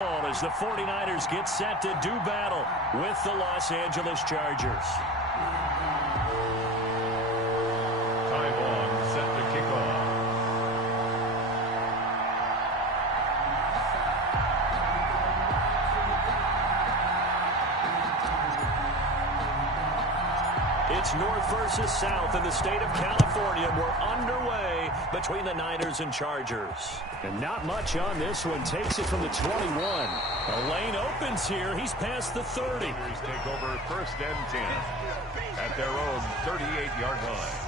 As the 49ers get set to do battle with the Los Angeles Chargers. Time on, set to kick off. It's North versus South in the state of California. We're underway between the Niners and Chargers. And not much on this one. Takes it from the 21. A lane opens here. He's past the 30. Niners take over 1st and 10 at their own 38-yard line.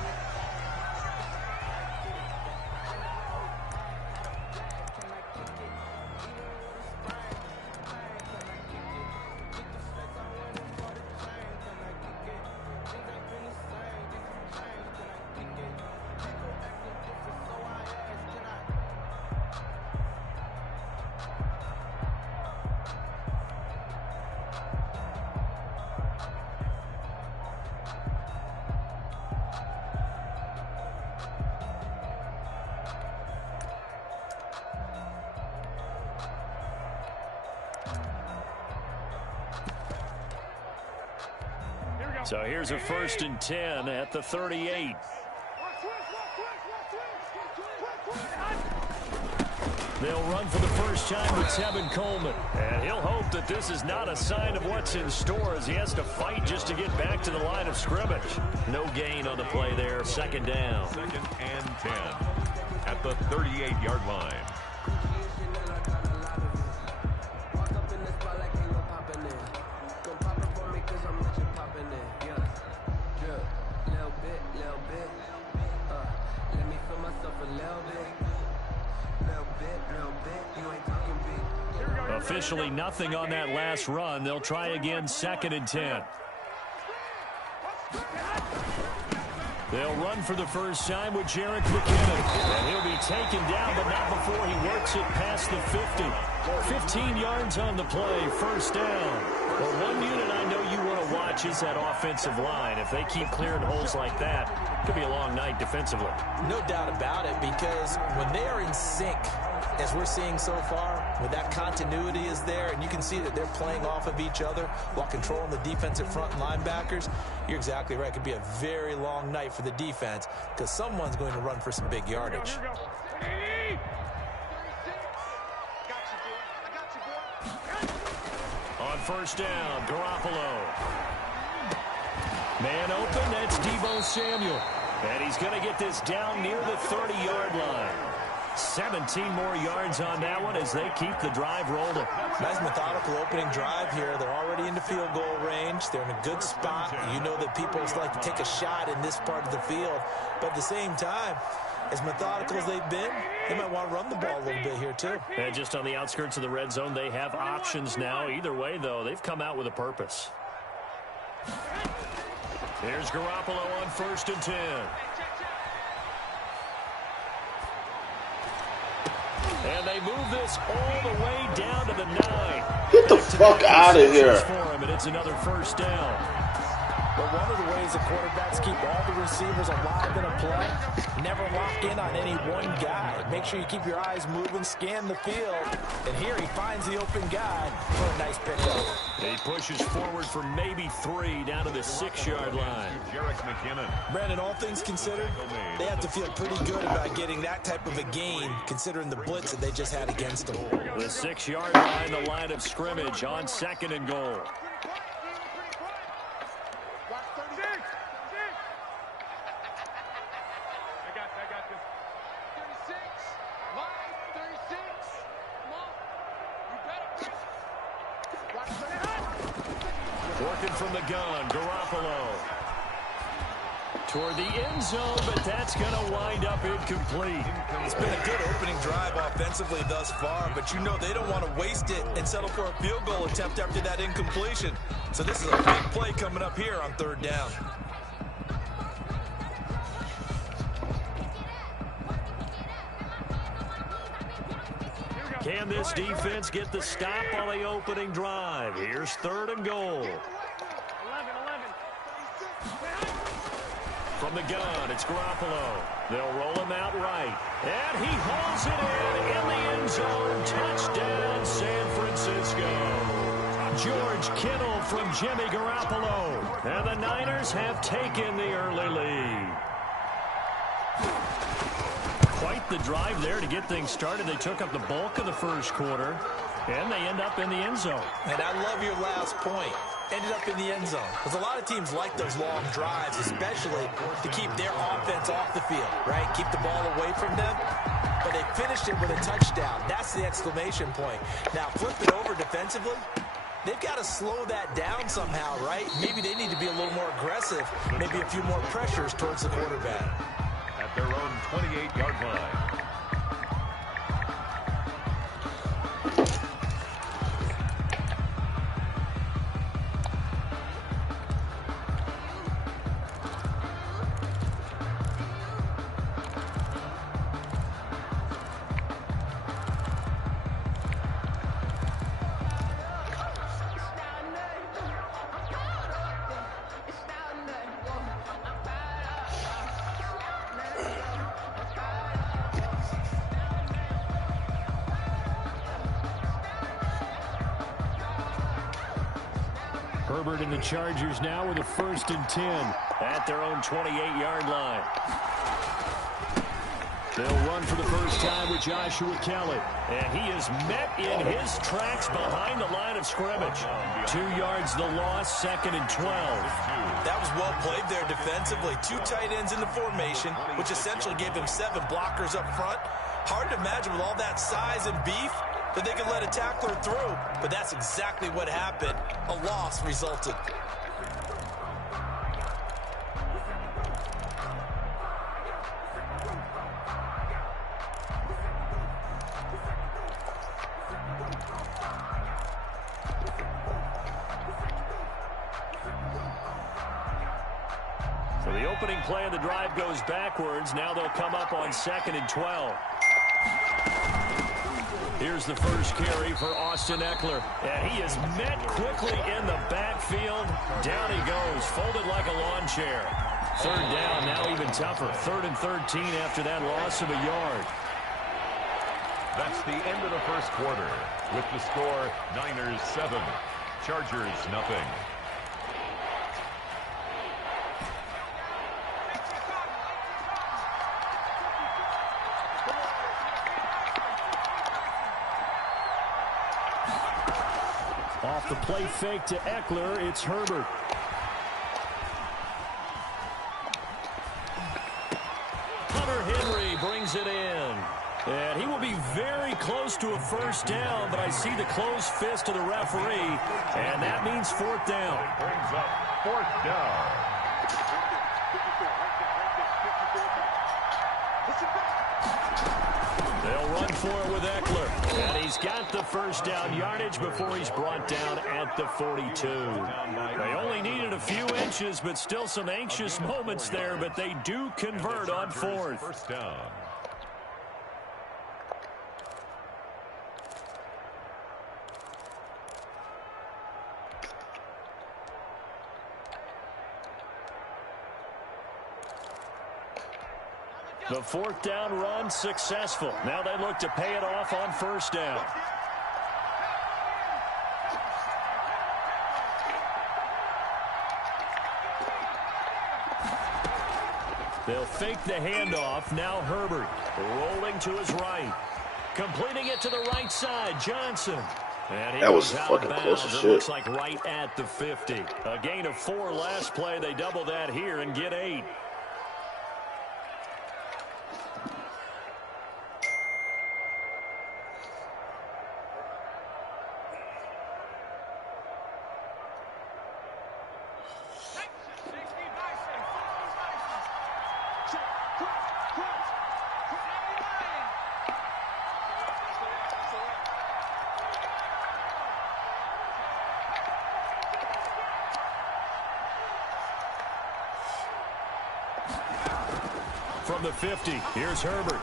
So here's a 1st and 10 at the 38. They'll run for the first time with Tevin Coleman. And he'll hope that this is not a sign of what's in store as he has to fight just to get back to the line of scrimmage. No gain on the play there. 2nd down. 2nd and 10 at the 38-yard line. Officially nothing on that last run. They'll try again 2nd and 10. They'll run for the first time with Jerick McKinnon. And he'll be taken down, but not before he works it past the 50. 15 yards on the play, 1st down. Well, one unit I know you want to watch is that offensive line. If they keep clearing holes like that, it could be a long night defensively. No doubt about it, because when they are in sync, as we're seeing so far, when that continuity is there, and you can see that they're playing off of each other while controlling the defensive front linebackers, you're exactly right. It could be a very long night for the defense because someone's going to run for some big yardage. On 1st down, Garoppolo. Man open, that's Deebo Samuel. And he's going to get this down near the 30-yard line. 17 more yards on that one as they keep the drive rolling. Nice methodical opening drive here. They're already into field goal range. They're in a good spot. You know that people like to take a shot in this part of the field. But at the same time, as methodical as they've been, they might want to run the ball a little bit here too. And just on the outskirts of the red zone, they have options now. Either way, though, they've come out with a purpose. Here's Garoppolo on 1st and 10. And they move this all the way down to the 9. Get the fuck out of here. For him, and it's another 1st down. But one of the ways the quarterbacks keep all the receivers alive in a play, never lock in on any one guy. Make sure you keep your eyes moving, scan the field. And here he finds the open guy for a nice pickup. He pushes forward for maybe 3 down to the 6-yard line. Jerick McKinnon. Brandon, all things considered, they have to feel pretty good about getting that type of a gain, considering the blitz that they just had against them. The 6-yard line, the line of scrimmage on 2nd and goal. Working from the gun, Garoppolo. Toward the end zone, but that's going to wind up incomplete. It's been a good opening drive offensively thus far, but you know they don't want to waste it and settle for a field goal attempt after that incompletion. So this is a big play coming up here on 3rd down. Can this defense get the stop on the opening drive? Here's 3rd and goal. From the gun, it's Garoppolo. They'll roll him out right. And he hauls it in the end zone. Touchdown, San Francisco. George Kittle from Jimmy Garoppolo. And the Niners have taken the early lead. Quite the drive there to get things started. They took up the bulk of the first quarter, and they end up in the end zone. And I love your last point. Ended up in the end zone. Because a lot of teams like those long drives, especially to keep their offense off the field, right? Keep the ball away from them. But they finished it with a touchdown. That's the exclamation point. Now, flip it over defensively. They've got to slow that down somehow, right? Maybe they need to be a little more aggressive. Maybe a few more pressures towards the quarterback. At their own 28-yard line. Herbert and the Chargers now with a 1st and 10 at their own 28-yard line. They'll run for the first time with Joshua Kelly. And he is met in his tracks behind the line of scrimmage. 2 yards the loss, 2nd and 12. That was well played there defensively. 2 tight ends in the formation, which essentially gave them 7 blockers up front. Hard to imagine with all that size and beef that they could let a tackler through, but that's exactly what happened. A loss resulted. So the opening play of the drive goes backwards. Now they'll come up on 2nd and 12. Here's the first carry for Austin Eckler. And he is met quickly in the backfield. Down he goes, folded like a lawn chair. 3rd down, now even tougher. 3rd and 13 after that loss of a yard. That's the end of the first quarter. With the score, Niners 7, Chargers nothing. Off the play fake to Eckler, it's Herbert. Hunter Henry brings it in. And he will be very close to a 1st down, but I see the closed fist of the referee, and that means 4th down. Brings up 4th down. They'll run for it with Eckler. And he's got the 1st down yardage before he's brought down at the 42. They only needed a few inches, but still some anxious moments there, but they do convert on 4th. 1st down. The 4th down run successful. Now they look to pay it off on 1st down. They'll fake the handoff. Now Herbert rolling to his right. Completing it to the right side. Johnson. And he that was goes fucking out close of as bounds. shit. It looks like right at the 50. A gain of 4 last play. They double that here and get 8. From the 50, here's Herbert.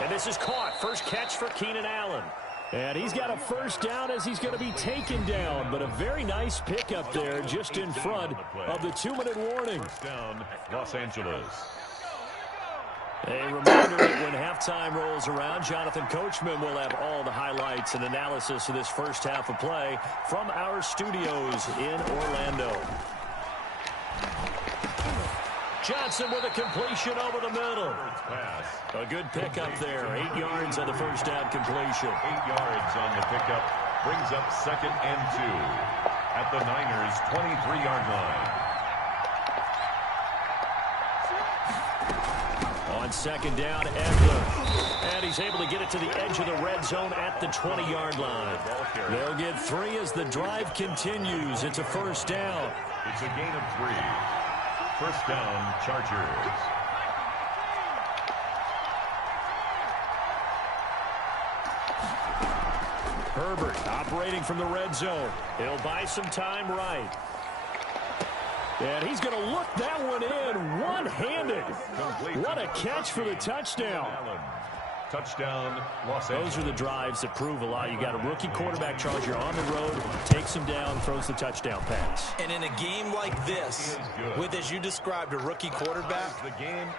And this is caught. First catch for Keenan Allen. And he's got a first down as he's going to be taken down. But a very nice pickup there just in front of the 2-minute warning. First down, Los Angeles. A reminder that when halftime rolls around, Jonathan Coachman will have all the highlights and analysis of this first half of play from our studios in Orlando. Johnson with a completion over the middle. A good pickup there. 8 yards on the first down completion. 8 yards on the pickup. Brings up 2nd and 2 at the Niners' 23-yard line. On 2nd down, Eckler. And he's able to get it to the edge of the red zone at the 20-yard line. They'll get 3 as the drive continues. It's a first down. It's a gain of 3. First down, Chargers. Herbert operating from the red zone. He'll buy some time right. And he's going to look that one in one-handed. What a catch for the touchdown. Touchdown, Los Angeles. Those are the drives that prove a lot. You got a rookie quarterback charger on the road, takes him down, throws the touchdown pass. And in a game like this, with, as you described, a rookie quarterback,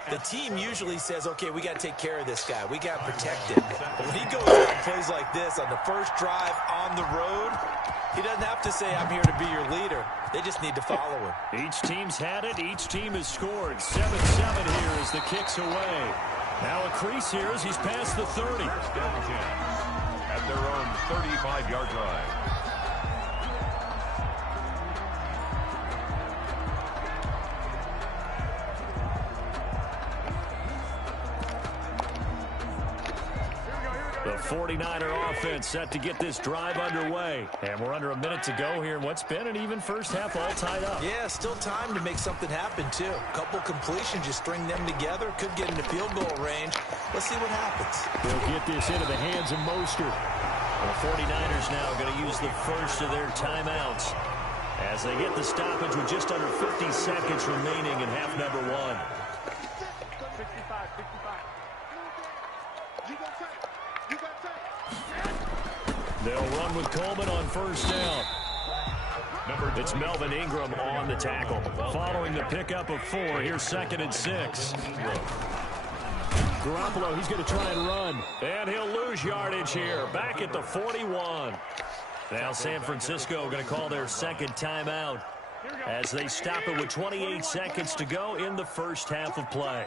the team usually says, okay, we got to take care of this guy. We got to protect him. But when he goes out and plays like this on the first drive on the road, he doesn't have to say, I'm here to be your leader. They just need to follow him. Each team's had it. Each team has scored. 7-7 here as the kick's away. Now a crease here as he's past the 30. First down 10 at their own 35-yard line. The 49er offense set to get this drive underway. And we're under a minute to go here in what's been an even first half, all tied up. Yeah, still time to make something happen, too. A couple completions, you string them together, could get into field goal range. Let's see what happens. They'll get this into the hands of Mostert. The 49ers now going to use the first of their timeouts as they get the stoppage with just under 50 seconds remaining in half number 1. They'll run with Coleman on first down. It's Melvin Ingram on the tackle. Following the pickup of 4, here's 2nd and 6. Garoppolo, he's going to try and run. And he'll lose yardage here. Back at the 41. Now San Francisco going to call their second timeout as they stop it with 28 seconds to go in the first half of play.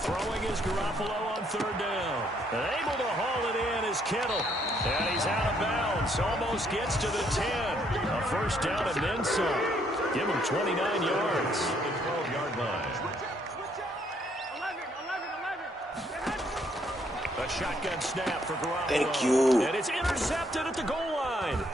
Throwing is Garoppolo on 3rd down. And able to haul it in is Kittle. And he's out of bounds. Almost gets to the 10. A first down and then some. Give him 29 yards. The 12-yard line. A shotgun snap for Garoppolo. Thank you. And it's intercepted at the goal line.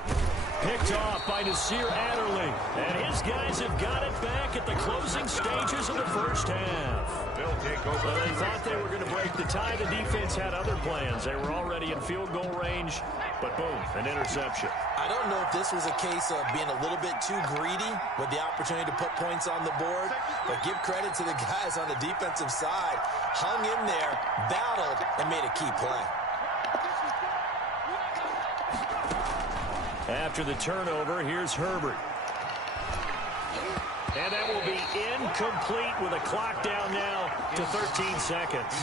Picked off by Nasir Adderley. And his guys have got it back at the closing stages of the first half. They'll take over. Well, they thought they were going to break the tie. The defense had other plans. They were already in field goal range. But boom, an interception. I don't know if this was a case of being a little bit too greedy with the opportunity to put points on the board. But give credit to the guys on the defensive side. Hung in there, battled, and made a key play. After the turnover, here's Herbert. And that will be incomplete with a clock down now to 13 seconds.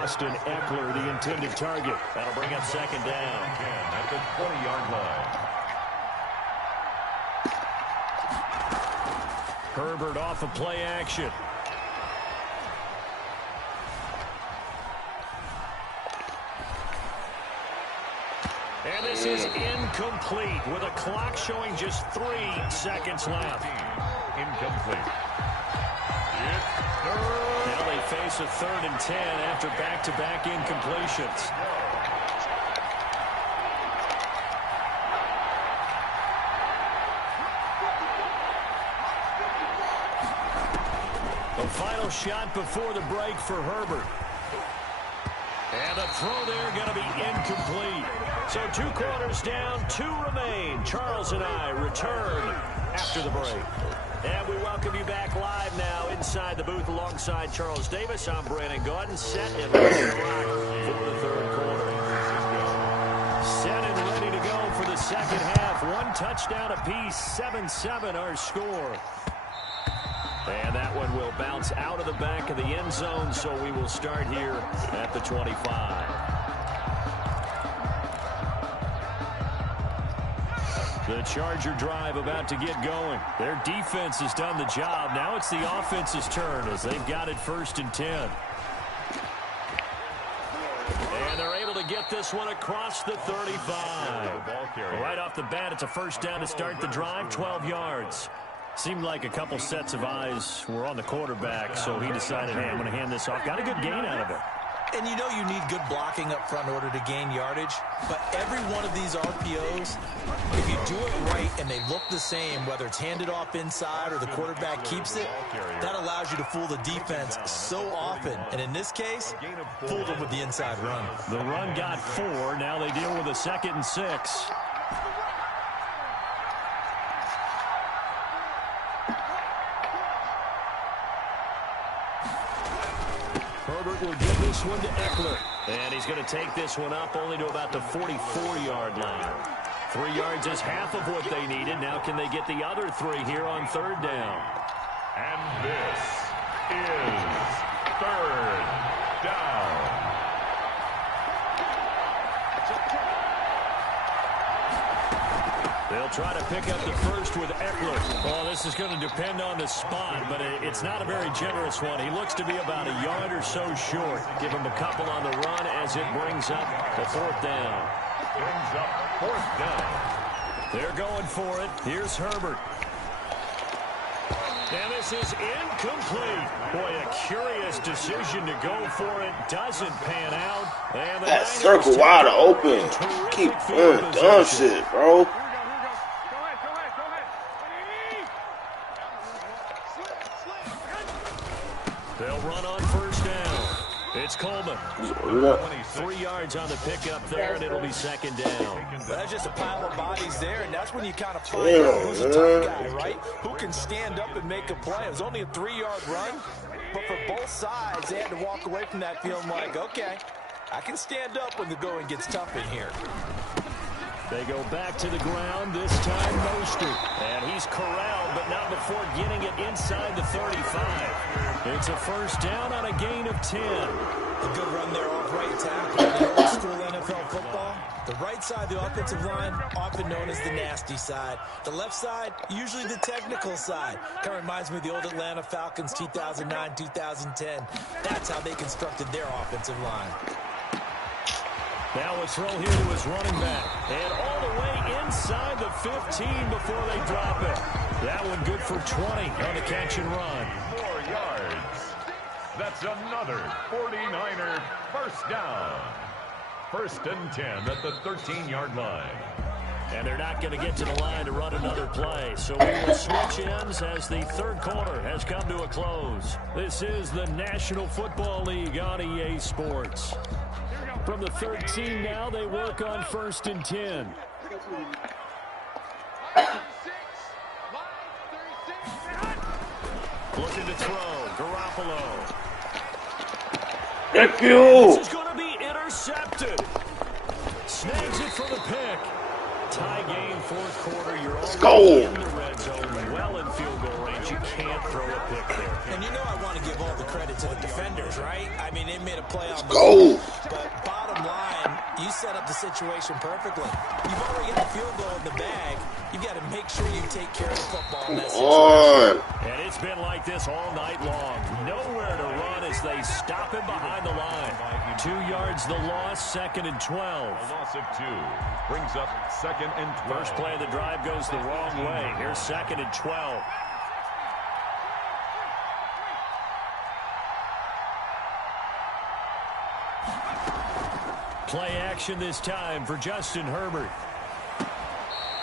Austin Eckler, the intended target. That'll bring up 2nd down. At the 20-yard line. Herbert off of play action. And this is incomplete with a clock showing just 3 seconds left. Incomplete. Now they face a 3rd and 10 after back-to-back incompletions. The final shot before the break for Herbert. And a throw there going to be incomplete. So 2 quarters down, 2 remain. Charles and I return after the break. And we welcome you back live now inside the booth alongside Charles Davis. I'm Brandon Gaudin, set and ready to rock for the third quarter. Set and ready to go for the second half. One touchdown apiece, 7-7 our score. And that one will bounce out of the back of the end zone, so we will start here at the 25. The Charger drive about to get going. Their defense has done the job. Now it's the offense's turn as they've got it 1st and 10. And they're able to get this one across the 35. Right off the bat, it's a first down to start the drive, 12 yards. Seemed like a couple sets of eyes were on the quarterback, so he decided, hey, I'm going to hand this off. Got a good gain out of it. And you know you need good blocking up front in order to gain yardage. But every one of these RPOs, if you do it right and they look the same, whether it's handed off inside or the quarterback keeps it, that allows you to fool the defense so often. And in this case, fooled them with the inside run. The run got 4. Now they deal with a 2nd and 6. Herbert will give this one to Eckler. And he's going to take this one up only to about the 44-yard line. 3 yards is half of what they needed. Now can they get the other 3 here on 3rd down? And this is 3rd down. They'll try to pick up the first with Eckler. Oh, this is going to depend on the spot, but it's not a very generous one. He looks to be about a yard or so short. Give him a couple on the run as it brings up the 4th down. Brings up 4th down. They're going for it. Here's Herbert. And this is incomplete. Boy, a curious decision to go for it. Doesn't pan out. And that circle wide open. Keep doing dumb shit, bro. They'll run on 1st down. It's Coleman. 3 yards on the pickup there, and it'll be 2nd down. But that's just a pile of bodies there, and that's when you kind of find out who's a tough guy, right? Who can stand up and make a play. It was only a 3-yard run, but for both sides, they had to walk away from that feeling like, okay, I can stand up when the going gets tough in here. They go back to the ground, this time Mostert. And he's corralled, but not before getting it inside the 35. It's a 1st down on a gain of 10. A good run there off right tackle. In old school NFL football, the right side of the offensive line, often known as the nasty side. The left side, usually the technical side. Kind of reminds me of the old Atlanta Falcons 2009, 2010. That's how they constructed their offensive line. Now a throw here to his running back. And all the way inside the 15 before they drop it. That one good for 20 on the catch and run. 4 yards. That's another 49er 1st down. 1st and 10 at the 13-yard line. And they're not going to get to the line to run another play. So we will switch ends as the 3rd quarter has come to a close. This is the National Football League on EA Sports. From the 13 now, they work on 1st and 10. Looking to throw. Garoppolo. Thank you. This is going to be intercepted. Snags it for the pick. Tie game, 4th quarter. You're already in the red zone, well in field goal range. You can't throw a pick there. And you know I want to give all the credit to the defenders, right? I mean, they made a play on the go. But bottom line, you set up the situation perfectly. You've already got the field goal in the bag. You've got to make sure you take care of the football in that situation. And it's been like this all night long. Nowhere to run as they stop him behind the line. 2 yards the loss, 2nd and 12. A loss of 2 brings up 2nd and 12. First play of the drive goes the wrong way. Here's 2nd and 12. Play action this time for Justin Herbert.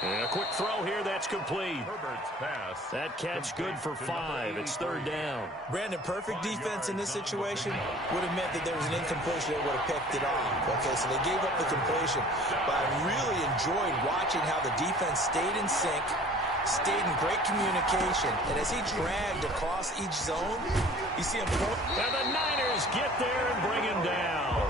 And a quick throw here, that's complete. Herbert's pass. That catch good for 5. It's 3rd down. Brandon, perfect defense in this situation would have meant that there was an incompletion that would have picked it off. Okay, so they gave up the completion. But I really enjoyed watching how the defense stayed in sync. stayed in great communication. And as he dragged across each zone, you see him. And the Niners get there and bring him down.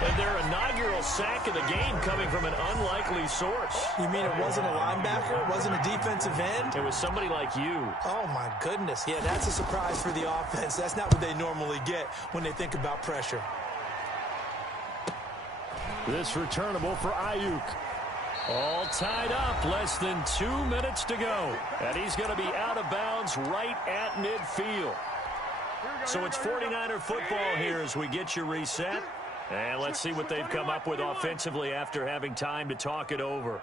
And their inaugural sack of the game coming from an unlikely source. You mean it wasn't a linebacker? It wasn't a defensive end? It was somebody like you. Oh, my goodness. Yeah, that's a surprise for the offense. That's not what they normally get when they think about pressure. This returnable for Ayuk. All tied up, less than 2 minutes to go. And he's going to be out of bounds right at midfield. So it's 49er football here as we get you reset. And let's see what they've come up with offensively after having time to talk it over.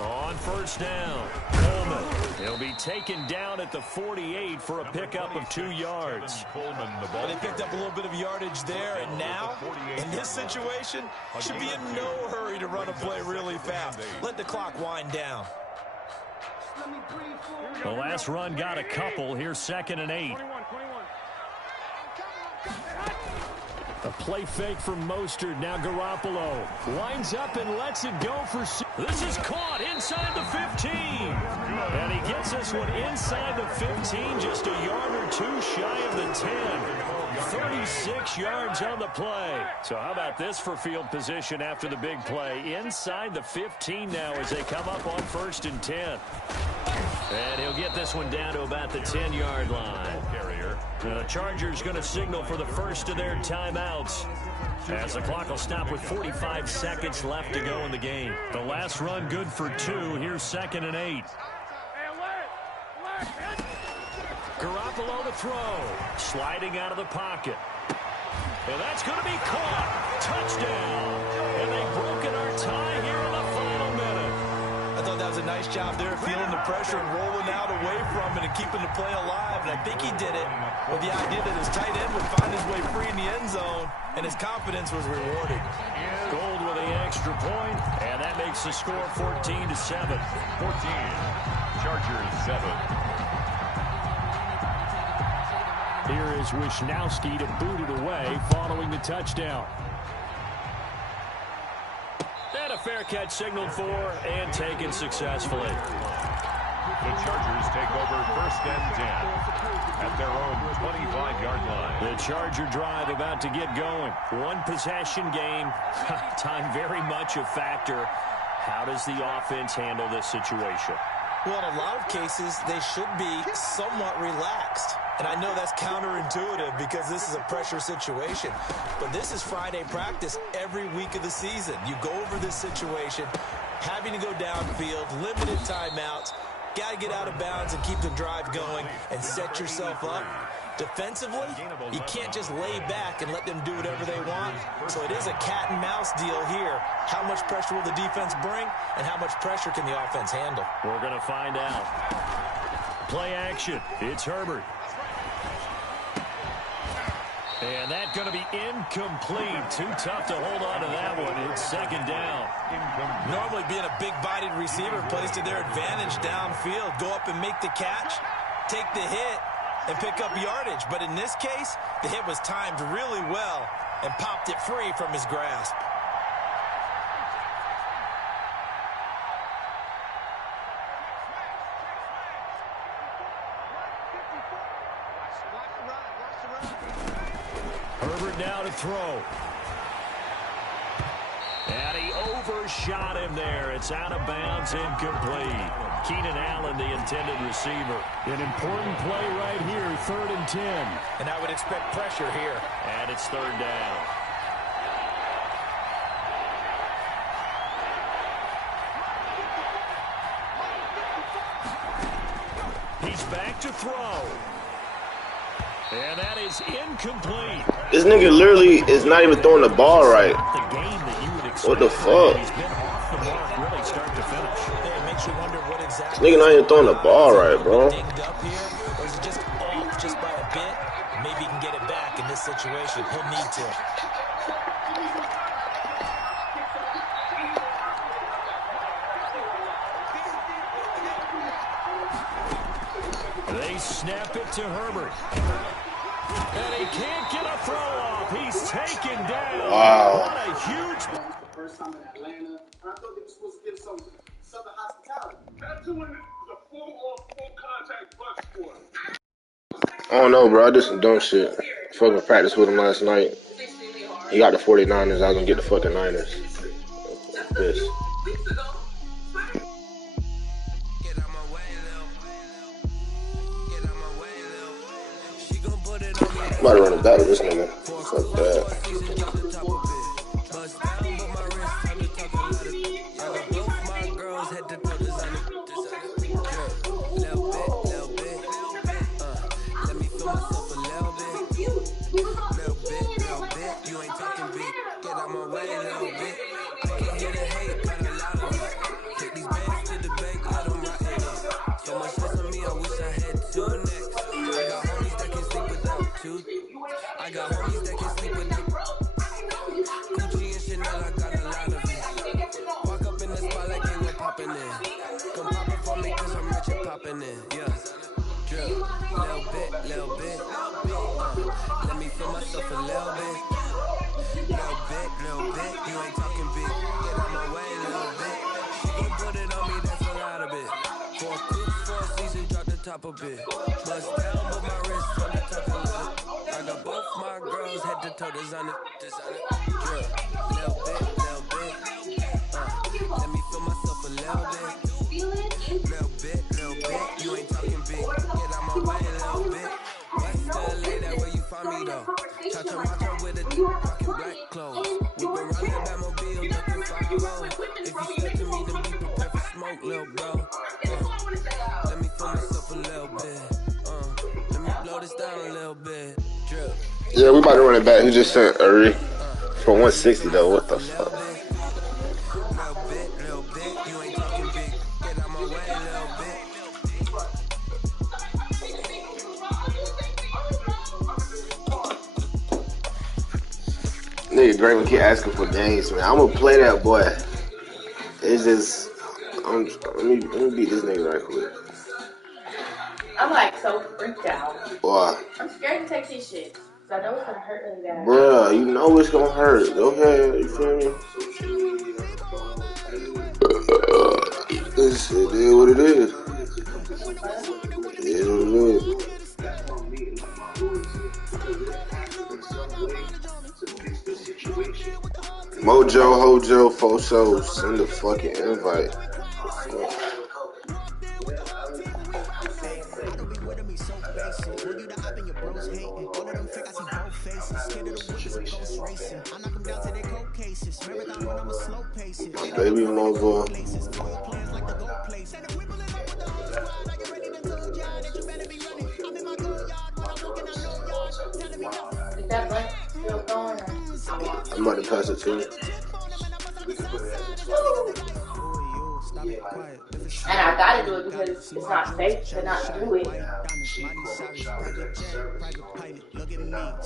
On first down, Coleman. He'll be taken down at the 48 for a pickup of 2 yards. Well, they picked up a little bit of yardage there, and now, in this situation, should be in no hurry to run a play really fast. Let the clock wind down. The last run got a couple. Here's 2nd and 8. A play fake from Mostert. Now Garoppolo winds up and lets it go for... This is caught inside the 15. And he gets this one inside the 15, just a yard or 2 shy of the 10. 36 yards on the play. So how about this for field position after the big play? Inside the 15 now as they come up on 1st and 10. And he'll get this one down to about the 10-yard line. The Chargers going to signal for the first of their timeouts as the clock will stop with 45 seconds left to go in the game. The last run good for 2. Here's 2nd and 8. Garoppolo to throw. Sliding out of the pocket. And that's going to be caught. Touchdown. And they've broken our tie here in the final minute. I thought that was a nice job there, feeling the pressure and rolling out away from it and keeping the play alive. And I think he did it with the idea that his tight end would find his way free in the end zone, and his confidence was rewarded. Gold with the extra point, and that makes the score 14-7. 14. Chargers 7. Here is Wisnowski to boot it away following the touchdown. And a fair catch signaled for and taken successfully. The Chargers take over 1st and 10 at their own 25-yard line. The Charger drive about to get going. One possession game. Time very much a factor. How does the offense handle this situation? Well, in a lot of cases, they should be somewhat relaxed. And I know that's counterintuitive because this is a pressure situation. But this is Friday practice every week of the season. You go over this situation, having to go downfield, limited timeouts, got to get out of bounds and keep the drive going and set yourself up. Defensively, you can't just lay back and let them do whatever they want. So it is a cat and mouse deal here. How much pressure will the defense bring, and how much pressure can the offense handle? We're going to find out. Play action. It's Herbert. And that's going to be incomplete. Too tough to hold on to that one. It's 2nd down. Normally being a big-bodied receiver plays to their advantage downfield. Go up and make the catch, take the hit, and pick up yardage. But in this case, the hit was timed really well and popped it free from his grasp. Herbert now to throw. And he overshot him there. It's out of bounds, incomplete. Keenan Allen, the intended receiver. An important play right here, 3rd and 10. And I would expect pressure here. And it's 3rd down. He's back to throw. And that is incomplete. This nigga literally is not even throwing the ball right. The game that you would expect. What the fuck? He's been off the mark really start to finish. It makes you wonder what exactly. This nigga not even throwing the ball right, bro. Dinged up here, or is it just off just by a bit? Maybe he can get it back in this situation. He'll need to. They snap it to Herbert. And he can't get a throw off. He's taken down. Wow. What a huge... First time in Atlanta. And I thought they were supposed to give some Southern hospitality. That's doing the full contact blood sport. I don't know, bro. I did some dumb shit. Fucking practice with him last night. He got the 49ers. I was gonna get the fucking Niners. This. I'm about to run it back with this nigga. Fuck that. I got homies that can sleep with them. Gucci and Chanel, I got a lot of it. Walk up in the spot like they were popping in. Come pop it for me cause I'm rich and popping in. Yeah. Drill. Little bit. Let me feel myself a little bit. Little bit. You ain't talking big. Get out my way, little bit. She gon' put it on me, that's a lot of it. 4 coops, 4 seasons, drop the top a bit. Bust down, but my wrist on the top of it. I got both my girls head to toe designer. Drill. Little bit. Let me feel myself a little bit. Little bit. You ain't talking big. Get out my way a little bit. West LA, that where you find me though. Cha-cha macha with a rockin' black clothes. Whip around that Batmobile, looking 5-0. If you step to me, then be prepared for smoke, little bro. Let me feel myself a little bit. Let me blow this down a little bit. Drip. Yeah, we about to run it back. He just sent Uri for 160 though. What the fuck? Little bit, you ain't talking big. Get out my way, little bit. Nigga Draven keep asking for games, man. I'm gonna play that boy. It's just, let me beat this nigga right quick. I'm like so freaked out. Why? I'm scared to take these shits. Cause I know it's gonna hurt really bad. Bruh, you know it's gonna hurt. Go ahead, you feel me? It is what it is. It is what it is. Mojo, Hojo, Foso, send the fucking invite. My baby mother. Is that blunt still going? I'm about to pass it to you. And I gotta do it because it's not safe to not do it.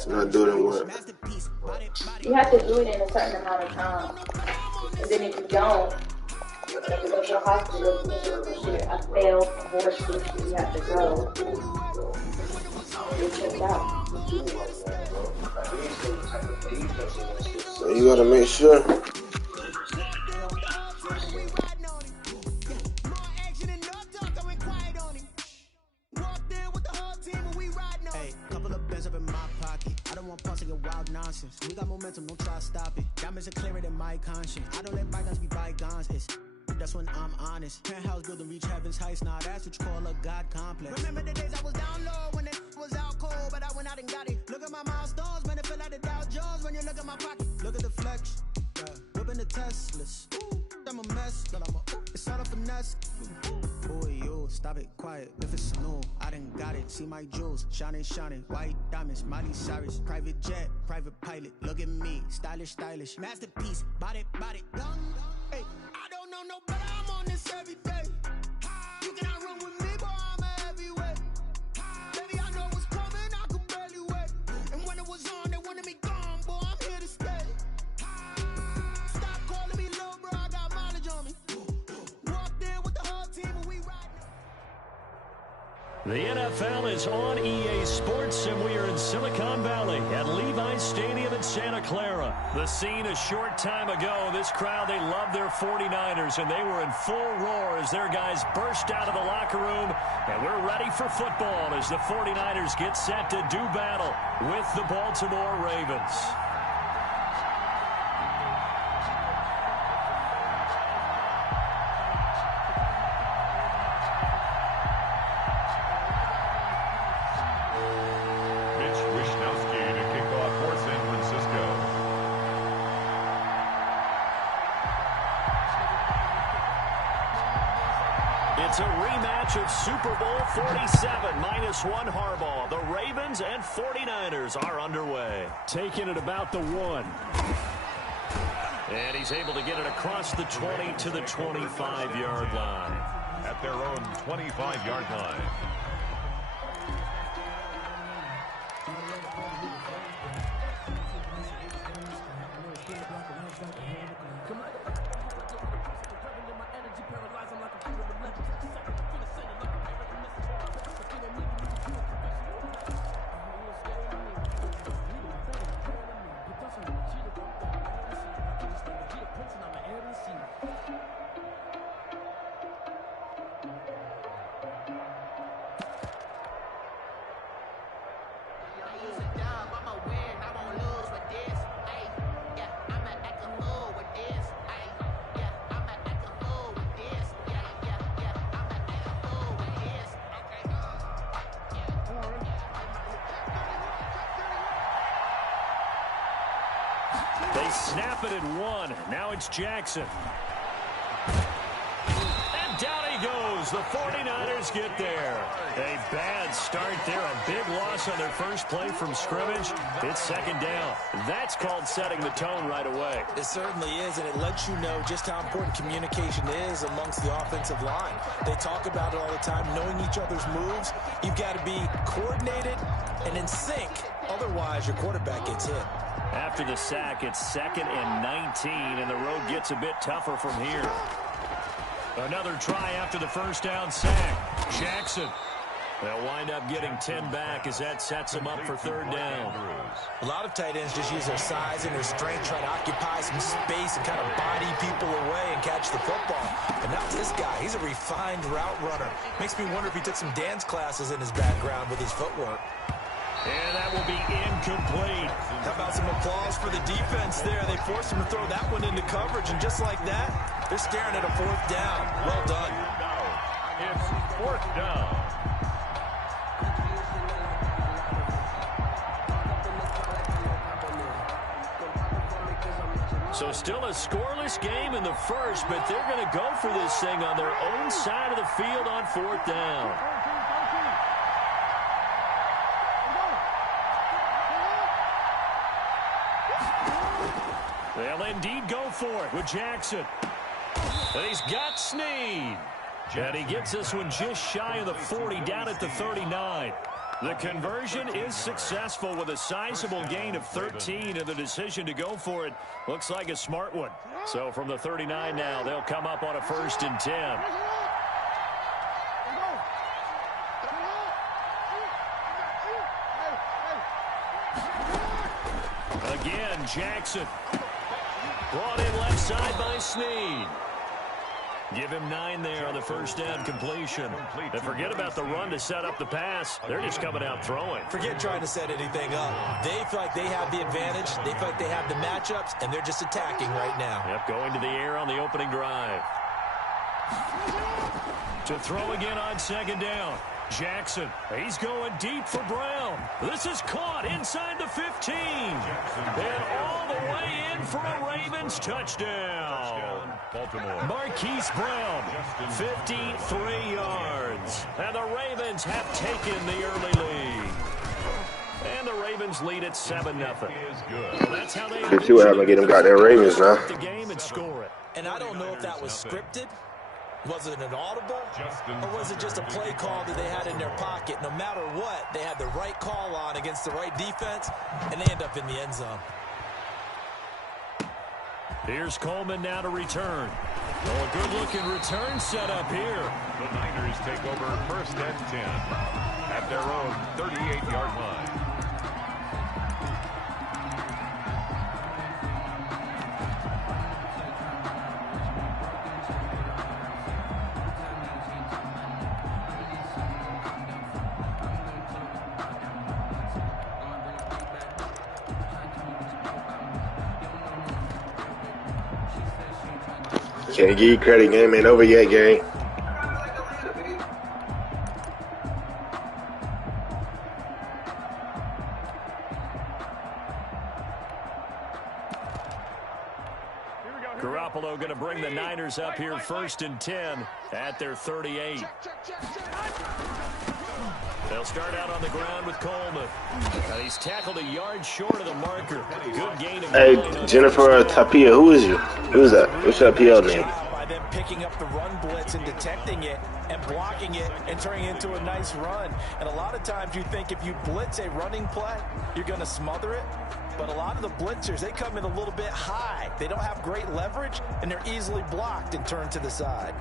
Not doing what? You have to do it in a certain amount of time. And then if you don't, you have to go to the hospital. You get a failed abortion. You have to go. Get checked out. So you gotta make sure. We got momentum, don't try to stop it. Diamonds are clearer than my conscience. I don't let bygones be bygones. That's when I'm honest. Penthouse building, reach heaven's heights. Now that's what you call a God complex. Remember the days I was down low when it was out cold, but I went out and got it. Look at my milestones, man, it feel like the Dow Jones when you look at my pocket. Look at the flex, whipping the Teslas. I'm a mess, but it's all a finesse. Boy, you stop it, quiet. If it's new, I done got it. See my jewels, shining, white diamonds, Miley Cyrus, private jet, private pilot. Look at me, stylish, masterpiece, body, young. Hey, I don't know no better. I'm on this every day. You cannot run with me, boy. I'm a heavyweight. Baby, I know what's coming. I could barely wait. And when it was on, they wanted me gone, boy. I'm here to stay. Stop calling me little bro. I got mileage on me. Walked in with the whole team and we riding. The NFL is on EA Sports, and we are in Silicon Valley at Levi's Stadium in Santa Clara. The scene a short time ago, this crowd, they love their 49ers, and they were in full roar as their guys burst out of the locker room, and we're ready for football as the 49ers get set to do battle with the Baltimore Ravens. It's a rematch of Super Bowl 47, -1 Harbaugh. The Ravens and 49ers are underway. Taking it about the 1. And he's able to get it across the 20 to the 25-yard line. At their own 25-yard line. They snap it at 1. Now it's Jackson. And down he goes. The 49ers get there. A bad start there. A big loss on their first play from scrimmage. It's second down. That's called setting the tone right away. It certainly is, and it lets you know just how important communication is amongst the offensive line. They talk about it all the time, knowing each other's moves. You've got to be coordinated and in sync. Otherwise, your quarterback gets hit. After the sack, it's 2nd and 19, and the road gets a bit tougher from here. Another try after the first down sack. Jackson. They'll wind up getting 10 back as that sets them up for third down. A lot of tight ends just use their size and their strength, try to occupy some space and kind of body people away and catch the football. But not this guy. He's a refined route runner. Makes me wonder if he took some dance classes in his background with his footwork. And that will be incomplete. How about some applause for the defense there? They forced him to throw that one into coverage, and just like that, they're staring at a 4th down. Well done. It's 4th down. So still a scoreless game in the first, but they're going to go for this thing on their own side of the field on 4th down. They'll indeed go for it with Jackson. And he's got Snead. And he gets this one just shy of the 40, down at the 39. The conversion is successful with a sizable gain of 13, and the decision to go for it looks like a smart one. So from the 39 now, they'll come up on a 1st and 10. Again, Jackson. Brought in left side by Snead. Give him 9 there on the first down completion. And forget about the run to set up the pass. They're just coming out throwing. Forget trying to set anything up. They feel like they have the advantage. They feel like they have the matchups, and they're just attacking right now. Yep, going to the air on the opening drive. To throw again on 2nd down. Jackson, he's going deep for Brown. This is caught inside the 15. And all the way in for a Ravens touchdown. Baltimore. Marquise Brown, 53 yards. And the Ravens have taken the early lead. And the Ravens lead at 7-0. So that's how they see what happened to get them goddamn Ravens now. The game and score it. And I don't know if that was scripted. Was it an audible, or was it just a play call that they had in their pocket? No matter what, they had the right call on against the right defense, and they end up in the end zone. Here's Coleman now to return. Oh, a good-looking return set up here. The Niners take over 1st and 10 at their own 38-yard line. Can't give you credit. Game ain't over yet, gang. Garoppolo going to bring the Niners up here 1st and 10 at their 38. They'll start out on the ground with Coleman. Now he's tackled a yard short of the marker. Good gain of Hey, Jennifer Tapia, who is you? Who's that? What's your PL name? By them picking up the run blitz and detecting it and blocking it and turning it into a nice run. And a lot of times you think if you blitz a running play, you're going to smother it. But a lot of the blitzers, they come in a little bit high. They don't have great leverage, and they're easily blocked and turned to the side.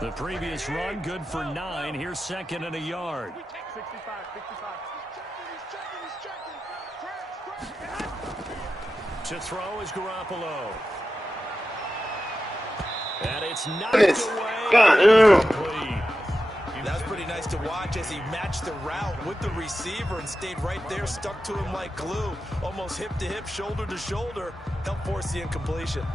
The previous run, good for 9. Here's 2nd and a yard. 65. To throw is Garoppolo. And it's knocked away. That's pretty nice to watch as he matched the route with the receiver and stayed right there, stuck to him like glue, almost hip to hip, shoulder to shoulder, helped force the incompletion.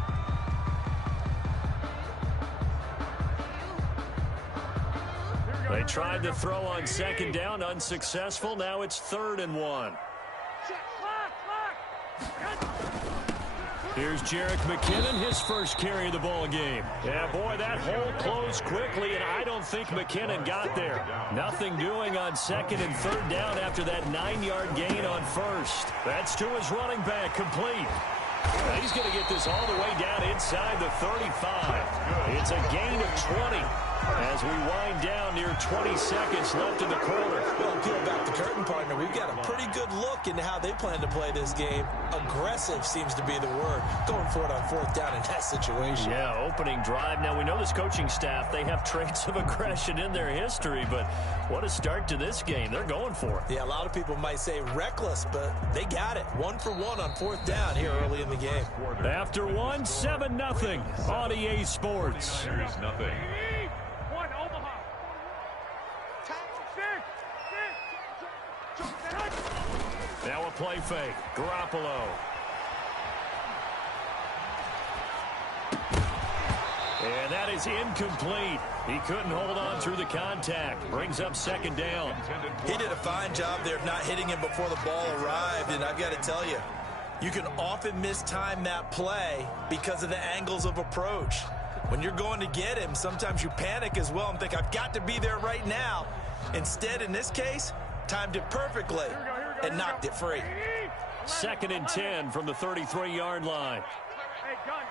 They tried to throw on 2nd down, unsuccessful. Now it's 3rd and 1. Here's Jerick McKinnon, his first carry of the ball game. Yeah, boy, that hole closed quickly, and I don't think McKinnon got there. Nothing doing on 2nd and 3rd down after that 9-yard gain on 1st. That's to his running back, complete. Now he's going to get this all the way down inside the 35. It's a gain of 20 as we wind down near 20 seconds left in the quarter. Well, peel back the curtain, partner. We've got a pretty good look into how they plan to play this game. Aggressive seems to be the word. Going for it on 4th down in that situation. Yeah, opening drive. Now, we know this coaching staff, they have traits of aggression in their history, but what a start to this game. They're going for it. Yeah, a lot of people might say reckless, but they got it. 1 for 1 on 4th down here early in the game. After 1, 7-0 on EA Sports. There's nothing. Now a play fake. Garoppolo. And that is incomplete. He couldn't hold on through the contact. Brings up 2nd down. He did a fine job there of not hitting him before the ball arrived, and I've got to tell you, you can often mistime that play because of the angles of approach. When you're going to get him, sometimes you panic as well and think, I've got to be there right now. Instead, in this case, timed it perfectly and knocked it free. 2nd and 10 from the 33-yard line. Hey, gun.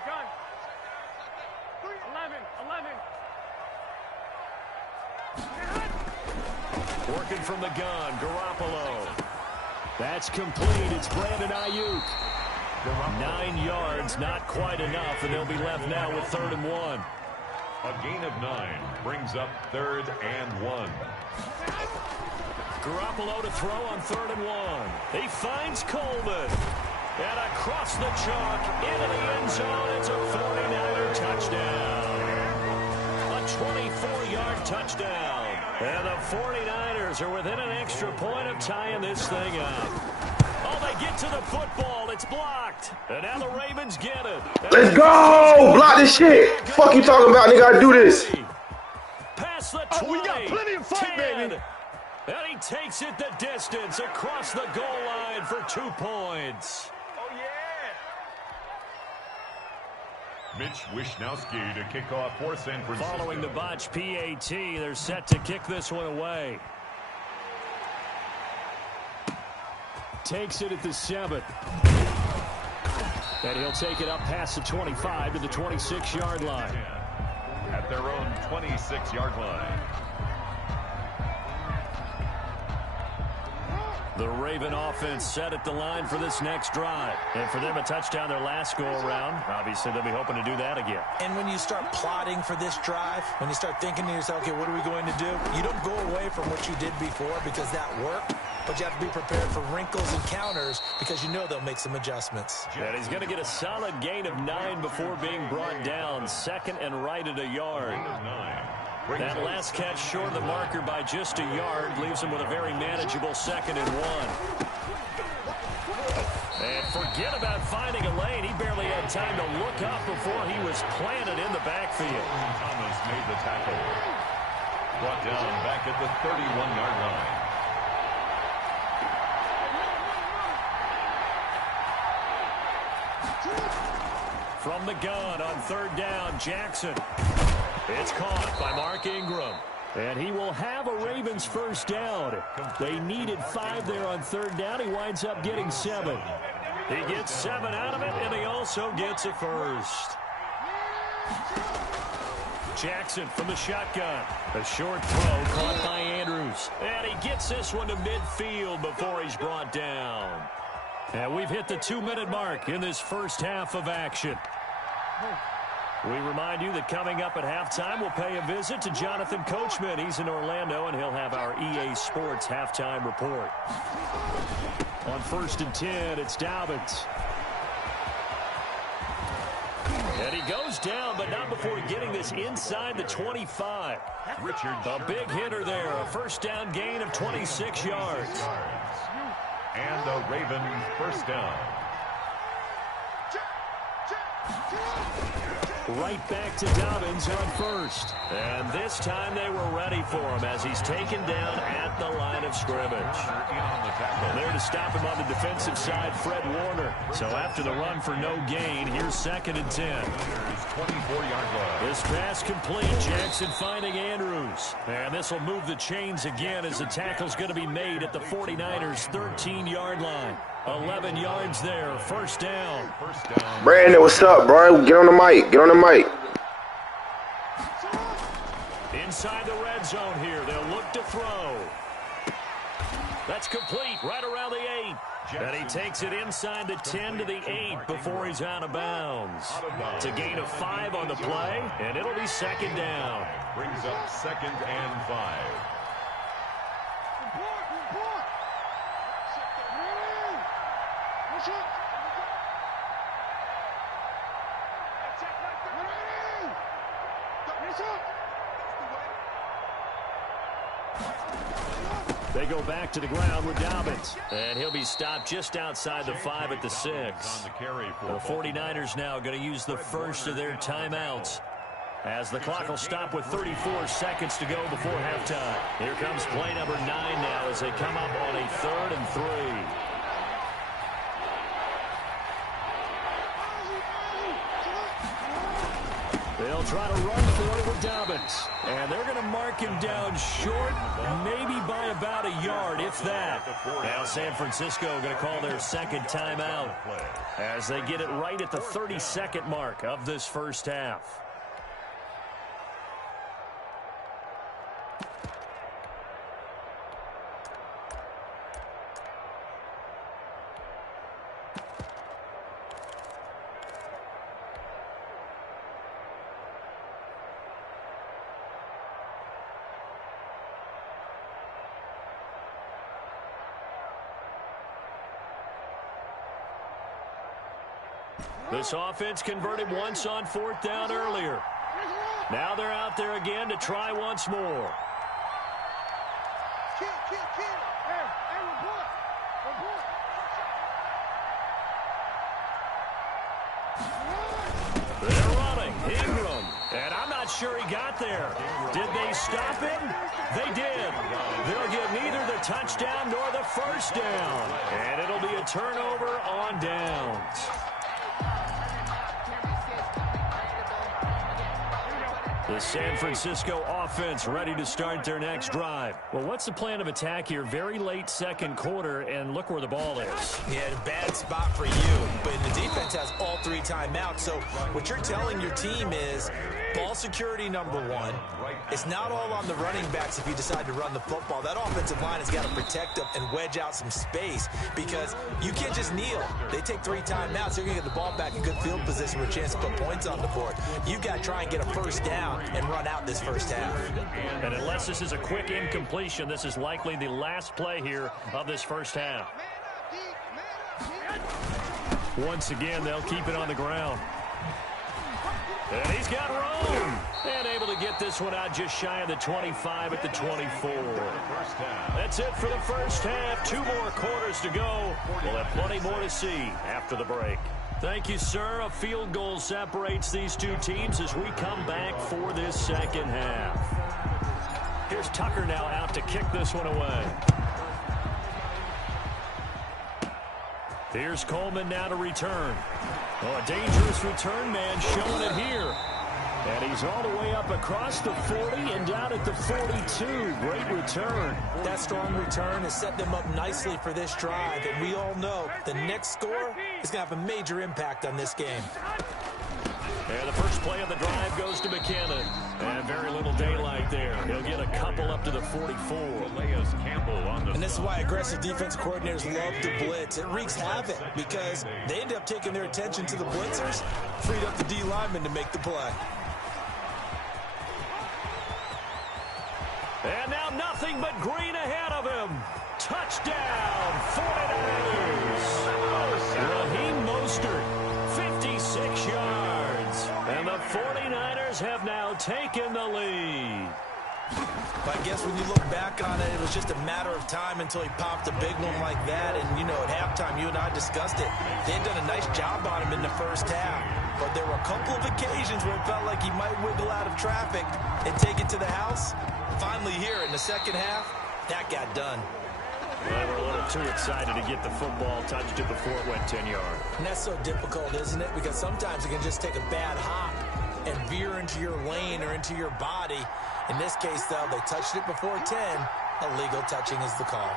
11. Working from the gun, Garoppolo. That's complete. It's Brandon Ayuk. 9 yards, not quite enough, and they'll be left now with 3rd and 1. A gain of 9 brings up 3rd and 1. Garoppolo to throw on 3rd and 1. He finds Coleman. And across the chalk, into the end zone, it's a 49er touchdown. A 24-yard touchdown. And the 49ers are within an extra point of tying this thing up. Oh, they get to the football. It's blocked. And now the Ravens get it. Let's go! Block this shit. Fuck you talking about, nigga? I do this. Past the 20. We got plenty of fight, 10. baby. And he takes it the distance across the goal line for 2 points. Oh, yeah. Mitch Wishnowski to kick off for San Francisco. Following the botch PAT, they're set to kick this one away. Takes it at the 7. And he'll take it up past the 25 to the 26-yard line. At their own 26-yard line. The Raven offense set at the line for this next drive. And for them, a touchdown their last go-around. Obviously, they'll be hoping to do that again. And when you start plotting for this drive, when you start thinking to yourself, okay, what are we going to do? You don't go away from what you did before because that worked. But you have to be prepared for wrinkles and counters because you know they'll make some adjustments. And he's going to get a solid gain of 9 before being brought down. Second and right at a yard. That last catch short of the marker by just a yard leaves him with a very manageable 2nd and 1. And forget about finding a lane. He barely had time to look up before he was planted in the backfield. Thomas made the tackle. Brought down back at the 31-yard line. From the gun on 3rd down, Jackson. It's caught by Mark Ingram. And he will have a Ravens first down. They needed 5 there on 3rd down. He winds up getting 7. He gets 7 out of it, and he also gets a first. Jackson from the shotgun. A short throw caught by Andrews. And he gets this one to midfield before he's brought down. And we've hit the 2-minute mark in this first half of action. We remind you that coming up at halftime, we'll pay a visit to Jonathan Coachman. He's in Orlando, and he'll have our EA Sports halftime report. On 1st and 10, it's Dobbins. And he goes down, but not before getting this inside the 25. A big hitter there, a first down gain of 26 yards. And the Ravens first down. Right back to Dobbins on 1st. And this time they were ready for him as he's taken down at the line of scrimmage. There to stop him on the defensive side, Fred Warner. So after the run for no gain, here's 2nd and 10. 24-yard line. This pass complete. Jackson finding Andrews. And this will move the chains again as the tackle's going to be made at the 49ers' 13-yard line. 11 yards there, first down. Brandon, what's up, bro? Get on the mic. Get on the mic. Inside the red zone here. They'll look to throw. That's complete right around the 8. And he takes it inside the 10 to the 8 before he's out of bounds. It's a gain of 5 on the play, and it'll be 2nd down. Brings up 2nd and 5. They go back to the ground with Dobbins. And he'll be stopped just outside the 5 at the 6. The 49ers now going to use the first of their timeouts, as the clock will stop with 34 seconds to go before halftime. Here comes play number 9 now as they come up on a 3rd and 3. They'll try to run for it with Dobbins. And they're going to mark him down short, maybe by about a yard, if that. Now San Francisco going to call their 2nd timeout as they get it right at the 32nd mark of this first half. This offense converted once on 4th down earlier. Now they're out there again to try once more. They're running. Ingram. And I'm not sure he got there. Did they stop him? They did. They'll get neither the touchdown nor the first down. And it'll be a turnover on downs. The San Francisco offense ready to start their next drive. Well, what's the plan of attack here? Very late 2nd quarter, and look where the ball is. Yeah, a bad spot for you, but the defense has all 3 timeouts. So what you're telling your team is, Ball security, number one. It's not all on the running backs if you decide to run the football. That offensive line has got to protect them and wedge out some space because you can't just kneel. They take 3 timeouts. They're going to get the ball back in good field position with a chance to put points on the board. You've got to try and get a first down and run out this first half. And unless this is a quick incompletion, this is likely the last play here of this first half. Once again, they'll keep it on the ground. And he's got room. And able to get this one out just shy of the 25 at the 24. That's it for the first half. 2 more quarters to go. We'll have plenty more to see after the break. Thank you, sir. A field goal separates these two teams as we come back for this second half. Here's Tucker now out to kick this one away. Here's Coleman now to return. Oh, a dangerous return man showing it here. And he's all the way up across the 40 and down at the 42. Great return. That strong return has set them up nicely for this drive. And we all know the next score is going to have a major impact on this game. And the first play of the drive goes to McKinnon. And very little daylight there. He'll get a couple up to the 44. And this is why aggressive defense coordinators love to blitz. It wreaks havoc because they end up taking their attention to the blitzers, freed up the D lineman to make the play. And now nothing but green ahead of him. Touchdown, 49ers. Raheem Mostert, 56 yards. And the 49ers have now taken the lead. But I guess when you look back on it, it was just a matter of time until he popped a big one like that. And, you know, at halftime, you and I discussed it. They had done a nice job on him in the first half. But there were a couple of occasions where it felt like he might wiggle out of traffic and take it to the house. Finally here in the second half, that got done. They were a little too excited to get the football, touched it before it went 10 yards. And that's so difficult, isn't it? Because sometimes it can just take a bad hop and veer into your lane or into your body. In this case, though, they touched it before 10. Illegal touching is the call.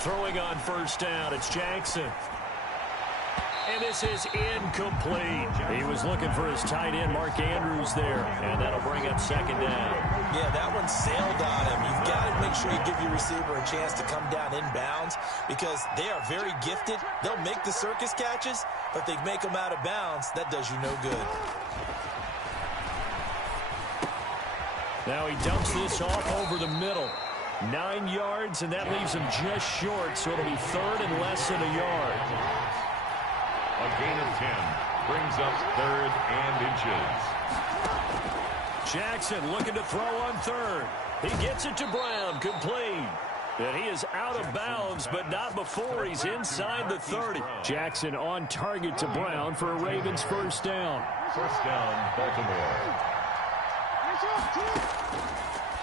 Throwing on first down, it's Jackson. And this is incomplete. He was looking for his tight end, Mark Andrews, there. And that'll bring up second down. Yeah, that one sailed on him. You've got to make sure you give your receiver a chance to come down inbounds because they are very gifted. They'll make the circus catches, but they make them out of bounds. That does you no good. Now he dumps this off over the middle. 9 yards, and that leaves him just short, so it'll be third and less than a yard. A gain of 10 brings up 3rd and inches. Jackson looking to throw on third. He gets it to Brown, complete. And he is out of bounds, but not before he's inside the 30. Jackson on target to Brown for a Ravens first down. First down, Baltimore.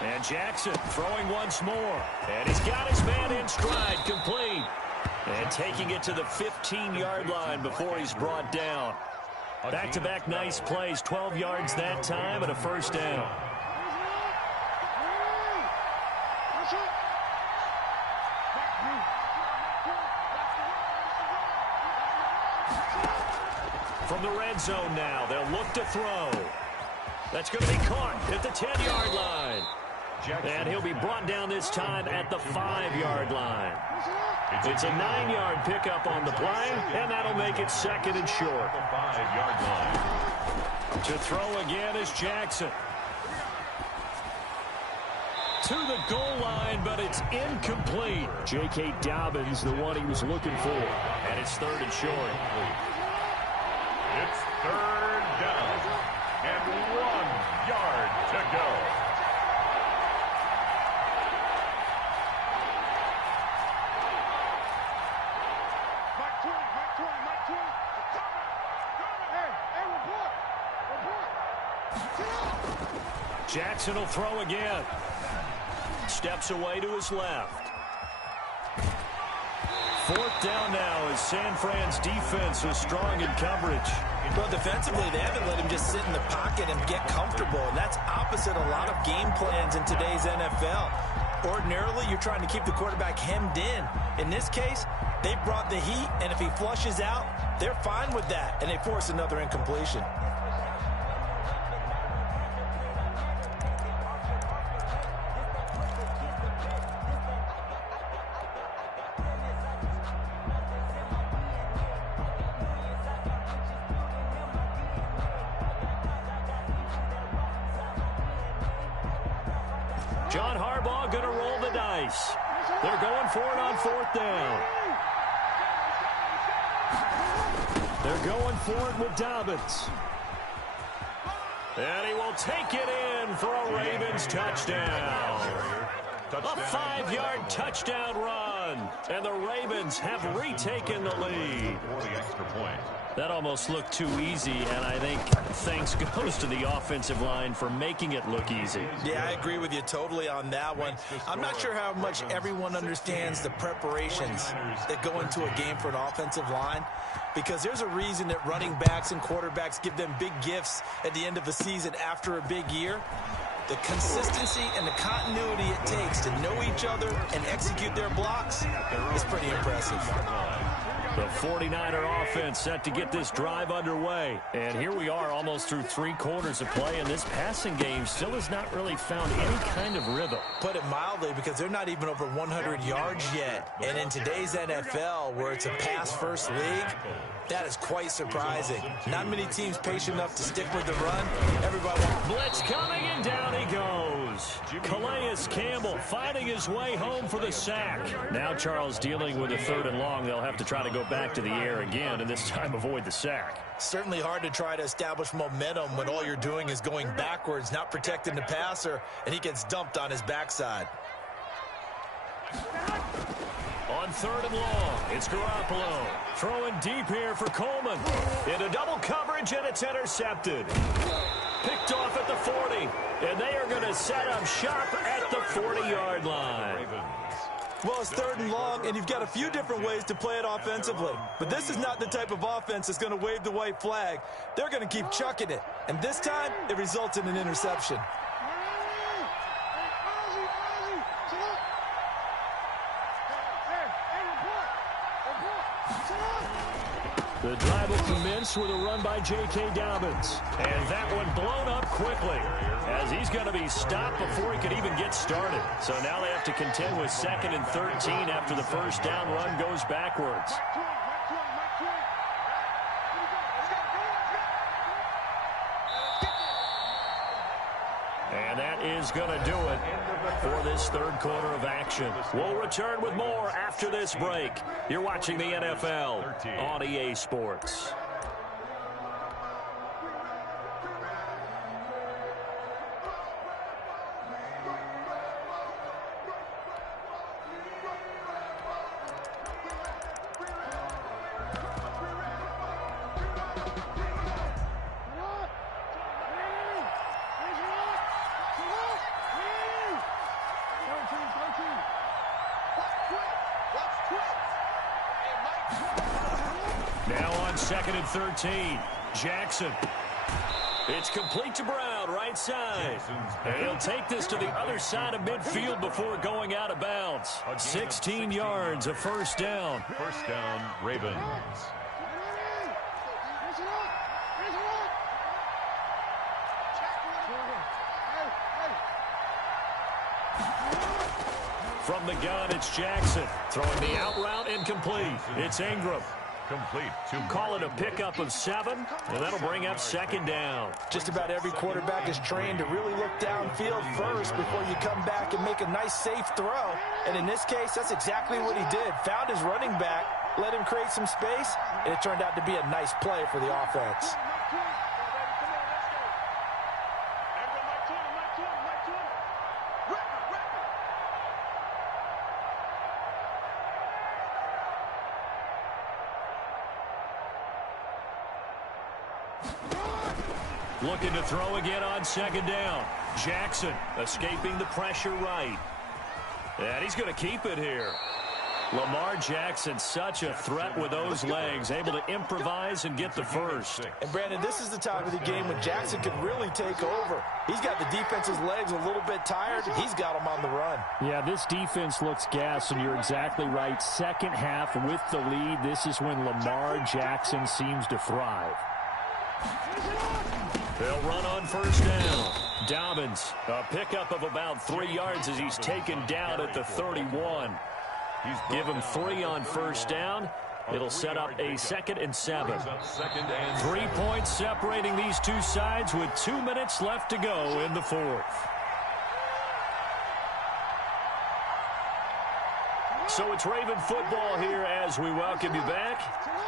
And Jackson throwing once more. And he's got his man in stride, complete. And taking it to the 15-yard line before he's brought down. Back-to-back nice plays, 12 yards that time and a first down. From the red zone now, they'll look to throw. That's going to be caught at the 10-yard line. And he'll be brought down this time at the 5-yard line. It's a 9-yard pickup on the play, and that'll make it second and short. The 5-yard line. To throw again is Jackson. To the goal line, but it's incomplete. J.K. Dobbins, the one he was looking for. And it's third and short. It's third down and 1 yard to go. Jackson will throw again. Steps away to his left. Fourth down now as San Fran's defense is strong in coverage. Well, defensively, they haven't let him just sit in the pocket and get comfortable. And that's opposite a lot of game plans in today's NFL. Ordinarily, you're trying to keep the quarterback hemmed in. In this case, They brought the heat, and if he flushes out, they're fine with that, and they force another incompletion. John Harbaugh going to roll the dice. They're going for it on 4th down. They're going for it with Dobbins. And he will take it in for a Ravens touchdown. A 5-yard touchdown run. And the Ravens have retaken the lead. That almost looked too easy, and I think thanks goes to the offensive line for making it look easy. Yeah, I agree with you totally on that one. I'm not sure how much everyone understands the preparations that go into a game for an offensive line, because there's a reason that running backs and quarterbacks give them big gifts at the end of the season after a big year. The consistency and the continuity it takes to know each other and execute their blocks is pretty impressive. The 49er offense set to get this drive underway. And here we are almost through 3 quarters of play, and this passing game still has not really found any kind of rhythm. Put it mildly, because they're not even over 100 yards yet. And in today's NFL, where it's a pass-first league, that is quite surprising. Not many teams patient enough to stick with the run. Everybody wants blitz coming, and down he goes. Calais Campbell finding his way home for the sack. Now Charles dealing with a 3rd and long. They'll have to try to go back to the air again, and this time avoid the sack. Certainly hard to try to establish momentum when all you're doing is going backwards, not protecting the passer, and he gets dumped on his backside. On 3rd and long, it's Garoppolo. Throwing deep here for Coleman. Into double coverage, and it's intercepted. Picked off at the 40, and they are going to set up shop at the 40-yard line. Well, it's 3rd and long, and you've got a few different ways to play it offensively. But this is not the type of offense that's going to wave the white flag. They're going to keep chucking it. And this time, it results in an interception. The drive will commence with a run by J.K. Dobbins. And that one blown up quickly, as he's going to be stopped before he could even get started. So now they have to contend with 2nd and 13 after the first down run goes backwards. And that is going to do it for this 3rd quarter of action. We'll return with more after this break. You're watching the NFL on EA Sports. Now on 2nd and 13, Jackson. It's complete to Brown, right side. And he'll take this to the other side of midfield before going out of bounds. 16 yards, a 1st down. 1st down, Ravens. From the gun, it's Jackson. Throwing the out route, incomplete. It's Ingram. Complete. Call it a pickup of 7, and that'll bring up 2nd down. Just about every quarterback is trained to really look downfield first before you come back and make a nice, safe throw. And in this case, that's exactly what he did. Found his running back, let him create some space, and it turned out to be a nice play for the offense. Looking to throw again on 2nd down. Jackson escaping the pressure right. And he's going to keep it here. Lamar Jackson, such a threat with those legs, able to improvise and get the first. And, Brandon, this is the time of the game when Jackson could really take over. He's got the defense's legs a little bit tired. He's got them on the run. Yeah, this defense looks gassed, and you're exactly right. Second half with the lead, this is when Lamar Jackson seems to thrive. They'll run on first down. Dobbins, a pickup of about 3 yards as he's taken down at the 31. Give him 3 on first down. It'll set up a 2nd and 7. 3 points separating these two sides with 2 minutes left to go in the fourth. So it's Raven football here as we welcome you back.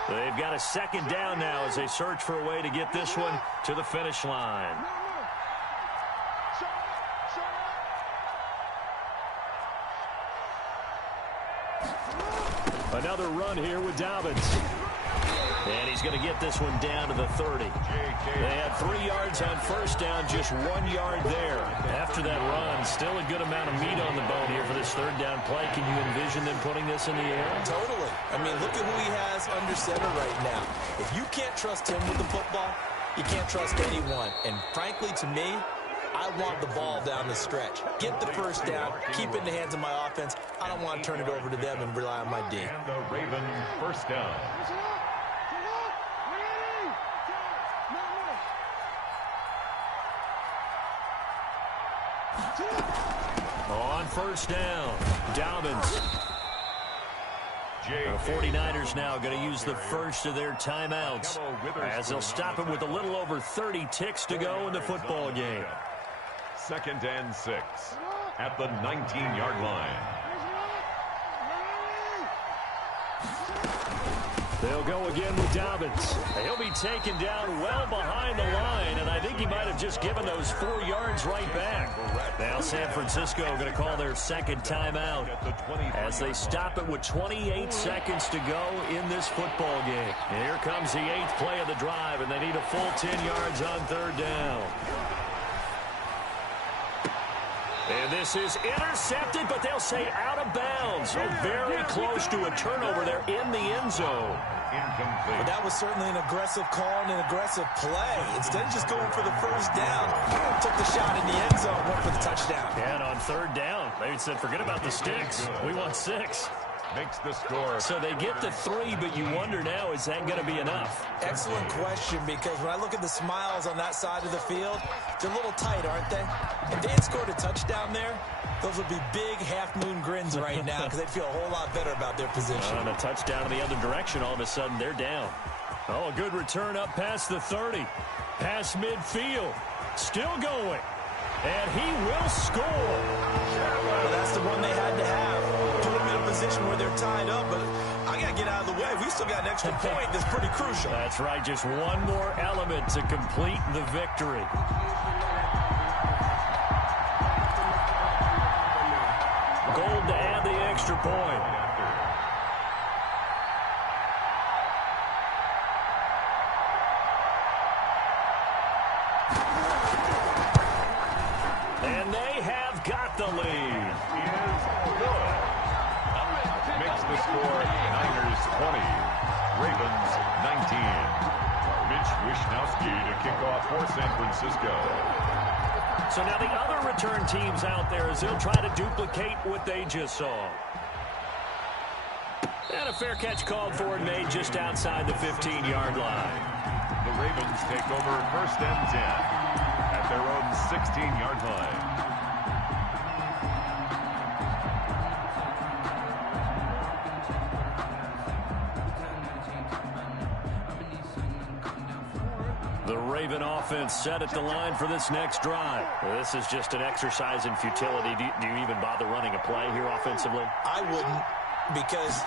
They've got a 2nd down now as they search for a way to get this one to the finish line. Another run here with Dobbins. And he's going to get this one down to the 30. They had 3 yards on first down, just 1 yard there. After that run, still a good amount of meat on the bone here for this 3rd down play. Can you envision them putting this in the air? Totally. I mean, look at who he has under center right now. If you can't trust him with the football, you can't trust anyone. And frankly, to me, I want the ball down the stretch. Get the first down, keep it in the hands of my offense. I don't want to turn it over to them and rely on my D. And the Ravens first down. On first down, Dobbins. The 49ers now going to use the first of their timeouts as they'll stop it with a little over 30 ticks to go in the football game. 2nd and 6 at the 19-yard line. They'll go again with Dobbins. He'll be taken down well behind the line, and I think he might have just given those 4 yards right back. Now San Francisco going to call their 2nd timeout as they stop it with 28 seconds to go in this football game. And here comes the 8th play of the drive, and they need a full 10 yards on 3rd down. And this is intercepted, but they'll say out of bounds. So very close to a turnover there in the end zone. Incomplete. But that was certainly an aggressive call and an aggressive play. Instead of just going for the first down, took the shot in the end zone, went for the touchdown. And on 3rd down, they said, forget about the sticks. We want 6. Makes the score. So they get the 3, but you wonder now, is that going to be enough? Excellent question, because when I look at the smiles on that side of the field, they're a little tight, aren't they? If they had scored a touchdown there, those would be big half-moon grins right now because they'd feel a whole lot better about their position. On a touchdown in the other direction, all of a sudden they're down. Oh, a good return up past the 30. Past midfield. Still going. And he will score. Well, that's the one they had to have. Put them in a position where they're tied up, but I got to get out of the way. We still got an extra point that's pretty crucial. That's right. Just one more element to complete the victory. Gold to add the extra point. And they have got the lead. Is good. Makes the score Niners 20, Ravens 19. Mitch Wishnowski to kick off for San Francisco. So now the other return teams out there as they'll try to duplicate what they just saw. And a fair catch called for and made just outside the 15-yard line. The Ravens take over 1st and 10 at their own 16-yard line. The Raven offense set at the line for this next drive. This is just an exercise in futility. Do you even bother running a play here offensively? I wouldn't, because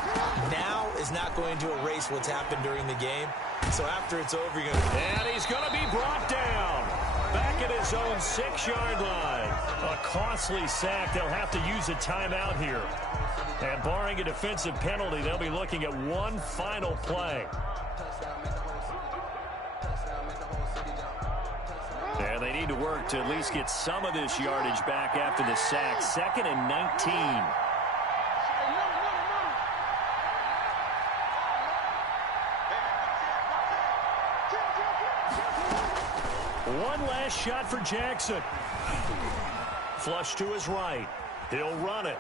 now is not going to erase what's happened during the game. So after it's over, you're going to... And he's going to be brought down. Back at his own 6-yard line. A costly sack. They'll have to use a timeout here. And barring a defensive penalty, they'll be looking at one final play. And they need to work to at least get some of this yardage back after the sack. 2nd and 19. One last shot for Jackson. Flush to his right. He'll run it.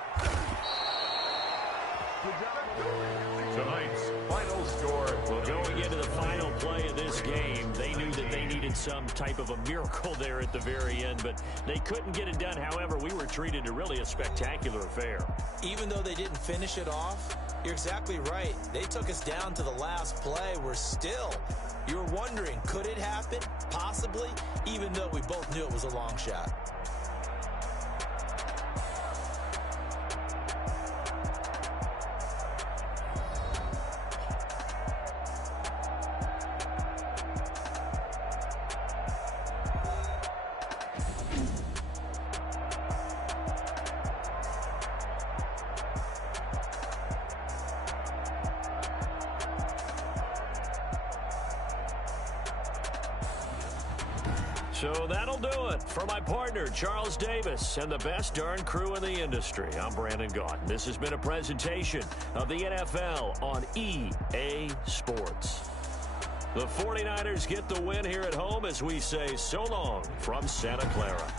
Tonight's final score. Well, going into the final play of this game, they knew that they needed some type of a miracle there at the very end, but they couldn't get it done. However, we were treated to really a spectacular affair. Even though they didn't finish it off, you're exactly right. They took us down to the last play. You were wondering, could it happen? Possibly, even though we both knew it was a long shot. So that'll do it for my partner, Charles Davis, and the best darn crew in the industry. I'm Brandon Gaudin. This has been a presentation of the NFL on EA Sports. The 49ers get the win here at home as we say so long from Santa Clara.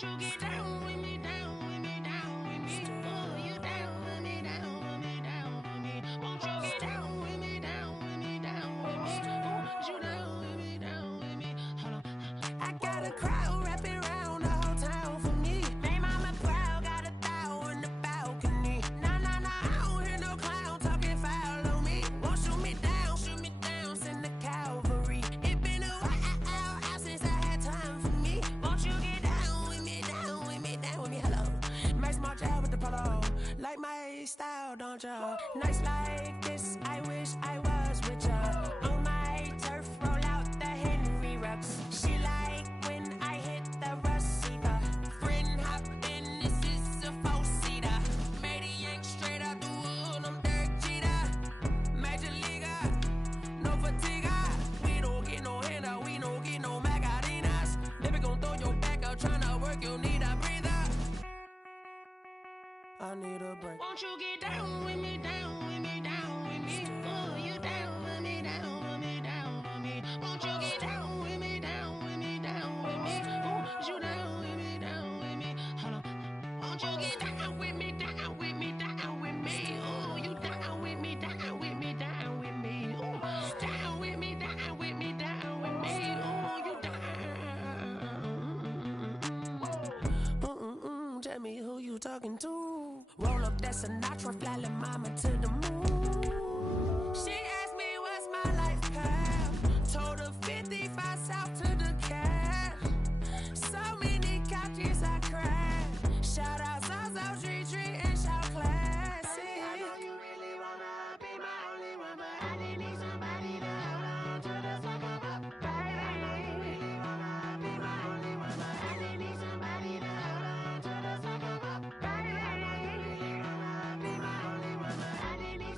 Won't you get down with me, down with me, down with me? Oh, you down with me, down with me, down with me. Won't you get down with me, down with me, down with me? Oh, you down with me, down with me? Hold on. I got a crowd wrapping around the whole town for me. Made mama proud, got a thou in the balcony. Nah, nah, nah, I don't hear no clown talking foul on me. Won't shoot me down, send the cavalry. It been a while since I had time for me. Won't you get down with me, down with me, down with me? Hello. Max March out with the polo. Like my style, don't ya? Nights like this, I wish I was with ya. On my turf, roll out the Henry Rux. She like when I hit the receiver. Friend hop in, this is a four-seater. Made a yank straight out the wood, I'm Derek Jeter. Major leaguer, no fatigue. We don't get no handout, we don't get no Magarinas. Baby gon' throw your back out, tryna work, you need a breather. I need a break. Won't you get down with me, down with me, down with me? Oh, you down with me, down with me, down with me? Won't you get down with me, down with me, down with me? Oh, you down with me, down with me? Hold on. Won't you get down with me, down with me, down with me? Oh, you down with me, down with me, down with me? Oh, down with me, down with me, down with me? Oh, you down. Tell me who you talking to. Roll up that Sinatra, fly la mama to the moon. She asked me what's my life path. Told her 55 south to the cat. So many couches I cried. Shout out South Street and shout classy. I know you really wanna be my only one, but I didn't need somebody to hold on to the second up, baby. I know you really wanna be my only one, but I didn't need somebody to hold on to the second up, baby. I know you really wanna be my only one, but I didn't need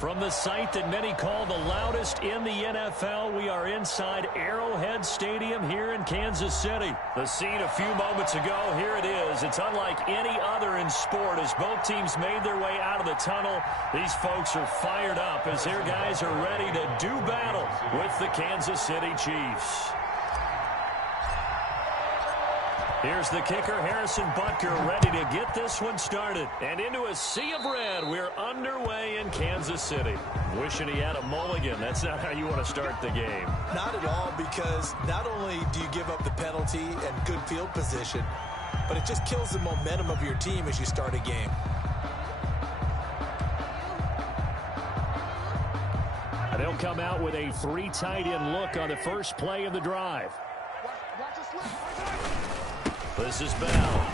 From the site that many call the loudest in the NFL, we are inside Arrowhead Stadium here in Kansas City. The scene a few moments ago, here it is. It's unlike any other in sport as both teams made their way out of the tunnel. These folks are fired up as their guys are ready to do battle with the Kansas City Chiefs. Here's the kicker, Harrison Butker, ready to get this one started. And into a sea of red, we're underway in Kansas City. Wishing he had a mulligan. That's not how you want to start the game. Not at all, because not only do you give up the penalty and good field position, but it just kills the momentum of your team as you start a game. And they'll come out with a 3 tight end look on the first play of the drive. This is Bell,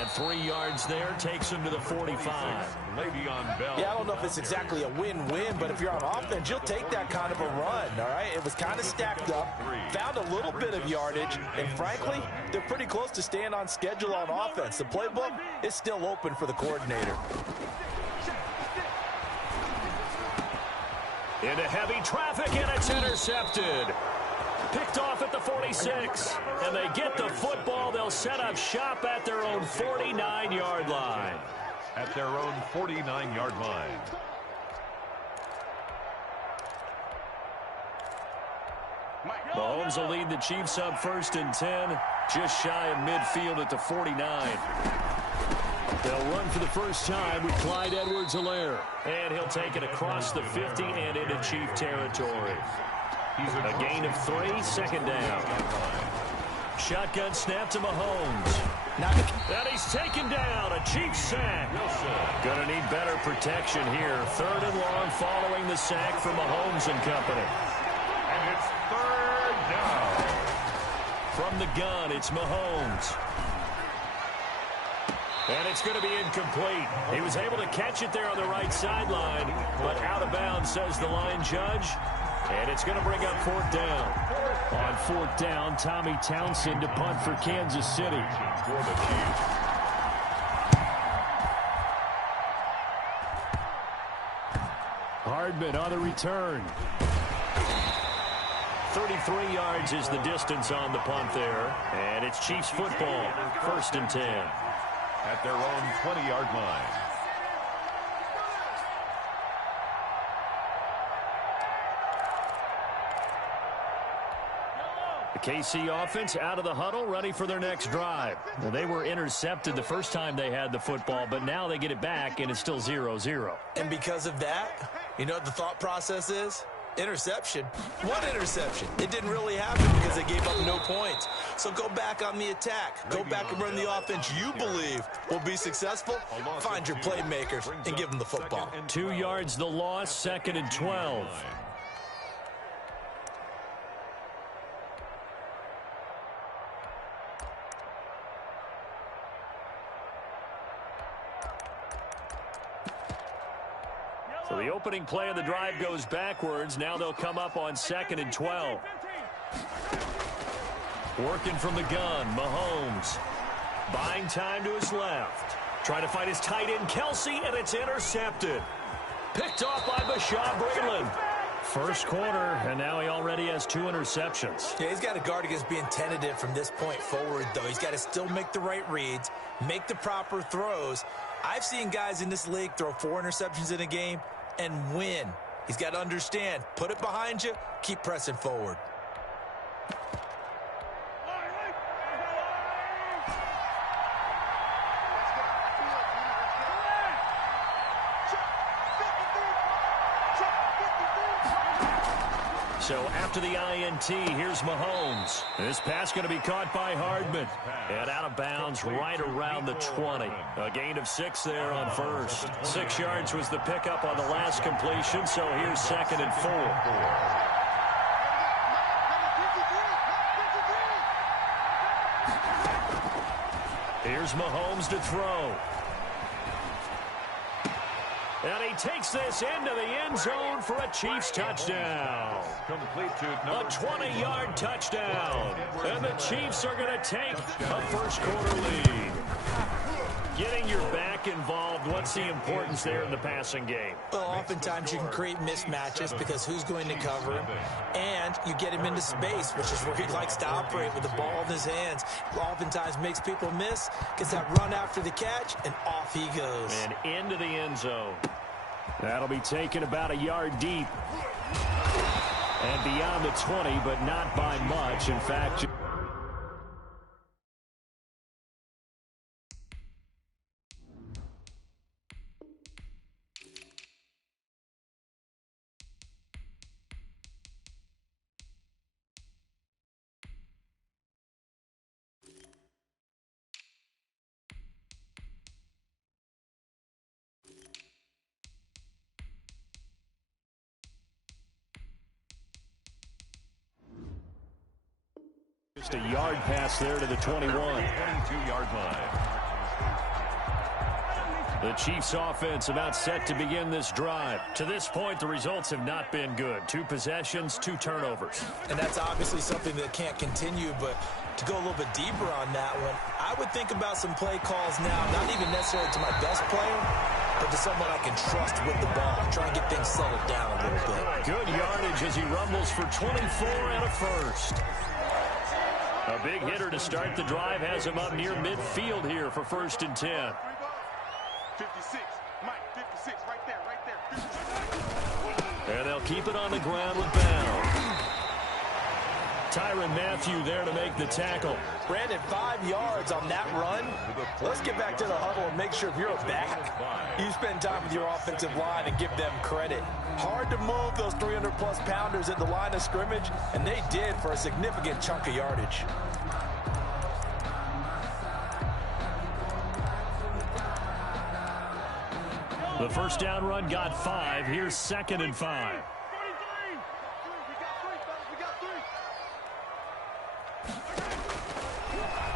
and 3 yards there takes him to the 45. Le'Veon Bell. Yeah, I don't know if it's exactly a win-win, but if you're on offense, you'll take that kind of a run, all right? It was kind of stacked up, found a little bit of yardage, and frankly, they're pretty close to staying on schedule on offense. The playbook is still open for the coordinator. Into heavy traffic, and it's intercepted. Picked off at the 46, and they get the football. They'll set up shop at their own 49-yard line. At their own 49-yard line. Mahomes will lead the Chiefs up 1st and 10, just shy of midfield at the 49. They'll run for the first time with Clyde Edwards-Helaire, and he'll take it across the 50 and into Chief territory. A gain of 3, 2nd down. Shotgun snap to Mahomes. And he's taken down. A Chiefs sack. Gonna need better protection here. 3rd and long following the sack from Mahomes and company. And it's 3rd down. From the gun, it's Mahomes. And it's going to be incomplete. He was able to catch it there on the right sideline, but out of bounds, says the line judge. And it's going to bring up 4th down. On 4th down, Tommy Townsend to punt for Kansas City. Hardman on the return. 33 yards is the distance on the punt there. And it's Chiefs football, 1st and 10. At their own 20-yard line. The KC offense out of the huddle, ready for their next drive. Well, they were intercepted the first time they had the football, but now they get it back, and it's still 0-0. And because of that, you know what the thought process is? Interception. What interception? It didn't really happen because they gave up no points. So go back on the attack. Go back and run the offense you believe will be successful. Find your playmakers and give them the football. 2 yards the loss, 2nd and 12. So the opening play of the drive goes backwards. Now they'll come up on 2nd and 12. Working from the gun, Mahomes. Buying time to his left. Trying to find his tight end, Kelsey, and it's intercepted. Picked off by Bashaud Breeland. First quarter, and now he already has 2 interceptions. Yeah, he's got to guard against being tentative from this point forward, though. He's got to still make the right reads, make the proper throws. I've seen guys in this league throw 4 interceptions in a game and win. He's got to understand, put it behind you, keep pressing forward. So after the INT, here's Mahomes. This pass going to be caught by Hardman. And out of bounds right around the 20. A gain of 6 there on first. 6 yards was the pickup on the last completion, so here's 2nd and 4. Here's Mahomes to throw. And he takes this into the end zone for a Chiefs touchdown. Complete to a 20-yard touchdown. And the Chiefs are going to take a first quarter lead. Getting your back quarterback involved, what's the importance there in the passing game? Well, oftentimes you can create mismatches because who's going to cover him, and you get him into space, which is where he likes to operate with the ball in his hands. Oftentimes makes people miss, gets that run after the catch, and off he goes. And into the end zone. That'll be taken about a yard deep. And beyond the 20, but not by much. In fact, just a yard pass there to the 21. 22-yard line. The Chiefs offense about set to begin this drive. To this point, the results have not been good. 2 possessions, 2 turnovers. And that's obviously something that can't continue, but to go a little bit deeper on that one, I would think about some play calls now, not even necessarily to my best player, but to someone I can trust with the ball. Try and get things settled down a little bit. Good yardage as he rumbles for 24 and a first. A big hitter to start the drive has him up near midfield here for 1st and 10. 56, Mike, 56, right there. And they'll keep it on the ground with Bell. Tyrann Mathieu there to make the tackle. Brandon, 5 yards on that run. Let's get back to the huddle and make sure if you're a back, you spend time with your offensive line and give them credit. Hard to move those 300-plus pounders at the line of scrimmage, and they did for a significant chunk of yardage. The first down run got 5. Here's 2nd and 5.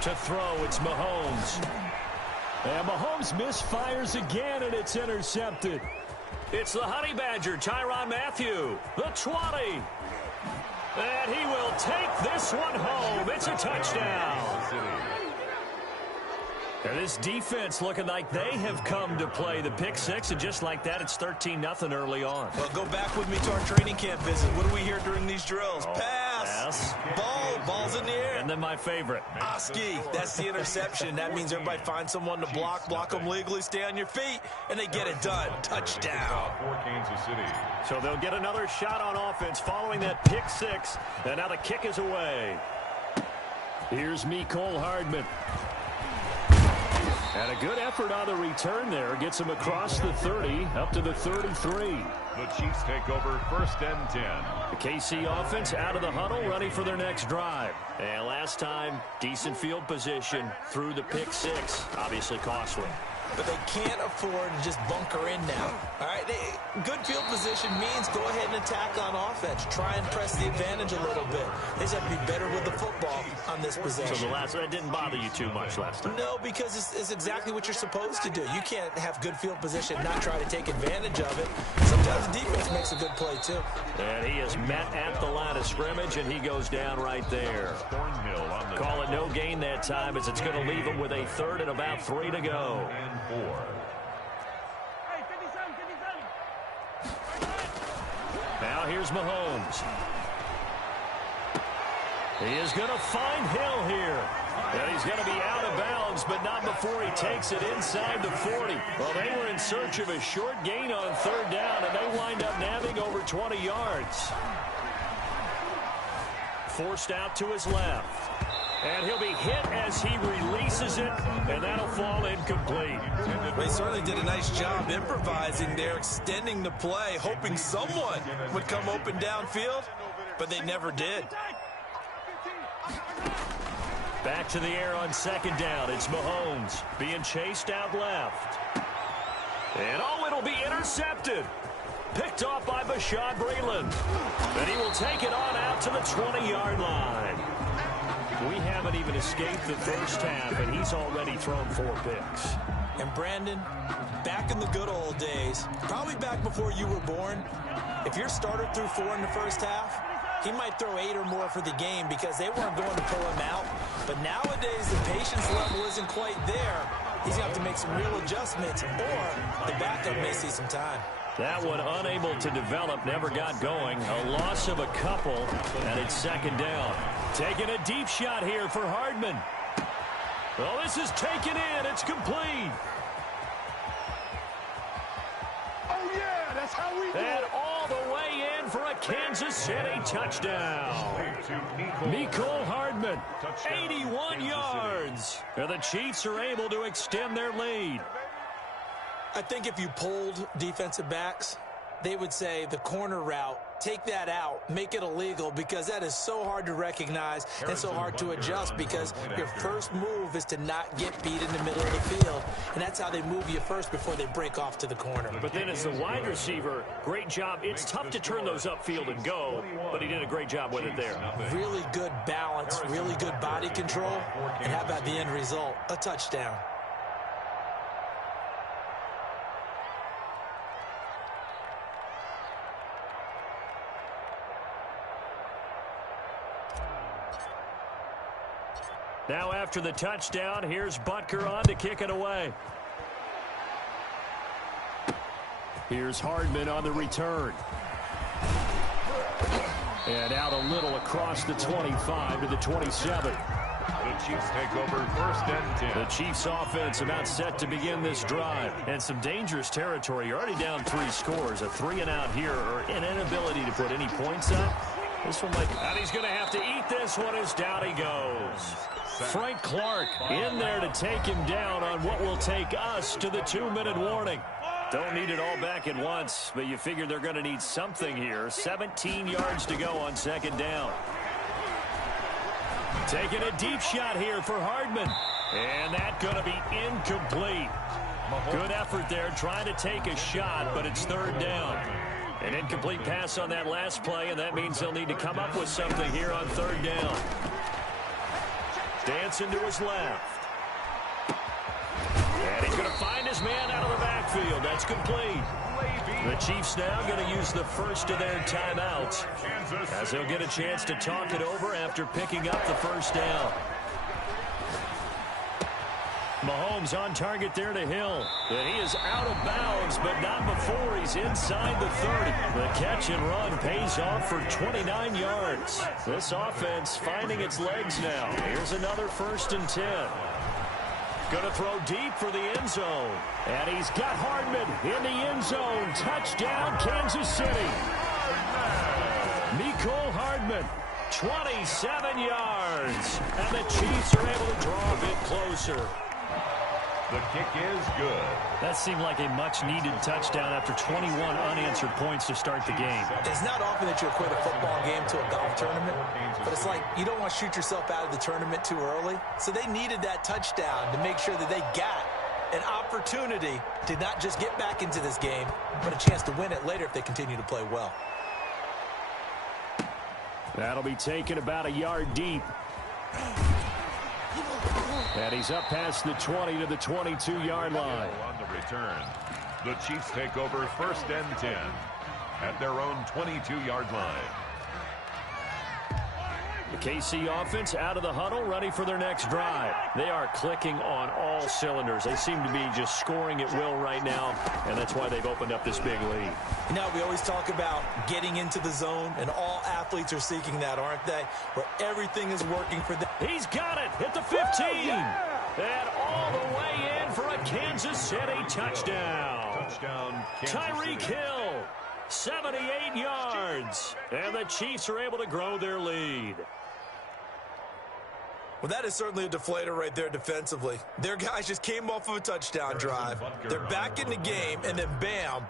To throw, it's Mahomes. And Mahomes misfires again, and it's intercepted. It's the Honey Badger, Tyrann Mathieu, the 20. And he will take this one home. It's a touchdown. And this defense looking like they have come to play. The pick 6, and just like that, it's 13-0 early on. Well, go back with me to our training camp visit. What do we hear during these drills? Pass. Ball's in the air. And then my favorite. Oski, that's the interception. That means everybody finds someone to block them legally, stay on your feet, and they get it done. Touchdown. For Kansas City. So they'll get another shot on offense following that pick 6. And now the kick is away. Here's Mecole Hardman. And a good effort on the return there. Gets him across the 30, up to the 33. The Chiefs take over 1st and 10. The KC offense out of the huddle, ready for their next drive. And last time, decent field position through the pick 6. Obviously costly. But they can't afford to just bunker in now. All right, good field position means go ahead and attack on offense. Try and press the advantage a little bit. They just have to be better with the football on this possession. So that didn't bother you too much last time? No, because it's exactly what you're supposed to do. You can't have good field position and not try to take advantage of it. Sometimes the defense makes a good play, too. And he is met at the line of scrimmage, and he goes down right there. Call it no gain that time, as it's going to leave him with a 3rd and about 3 to go. And 4. Now here's Mahomes. He is going to find Hill here. And he's going to be out of bounds, but not before he takes it inside the 40. Well, they were in search of a short gain on 3rd down, and they wind up nabbing over 20 yards. Forced out to his left. And he'll be hit as he releases it, and that'll fall incomplete. They certainly did a nice job improvising there, extending the play, hoping someone would come open downfield, but they never did. Back to the air on 2nd down. It's Mahomes being chased out left. And it'll be intercepted. Picked off by Bashaud Breeland. And he will take it on out to the 20-yard line. We haven't even escaped the first half, and he's already thrown 4 picks. And Brandon, back in the good old days, probably back before you were born, if your starter threw 4 in the first half, he might throw 8 or more for the game because they weren't going to pull him out. But nowadays, the patience level isn't quite there. he's going to have to make some real adjustments, or the backup may see some time. That one unable to develop, never got going. A loss of a couple, and it's second down. Taking a deep shot here for Hardman. Well, this is taken in. It's complete. Oh, yeah, that's how we do And it. all the way in for a Kansas City touchdown. Mecole Hardman, 81 yards. And the Chiefs are able to extend their lead. I think if you polled defensive backs, they would say the corner route, take that out, make it illegal, because that is so hard to recognize and so hard to adjust, because your first move is to not get beat in the middle of the field, and that's how they move you first before they break off to the corner. But then as the wide receiver, great job. It's tough to turn those upfield and go, but he did a great job with it there. Really good balance, really good body control, and how about the end result? A touchdown. Now after the touchdown, here's Butker on to kick it away. Here's Hardman on the return. And out a little across the 25 to the 27. The Chiefs take over first and 10. The Chiefs offense about set to begin this drive. And some dangerous territory. You're already down 3 scores. A 3-and-out here, or an inability to put any points up. This one might, and he's going to have to eat this one as down he goes. Frank Clark in there to take him down on what will take us to the 2-minute warning. Don't need it all back at once, but you figure they're going to need something here. 17 yards to go on second down. Taking a deep shot here for Hardman. And that's going to be incomplete. Good effort there trying to take a shot, but it's third down. An incomplete pass on that last play, and that means they'll need to come up with something here on third down. Dancing to his left. And he's going to find his man out of the backfield. That's complete. The Chiefs now going to use the first of their timeouts, as they'll get a chance to talk it over after picking up the first down. Mahomes on target there to Hill. And he is out of bounds, but not before he's inside the 30. The catch and run pays off for 29 yards. This offense finding its legs now. Here's another 1st and 10. Going to throw deep for the end zone. And he's got Hardman in the end zone. Touchdown, Kansas City. Mecole Hardman, 27 yards. And the Chiefs are able to draw a bit closer. The kick is good. That seemed like a much-needed touchdown after 21 unanswered points to start the game. It's not often that you equate a football game to a golf tournament, but it's like you don't want to shoot yourself out of the tournament too early. So they needed that touchdown to make sure that they got an opportunity to not just get back into this game, but a chance to win it later if they continue to play well. That'll be taken about a yard deep. And he's up past the 20 to the 22-yard line. On the return, the Chiefs take over 1st and 10 at their own 22-yard line. The KC offense out of the huddle, ready for their next drive. They are clicking on all cylinders. They seem to be just scoring at will right now, and that's why they've opened up this big lead. You know, we always talk about getting into the zone, and all athletes are seeking that, aren't they? Where everything is working for them. He's got it at the 15. And all the way in for a Kansas City touchdown. Touchdown, Tyreek Hill, 78 yards. And the Chiefs are able to grow their lead. Well, that is certainly a deflator right there defensively. Their guys just came off of a touchdown drive. They're back in the game, and then bam,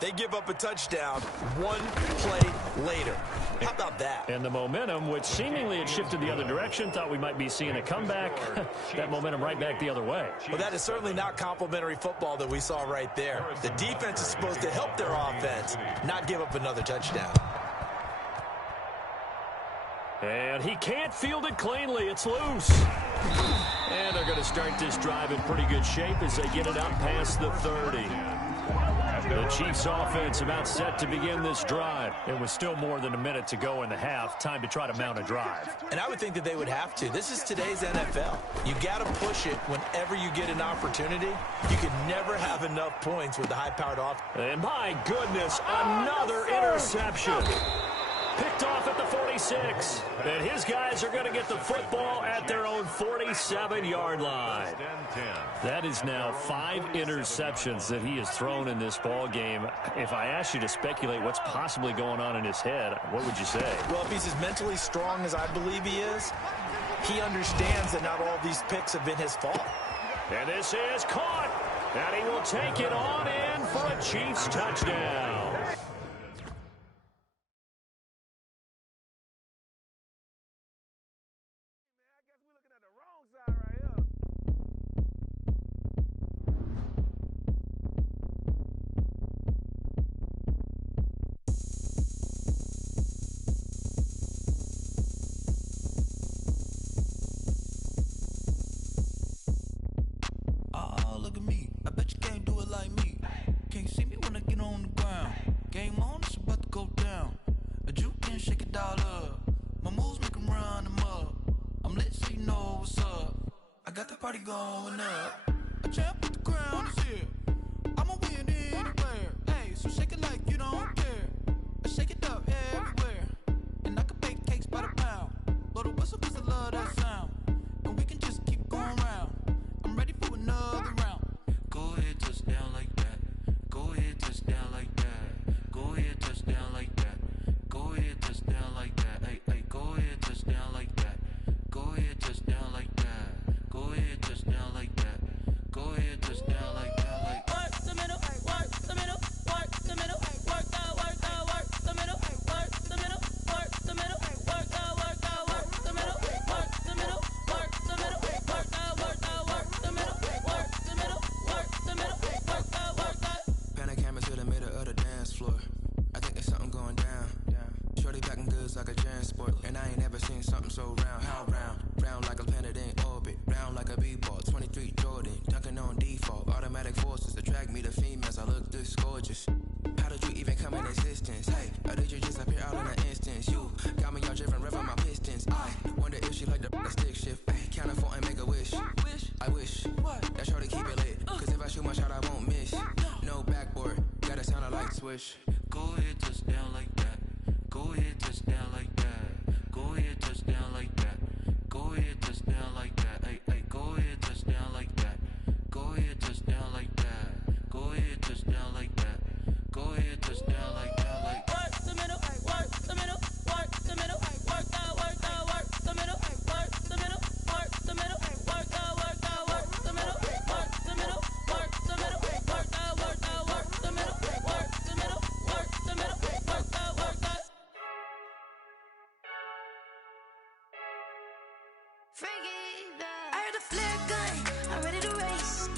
they give up a touchdown one play later. How about that? And the momentum, which seemingly had shifted the other direction, thought we might be seeing a comeback. That momentum right back the other way. Well, that is certainly not complimentary football that we saw right there. The defense is supposed to help their offense, not give up another touchdown. And he can't field it cleanly. It's loose. And they're going to start this drive in pretty good shape as they get it up past the 30. At The Chiefs offense about set to begin this drive. It was still more than a minute to go in the half. Time to try to mount a drive. And I would think that they would have to. This is today's NFL. You got to push it whenever you get an opportunity. You can never have enough points with the high-powered offense. And my goodness, another interception. Picked off at the 46. And his guys are going to get the football at their own 47-yard line. That is now 5 interceptions that he has thrown in this ball game. If I asked you to speculate what's possibly going on in his head, what would you say? Well, if he's as mentally strong as I believe he is, he understands that not all of these picks have been his fault. And this is caught. And he will take it on in for a Chiefs touchdown. Going up, a champ with the crown is here. I'ma win anywhere. Hey, so shake it like you don't care. I shake it up everywhere, and I can bake cakes by the pound. Blow the whistle 'cause I love that sound, and we can just keep going round. I'm ready for another round. Go ahead, touch down like that. Go ahead, touch down like that. Go ahead, touch down like that. Go ahead, touch down like that. Hey, hey, go ahead, touch down like that. Go ahead, touch down like that. Go ahead, touch down like that. Go ahead, touch down like that. Like work the middle, work the middle, work the middle, work the middle, work the middle, work the middle, work the middle, work the middle, work the middle, work the middle, work the middle, work the middle, work the. Pan a camera to the middle of the dance floor. I think there's something going down. Shorty packing goods like a transport, and I ain't never seen something so round. How round? Round like a planet in orbit, round like a b-ball. 23 Jordan, dunking on default. Automatic forces attract me to females. I look this gorgeous. How did you even come in existence? Hey, or did you just appear out in an instance? You got me all driven, revving my pistons. I wonder if she like the stick shift. Hey, count it 4 and make a wish. I wish that shorty keep it lit, 'cause if I shoot my shot, I won't miss. No backboard, gotta sound a light switch. Go ahead, touch down like that. Go ahead, touch down like that. Go ahead, touch down like that. Go ahead, touch down like that. Hey, hey, go ahead, touch down like that. Go ahead, touch down like that. Go ahead, touch down like that. Go ahead, touch down like that. Like work the middle, work the middle, work the middle, work the middle, work the middle, work the middle, work the middle, work the middle, work the middle, work the middle, work the middle, work the middle, work the middle, work the middle, work the. I heard the flare gun, I'm ready to race.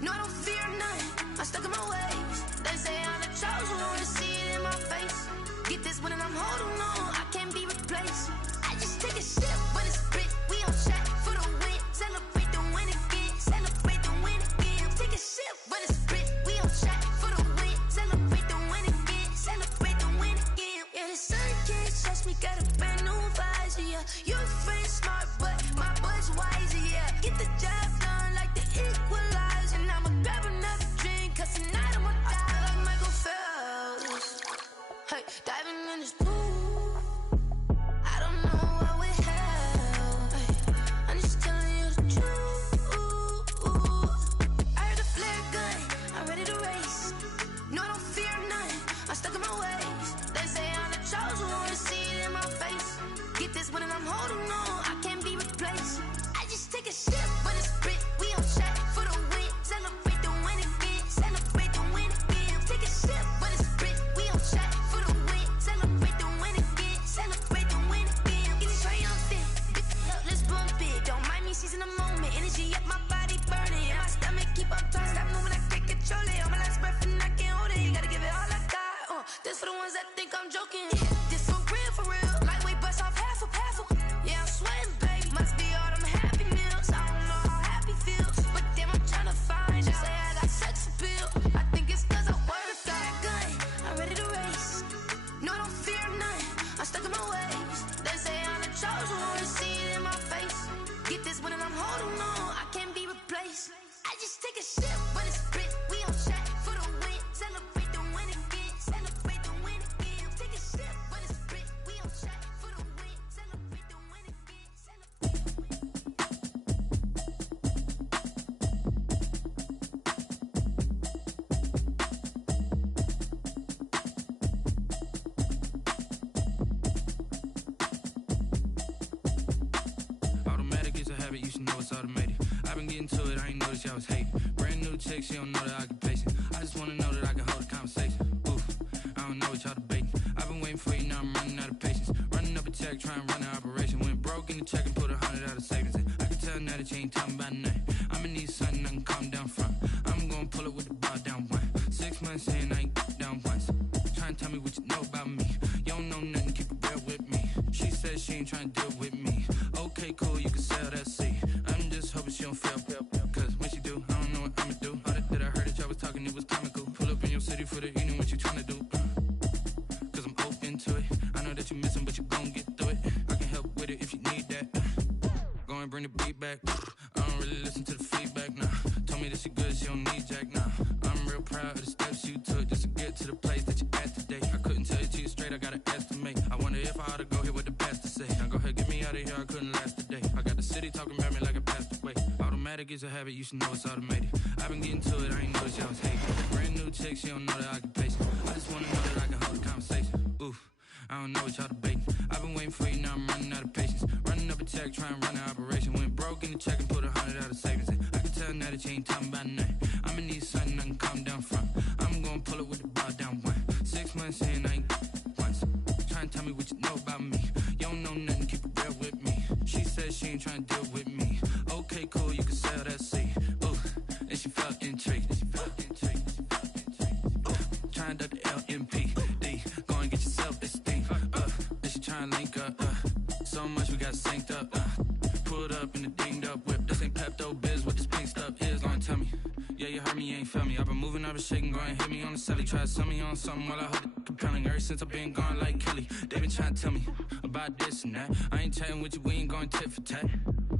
No, I don't fear none, I'm stuck in my ways. They say I'm the chosen one, to see it in my face. Get this one and I'm holding on, I can't be replaced. I just take a sip when it's split, we on shot for the win. Celebrate the win again, celebrate the win again. Take a sip when it's split, we on shot for the win. Celebrate the win again, celebrate the win again. Yeah, the sun can't touch me, got a brand new visor, yeah. Your friend smart, but my boy's wiser, yeah. Get the job done like the equalizer. And I'ma grab another drink, 'cause tonight I'ma die like Michael Phelps. Hey, diving in this pool, I don't know what we're having. chick, she don't know that I can patient. I just wanna know that I can hold a conversation. Oof, I don't know what y'all debating. I've been waiting for you, now I'm running out of patience. Running up a check, trying to run an operation. Went broke in the check and put 100 out of savings in. I can tell now that you ain't talking about nothing. I'ma need something I can calm down from. I'm gonna pull it with the bar down one. 6 months in, I ain't down once. Trying to tell me what you know about me. You don't know nothing, keep it real with me. She says she ain't trying to deal with me. Okay, cool, you can sell that seat. I'm just hoping she don't fail. Cause when she do, I don't know what I'ma do. All that I heard that y'all was talking, it was comical. Pull up in your city for the evening, what you trying to do? Cause I'm open to it. I know that you miss him, but you gon' get through it. I can help with it if you need that. Go and bring the beat back. I don't really listen to the feedback, nah. Told me that she good, she don't need jack, nah. I'm real proud of the steps you took just to get to the place that you at today. I couldn't tell you to you straight, I gotta estimate. I wonder if I ought to go here with the best to say. Now go ahead, get me out of here, I couldn't last a day. I got the city talking about me like I passed away. Automatic is a habit, you should know it's automated. I've been getting to it, I ain't noticed y'all was hating. Brand new chick, she don't know that I can patient. I just wanna know that I can hold a conversation. Oof, I don't know what y'all debating. I've been waiting for you, now I'm running out of patience. Running up a check, trying to run an operation. Went broke in the check and put 100 out of savings in. I can tell now that you ain't talking about nothing. I'ma need something I can calm down from. I'm gonna pull it with the bar down one. 6 months in, I ain't once. Trying to tell me what you know about me. You don't know nothing, keep it real with me. She says she ain't trying to deal with me. Okay, cool, you can sell that seat. Ooh, and she felt intrigued. Trying to duck the LMPD. Go and get your self-esteem. And she trying to link up. So much we got synced up. Pulled up in the dinged up whip. This ain't Pepto-Biz, what this pink stuff is. Gonna tell me. Yeah, you heard me, you ain't felt me. I've been moving, I've been shaking, go and hit me on the celly. Try to sell me on something while I hold it compelling. Ever since I've been gone like Kelly, they been trying to tell me about this and that. I ain't chatting with you, we ain't going tit for tat.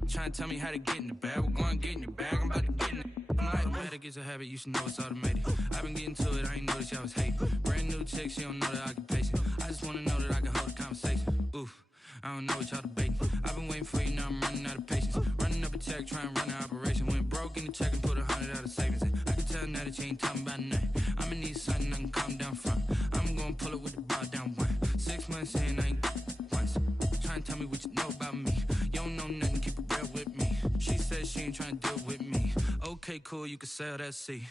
Trying to tell me how to get in the bag. We're going to get in your bag, I'm about to get in it. Automatic is a habit, you should know it's automated. I've been getting to it, I ain't noticed y'all was hating. Brand new chick, she don't know that I can patient. I just wanna know that I can hold a conversation. Oof, I don't know what y'all debating. I've been waiting for you, now I'm running out of patience. Running up a check, trying to run an operation. Went broke in the check and put 100 out of savings in. I can tell now that you ain't talking about nothing. I'ma need something I can calm down from. I'm gonna pull it with the bar down one. 6 months in, I ain't once. Trying to tell me what you know about me. You don't know nothing, keep it real with me. She says she ain't trying to deal with me. Okay, cool, you can sell that seat.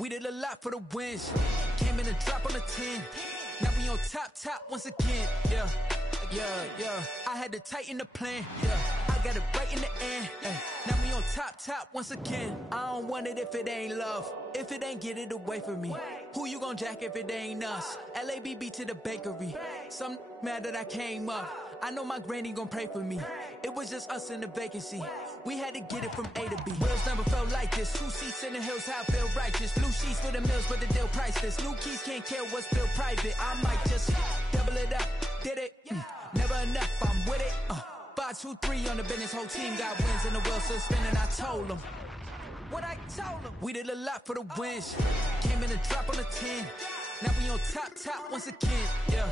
We did a lot for the wins. Came in and drop on the 10. Now we on top once again. Yeah. I had to tighten the plan. Yeah. I got it right in the end. Now we on top once again. I don't want it if it ain't love. If it ain't, get it away from me. Who you gon' jack if it ain't us? LABB to the bakery. Some mad that I came up. I know my granny gon' pray for me. It was just us in the vacancy. We had to get it from A to B. Wheels never felt like this. 2 seats in the hills, how I feel righteous. Blue sheets for the mills, but the deal priceless. New keys can't care what's still private. I might just double it up. Did it? Never enough, I'm with it. 5, 2, 3 on the business. Whole team got wins and the wheels still spinning. I told them what I told them. We did a lot for the wins. Came in and drop on the 10. Now we on top once again. Yeah.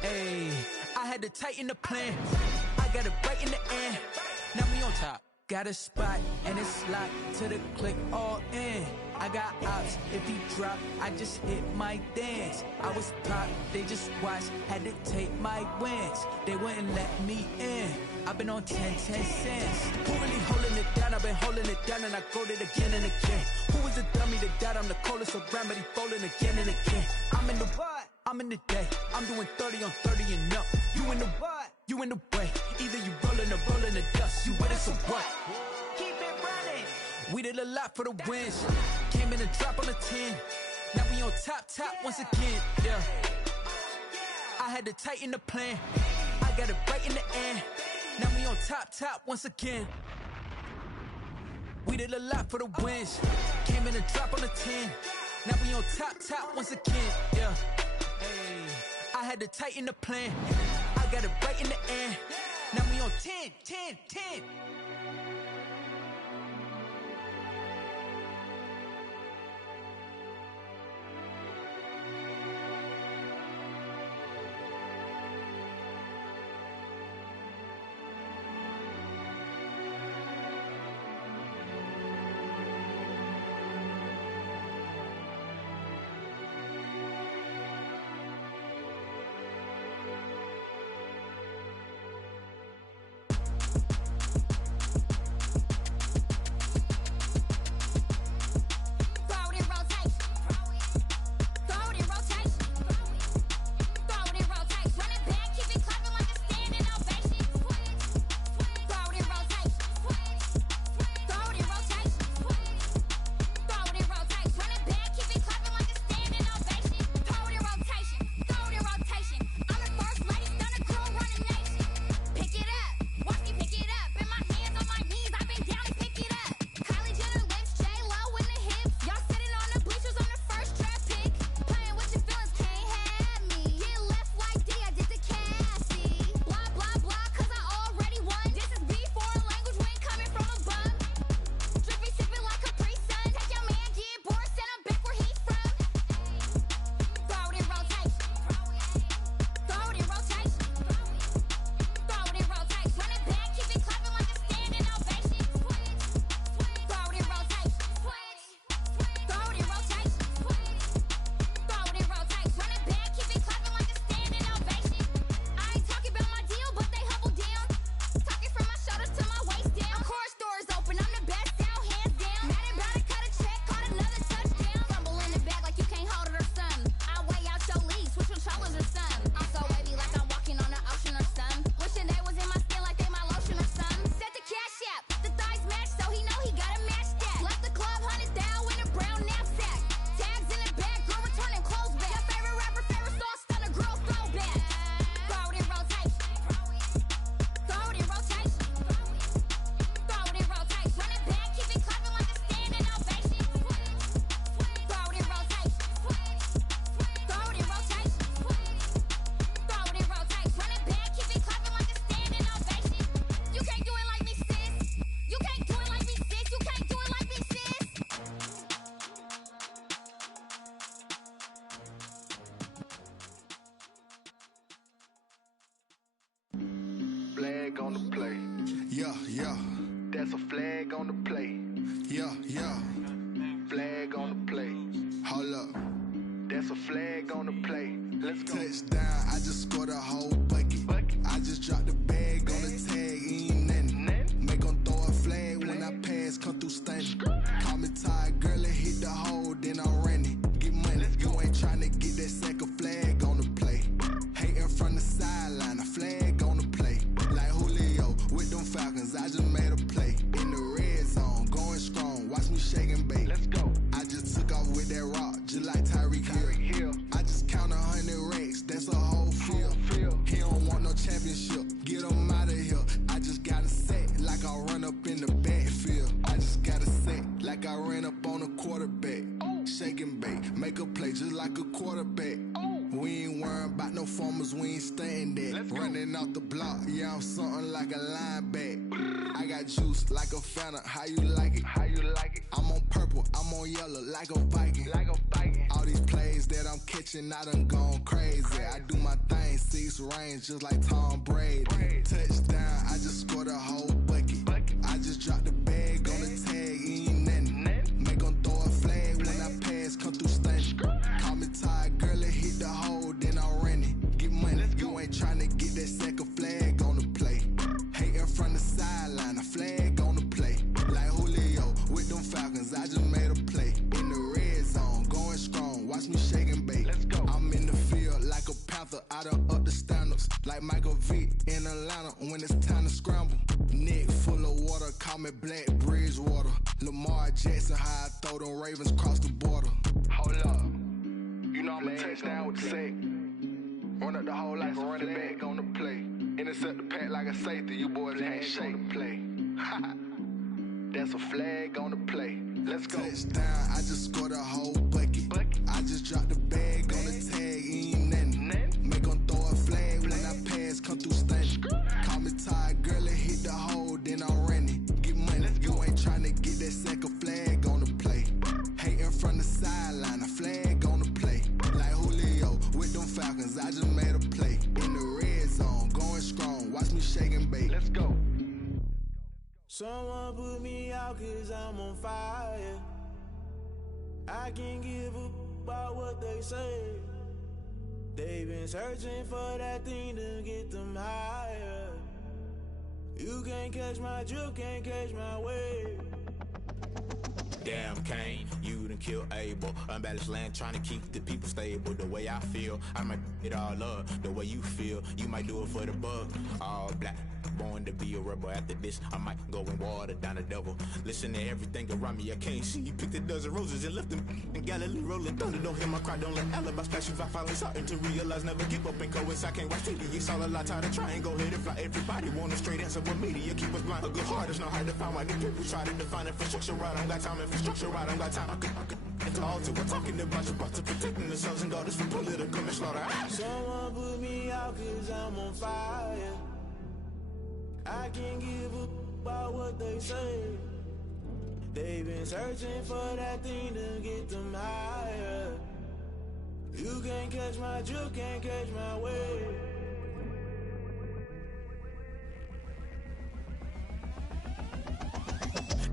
Hey, I had to tighten the plan. I got it right in the end. Now we on top. Got a spot and it's locked to the click all in. I got ops, if he drop, I just hit my dance. I was pop, they just watched, had to take my wins. They wouldn't let me in. I've been on 10 cents. Who really holding it down? I've been holding it down and I go it again and again. Who was the dummy that died? I'm the coldest around, but he folding again and again. I'm in the what? I'm in the day. I'm doing 30 on 30 and up. You in the what? You in the way. Either you rolling or rolling the dust. You with us or what? Keep it running. We did a lot for the wins. Came in and drop on the 10. Now we on top once again. Yeah. I had to tighten the plan. I got it right in the end. Now we on top once again. We did a lot for the wins. Came in and drop on the 10. Now we on top once again. Yeah. Hey, I had to tighten the plan. I got it right in the end. Now we on 10. Yeah. Flag on the play. Hold up. That's a flag on the play. Let's go. Touchdown, I just scored a whole bucket. I just dropped the bag on the tag, ain't nothing. Make 'em throw a flag when I pass, come through stunning. Call me tired, girl, and hit the hole, then I'm running. Get money, you ain't tryna get that second flag on the play. Hating from the sideline, a flag on the play. Like Julio with them Falcons, I just made a play. In the red zone, going strong, watch me shake and bake. Let's go. I just took off with that rock, just like Tyreek Hill. I just count 100 racks, that's a whole field. He don't want no championship, get him out of here. I just got a set, like I run up in the backfield. I just got a set, like I ran up on a quarterback. Shake and bake, make a play just like a quarterback. We ain't worrying about no formers, we ain't staying there. Running off the block, yeah, I'm something like a lineback. I got juice like a Fanta, how you like it? I'm on purple, I'm on yellow, like a Viking. All these plays that I'm catching, I done gone crazy. I do my thing, 6 range, just like Tom Brady. Touchdown, I just scored a whole bucket. I just dropped the bag on the tag, ain't nothing. Make 'em throw a flag when I pass, come through stunning. Call me tired, girl, and hit the hole, then I'm running. Get money, you ain't tryna get that second flag on the play. Hating from the sideline, a flag on the play. Like Julio with them Falcons, I just made a play. In the red zone, going strong, watch me shake and bake. Let's go. I'm in the field like a Panther, I done up the standards. Like Michael Vick in Atlanta when it's time to scramble. Neck full of water, call me Black Bridgewater. Lamar Jackson, how I throw them Ravens cross the border. Hold up. You know I'm a touchdown with the sack. Run up the whole like a running back on the play. Intercept the pack like a safety, you boys ain't shake the play. That's a flag on the play. Let's go. Touchdown, I just scored a whole bucket. I just dropped the bag on the tag, ain't nothing. Make 'em throw a flag when I pass, come through stunning. Call me tired, girl, and hit the hole, then I'm running. Get money, you ain't tryna get that second flag on the play. Hating from the sideline, a flag on the play. Like Julio with them Falcons, I just made a play. In the red zone, going strong, watch me shake and bake. Let's go. Someone put me out 'cause I'm on fire. I can't give a about what they say. They've been searching for that thing to get them higher. You can't catch my drift, can't catch my wave. Damn, Kane, you done killed Abel. Unbalanced land, trying to keep the people stable. The way I feel, I might it all up. The way you feel, you might do it for the bug. All black, born to be a rebel. After this, I might go and water down the devil. Listen to everything around me, I can't see. You picked a dozen roses and left them in Galilee rolling thunder. Don't hear my cry, don't let alibis pass you. I finally starting to realize, never give up and coincide. I can't watch TV, it's all a lot. Tired of trying, go ahead and fly. Everybody want a straight answer with media, keep us blind. A good heart is not hard to find. Why these people try to define infrastructure right? I don't got time, infrastructure right, I don't got time. I could it's all to we're talking about your to protecting the sons and daughters from political manslaughter. Someone put me out 'cause I'm on fire. I can't give a about what they say. They've been searching for that thing to get them higher. You can't catch my drift, can't catch my wave.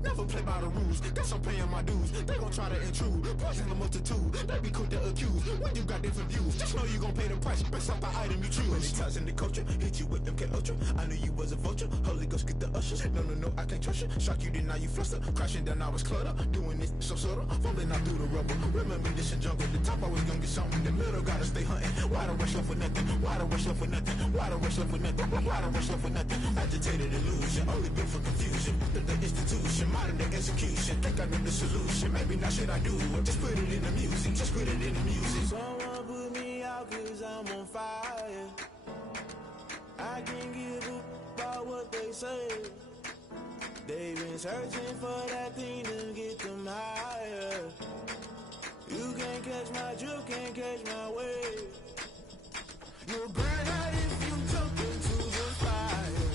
Never play by the rules, guess I'm paying my dues. They gon' try to intrude, poison the multitude. They be quick to accuse, when you got different views. Just know you gon' pay the price, based off the item you choose. When it's ties in the culture, hit you with MK Ultra. I knew you was a vulture, Holy Ghost get the ushers. No, I can't trust you. Shock you, then now you fluster. Crashing down, I was clutter. Doing this so subtle, falling out through the rubble. Remember this in jungle, the top always gonna get something. In the middle, gotta stay hunting. Why the rush left with nothing? Why the rush left with nothing? Why the rush left with nothing? Why the rush left with nothing? Agitated illusion, only built for confusion. The institution, modern day execution. Think I know the solution. Maybe not should I do it? Just put it in the music. Just put it in the music. Someone put me out 'cause I'm on fire. I can't give a about what they say. They've been searching for that thing to get them higher. You can't catch my drift, can't catch my wave. You'll burn out if you jump into the fire.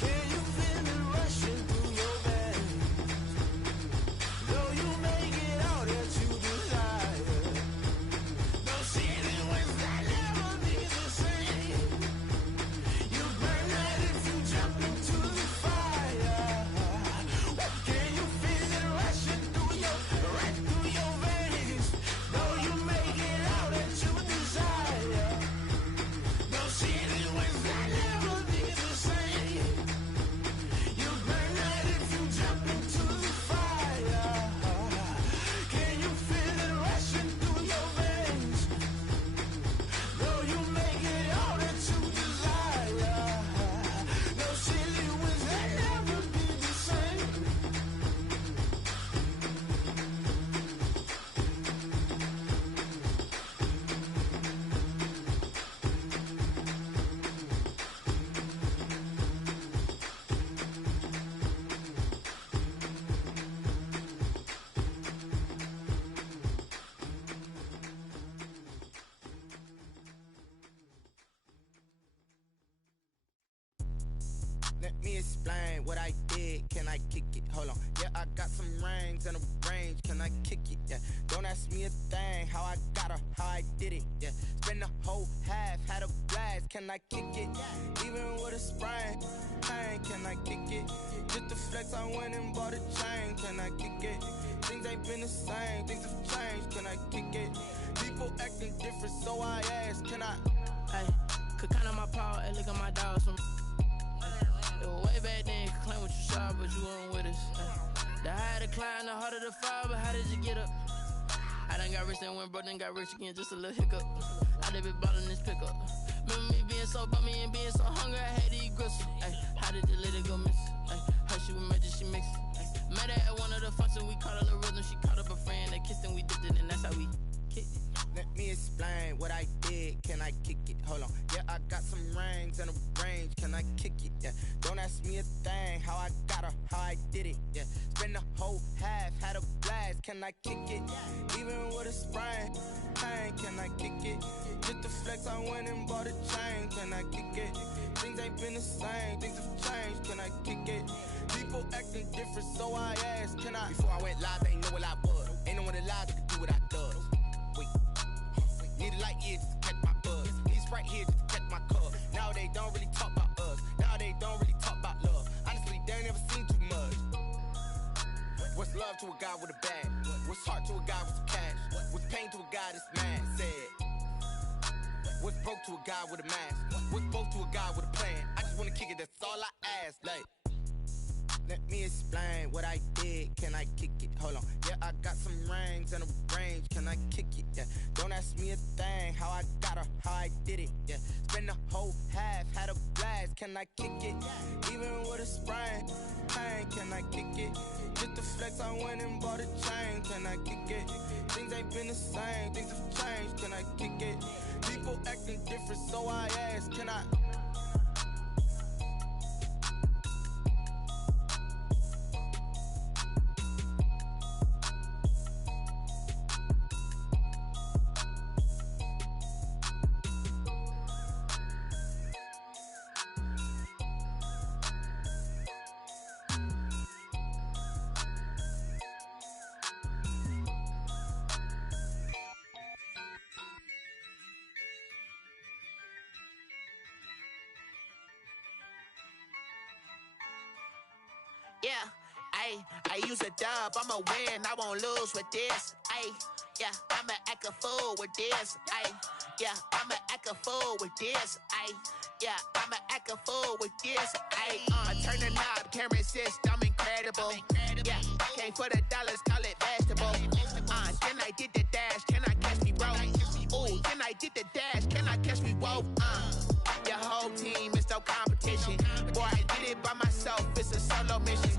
Can you feel it rushing through your veins? Though you make it all that you desire. No ceiling wins that never be the same. You burn out if you jump into the fire. Can you feel Let me explain what I did. Can I kick it? Hold on. Yeah, I got some rings and a range. Can I kick it? Yeah. Don't ask me a thing. How I got her, how I did it. Yeah. Spend the whole half, had a blast. Can I kick it? Even with a sprain. Pain, can I kick it? Just the flex, I went and bought a chain. Can I kick it? Things ain't been the same. Things have changed. Can I kick it? People acting different, so I ask. Can I? Hey, could count on my power and look at my dogs from. It was way back then, could claim what you saw, but you weren't with us. The higher the climb, the harder the fall, but how did you get up? I done got rich, then went broke, then got rich again, just a little hiccup. I done been ballin' this pickup. Remember me being so bummy and being so hungry, I had to eat gristle. Ay, how did you let it go miss? Ay, her she was magic, she mixed. Met her at one of the functions, we caught a little rhythm, she caught up a friend, they kissed and we dipped it, and that's how we kicked it. Let me explain what I did. Can I kick it? Hold on. Yeah, I got some rings and a range. Can I kick it? Yeah. Don't ask me a thing. How I got her, how I did it. Yeah. Spend the whole half, had a blast. Can I kick it? Even with a sprain. Pain, can I kick it? Just the flex, I went and bought a chain. Can I kick it? Things ain't been the same. Things have changed. Can I kick it? People acting different, so I asked. Can I? Before I went live, they ain't know what I was. Ain't no one alive that could do what I does. Need a light year just to catch my buzz. Need Sprite here just to catch my cup. Now they don't really talk about us. Now they don't really talk about love. Honestly, they ain't never seen too much. What's love to a guy with a bag? What's heart to a guy with some cash? What's pain to a guy that's mad? Said. What's broke to a guy with a mask? What's both to a guy with a plan? I just wanna kick it, that's all I ask. Like, let me explain what I did. Can I kick it? Hold on. Yeah, I got some rings and a range. Can I kick it? Yeah. Don't ask me a thing. How I got her, how I did it. Yeah. Spend the whole half, had a blast. Can I kick it? Even with a sprain. Pain, can I kick it? Just the flex, I went and bought a chain. Can I kick it? Things ain't been the same. Things have changed. Can I kick it? People acting different, so I ask. Can I? Yeah, I use a dub, I'ma win, I won't lose with this. Yeah, I'ma act a fool with this. Yeah, I'ma act a fool with this. Yeah, I'ma act a fool with this. Turn the knob, camera assist, I'm incredible. Yeah, came for the dollars, call it vegetable. Then I did the dash, can I catch me, bro? Ooh, then I did the dash, can I catch me, whoa? Your whole team is no competition. Boy, I did it by myself, it's a solo mission.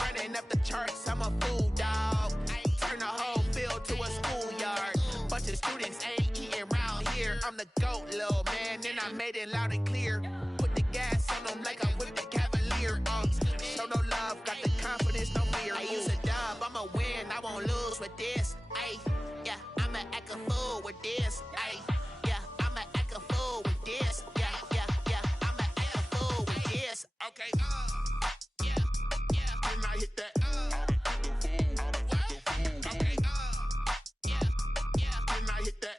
Running up the charts, I'm a fool, dog. Turn the whole field to a schoolyard. Bunch of students ain't eating round here. I'm the GOAT, little man, and I made it loud and clear. Put the gas on them like I whipped the Cavalier. Show no love, got the confidence, no fear. I use a dub, I'ma win, I won't lose with this. Yeah, I'ma act a fool with this. Yeah, I'ma act a fool with this. Yeah, I'ma act a fool with this. Okay. Can I hit that? Okay. Can I hit that?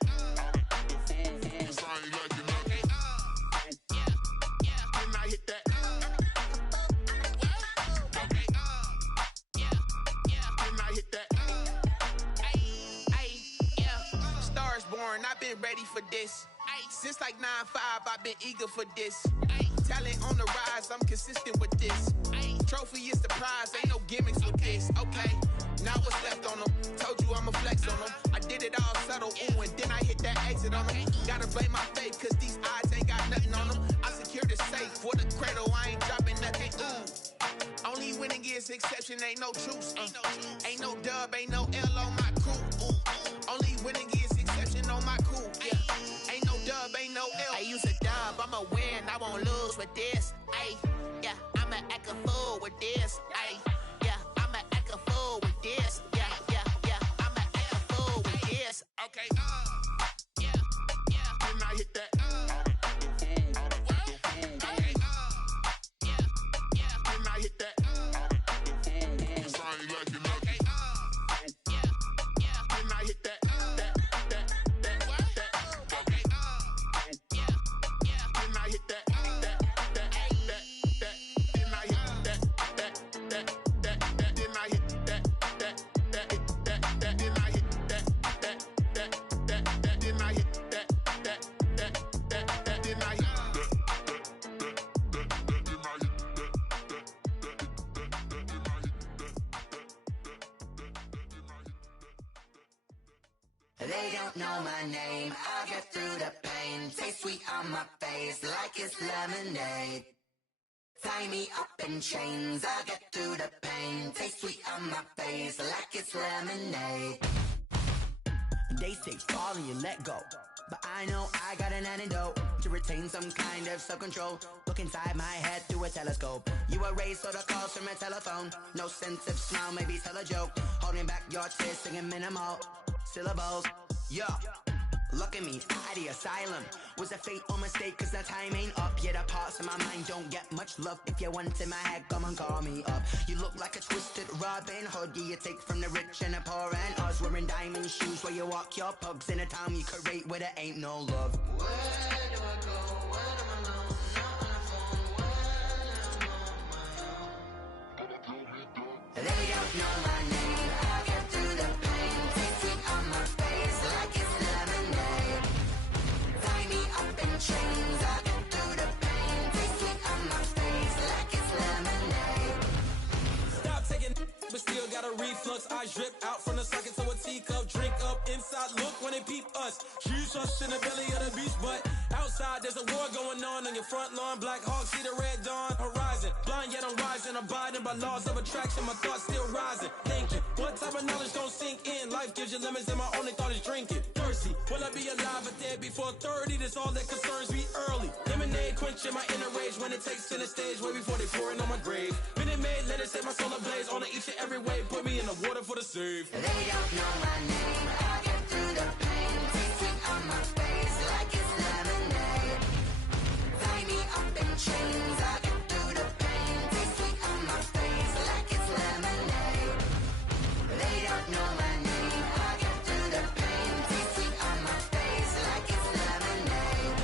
Cause I ain't like it. Okay. Can I hit that? Okay. Can I hit that? Stars born, I've been ready for this. Since like 9-5, I've been eager for this. Talent on the rise, I'm consistent with this. Trophy is the prize, ain't no gimmicks with this. Okay, now what's left on them? Told you I'ma flex on them. I did it all subtle, ooh, and then I hit that exit on them. Gotta blame my faith, cause these odds ain't got nothing on them. I secure the safe for the cradle, I ain't dropping nothing, ooh. Only winning is exception, ain't no truce. Ain't no dub, ain't no L on my crew. Only winning is exception on my crew. Yeah, ain't no dub, ain't no L. I use a dub, I'ma win, I won't lose with this. Yeah, I'ma act a fool with this. Yeah, I'ma act a fool with this. Yeah, I'ma act a fool with this. Okay. Can I hit that? They don't know my name, I get through the pain. Taste sweet on my face like it's lemonade. Tie me up in chains, I get through the pain. Taste sweet on my face like it's lemonade. They say fall and you let go, but I know I got an antidote to retain some kind of self-control. Look inside my head through a telescope. You erase all the calls from a telephone. No sense of smile, maybe tell a joke. Holding back your tears, singing minimal syllables. Yeah, look at me, out the asylum. Was a fate or mistake, cause the time ain't up. Yeah, the parts of my mind don't get much love. If you want in my head, come and call me up. You look like a twisted Robin Hood. Yeah, you take from the rich and the poor and us. Wearing diamond shoes where you walk your pugs. In a town you create where there ain't no love. Where do I go? When I'm alone? Not on the phone. When I'm on my own. They don't know my name. I get through the pain. Taste sweet on my face like it's lemonade. Tie me up in chains. I get through the pain. Taste sweet on my face like it's lemonade. Stop taking, but still got a reflux. I drip out from the socket to a teacup. Drink up inside. Look when they peep us. Shoes us in the belly of the beach, but outside there's a war going on your front lawn. Black Hawk see the red dawn horizon. Blind yet I'm rising, abiding by laws of attraction. My thoughts still rising. Thinking, what type of knowledge gon' sink in? Life gives you lemons, and my only thought is drinking. Thirsty, will I be alive or dead before 30? That's all that concerns me early. Lemonade quenching my inner rage when it takes center stage, way before they pour it on my grave. Minute Maid, let it set my soul ablaze. On each and every way, put me in the water for the save. They don't know my name. I get through the pain. Taste sweet on my face like it's lemonade. Tie me up in chains. I get through the pain. Taste sweet on my face like it's lemonade. They don't know my name. I get through the pain. Taste sweet on my face like it's lemonade.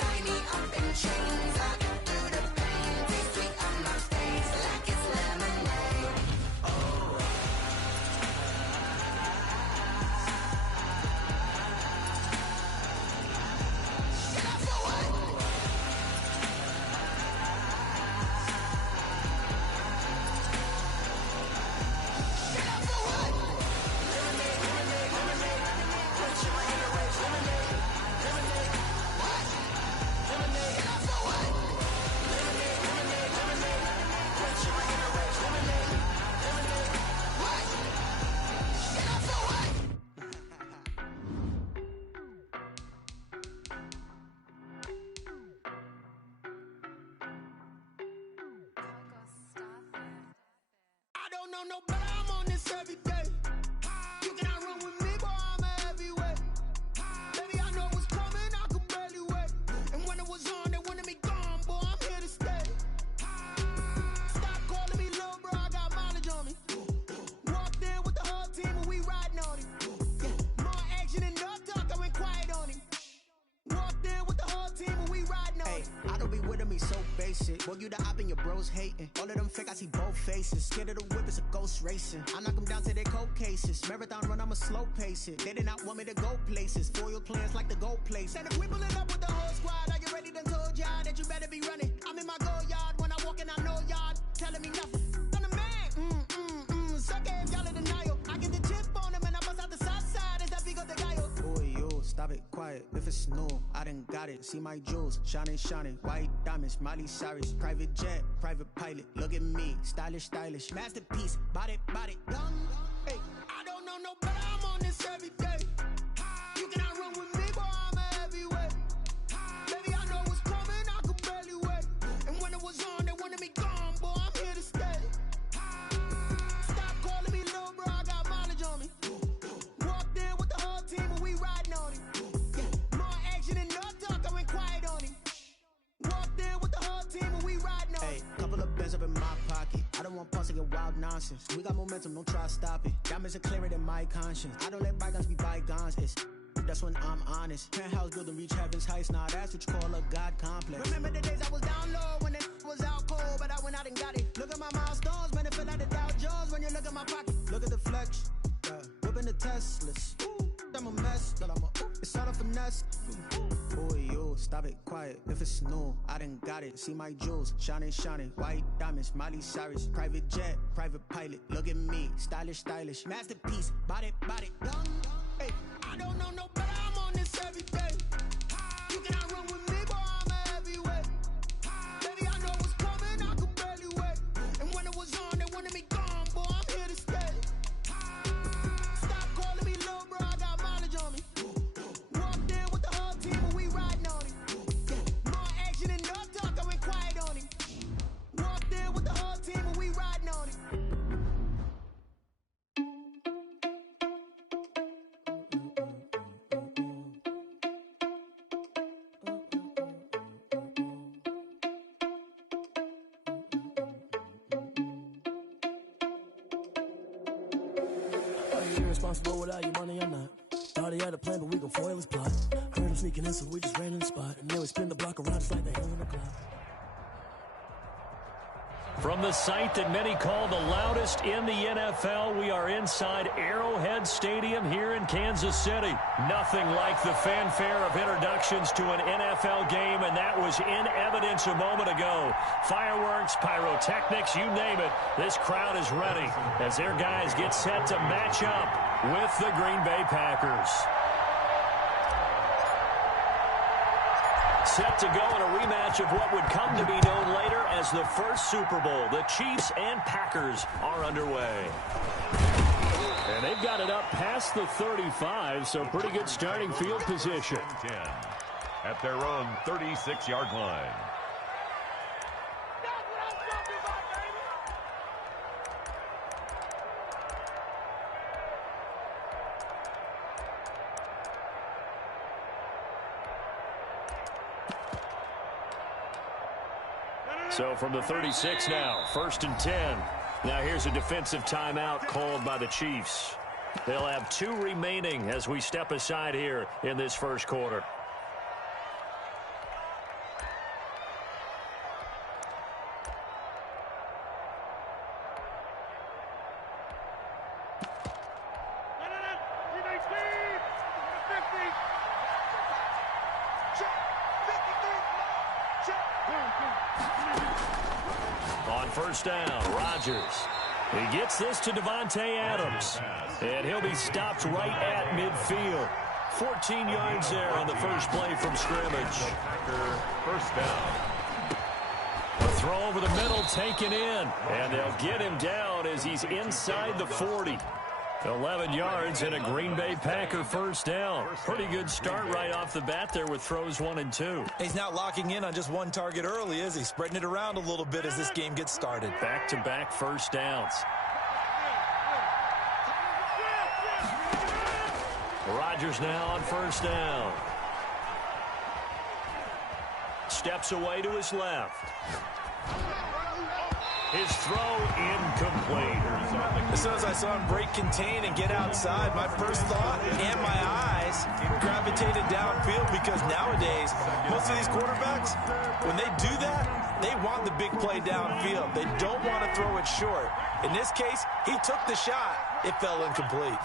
Tie me up in chains. I get through the pain. Taste sweet on my face like it's lemonade. Oh. I don't know no better, I'm on this every day. You cannot run with me, boy, I'm a heavyweight. Baby, I know what's coming, I could barely wait. And when it was on, they wanted me gone, boy, I'm here to stay. Stop calling me little bro, I got mileage on me. Walked in with the whole team and we riding on him. Yeah, more action than no talk, I went quiet on him. Walked in with the whole team and we riding on him. I don't be with me so basic. Boy, you the op and your bros hating. All of them fake, I see both faces. Scared of the whip, it's a ghost racing. I knock them down to their cold cases. Marathon run, I'ma slow pace it. They did not want me to go places. Foil plans like the go place. And if we pulling up with the whole squad, are you ready? Done told y'all that you better be running. I'm in my go yard when I walk in, I know y'all telling me nothing. I'm the man. Suck it if y'all in denial. I get the chip on him and I bust out the south side. Is that Vigo de Gallo? Boy, yo, stop it, quiet. If it's new, I done got it. See my jewels, shining, shining. White diamonds, Miley Cyrus. Private jet, private pilot. Look at me, stylish, stylish. Masterpiece, body, young. Hey, I don't know no better, I'm on this every day. You cannot run with me, boy, I'm a heavyweight. Baby, I know what's coming, I could barely wait. And when it was on, they wanted me gone, boy, I'm here to stay. Stop calling me little bro, I got mileage on me. Walked in with the whole team and we riding on him. Yeah, more action than no talk, I went quiet on him. Walked in with the whole team and we riding on him. Couple of bands up in my pocket. I don't want pause to get wild nonsense. We got momentum, don't try to stop it. Diamonds are clearer than my conscience. I don't let bygones be bygones. That's when I'm honest. Penthouse building reach heaven's heights. Nah, that's what you call a God complex. Remember the days I was down low when it was out cold, but I went out and got it. Look at my milestones, man, it feel like the Dow Jones when you look at my pocket. Look at the flex, whipping the Teslas. I'm a mess, but it's all a finesse. Boy, yo, stop it, quiet. If it's new, I done got it. See my jewels, shining, shining. White diamonds, Miley Cyrus. Private jet, private pilot. Look at me, stylish, stylish. Masterpiece, body, young. Hey, I don't know no better, I'm on this every day. You cannot run with me, boy, I'm a heavyweight. Baby, I know what's coming, I could barely wait. And when it was on, they wanted me gone, boy, I'm here to stay. Stop calling me little bro, I got mileage on me. Walked in with the whole team and we riding on him. More action and no talk, I went quiet on him. Walked in with the whole team and we riding on him. Are you irresponsible without your money or not? Thought he had a plan, but we gon' foil his plot. Heard him sneaking in, so we just ran in the spot. And now we spin the block around just like the hell in the clock. From the site that many call the loudest in the NFL, we are inside Arrowhead Stadium here in Kansas City. Nothing like the fanfare of introductions to an NFL game, and that was in evidence a moment ago. Fireworks, pyrotechnics, you name it. This crowd is ready as their guys get set to match up with the Green Bay Packers. Set to go in a rematch of what would come to be known later as the first Super Bowl. The Chiefs and Packers are underway. And they've got it up past the 35, so pretty good starting field position. 10 at their own 36-yard line. So from the 36 now, 1st and 10. Now here's a defensive timeout called by the Chiefs. They'll have 2 remaining as we step aside here in this first quarter. On first down, Rodgers. He gets this to Devontae Adams. And he'll be stopped right at midfield. 14 yards there on the first play from scrimmage. First down. A throw over the middle taken in. And they'll get him down as he's inside the 40. 11 yards and a Green Bay Packer first down. Pretty good start right off the bat there with throws 1 and 2. He's not locking in on just one target early, is he? Spreading it around a little bit as this game gets started. Back-to-back first downs. Rodgers now on first down. Steps away to his left. His throw incomplete. As soon as I saw him break contain and get outside, my first thought and my eyes gravitated downfield, because nowadays, most of these quarterbacks, when they do that, they want the big play downfield. They don't want to throw it short. In this case, he took the shot. It fell incomplete.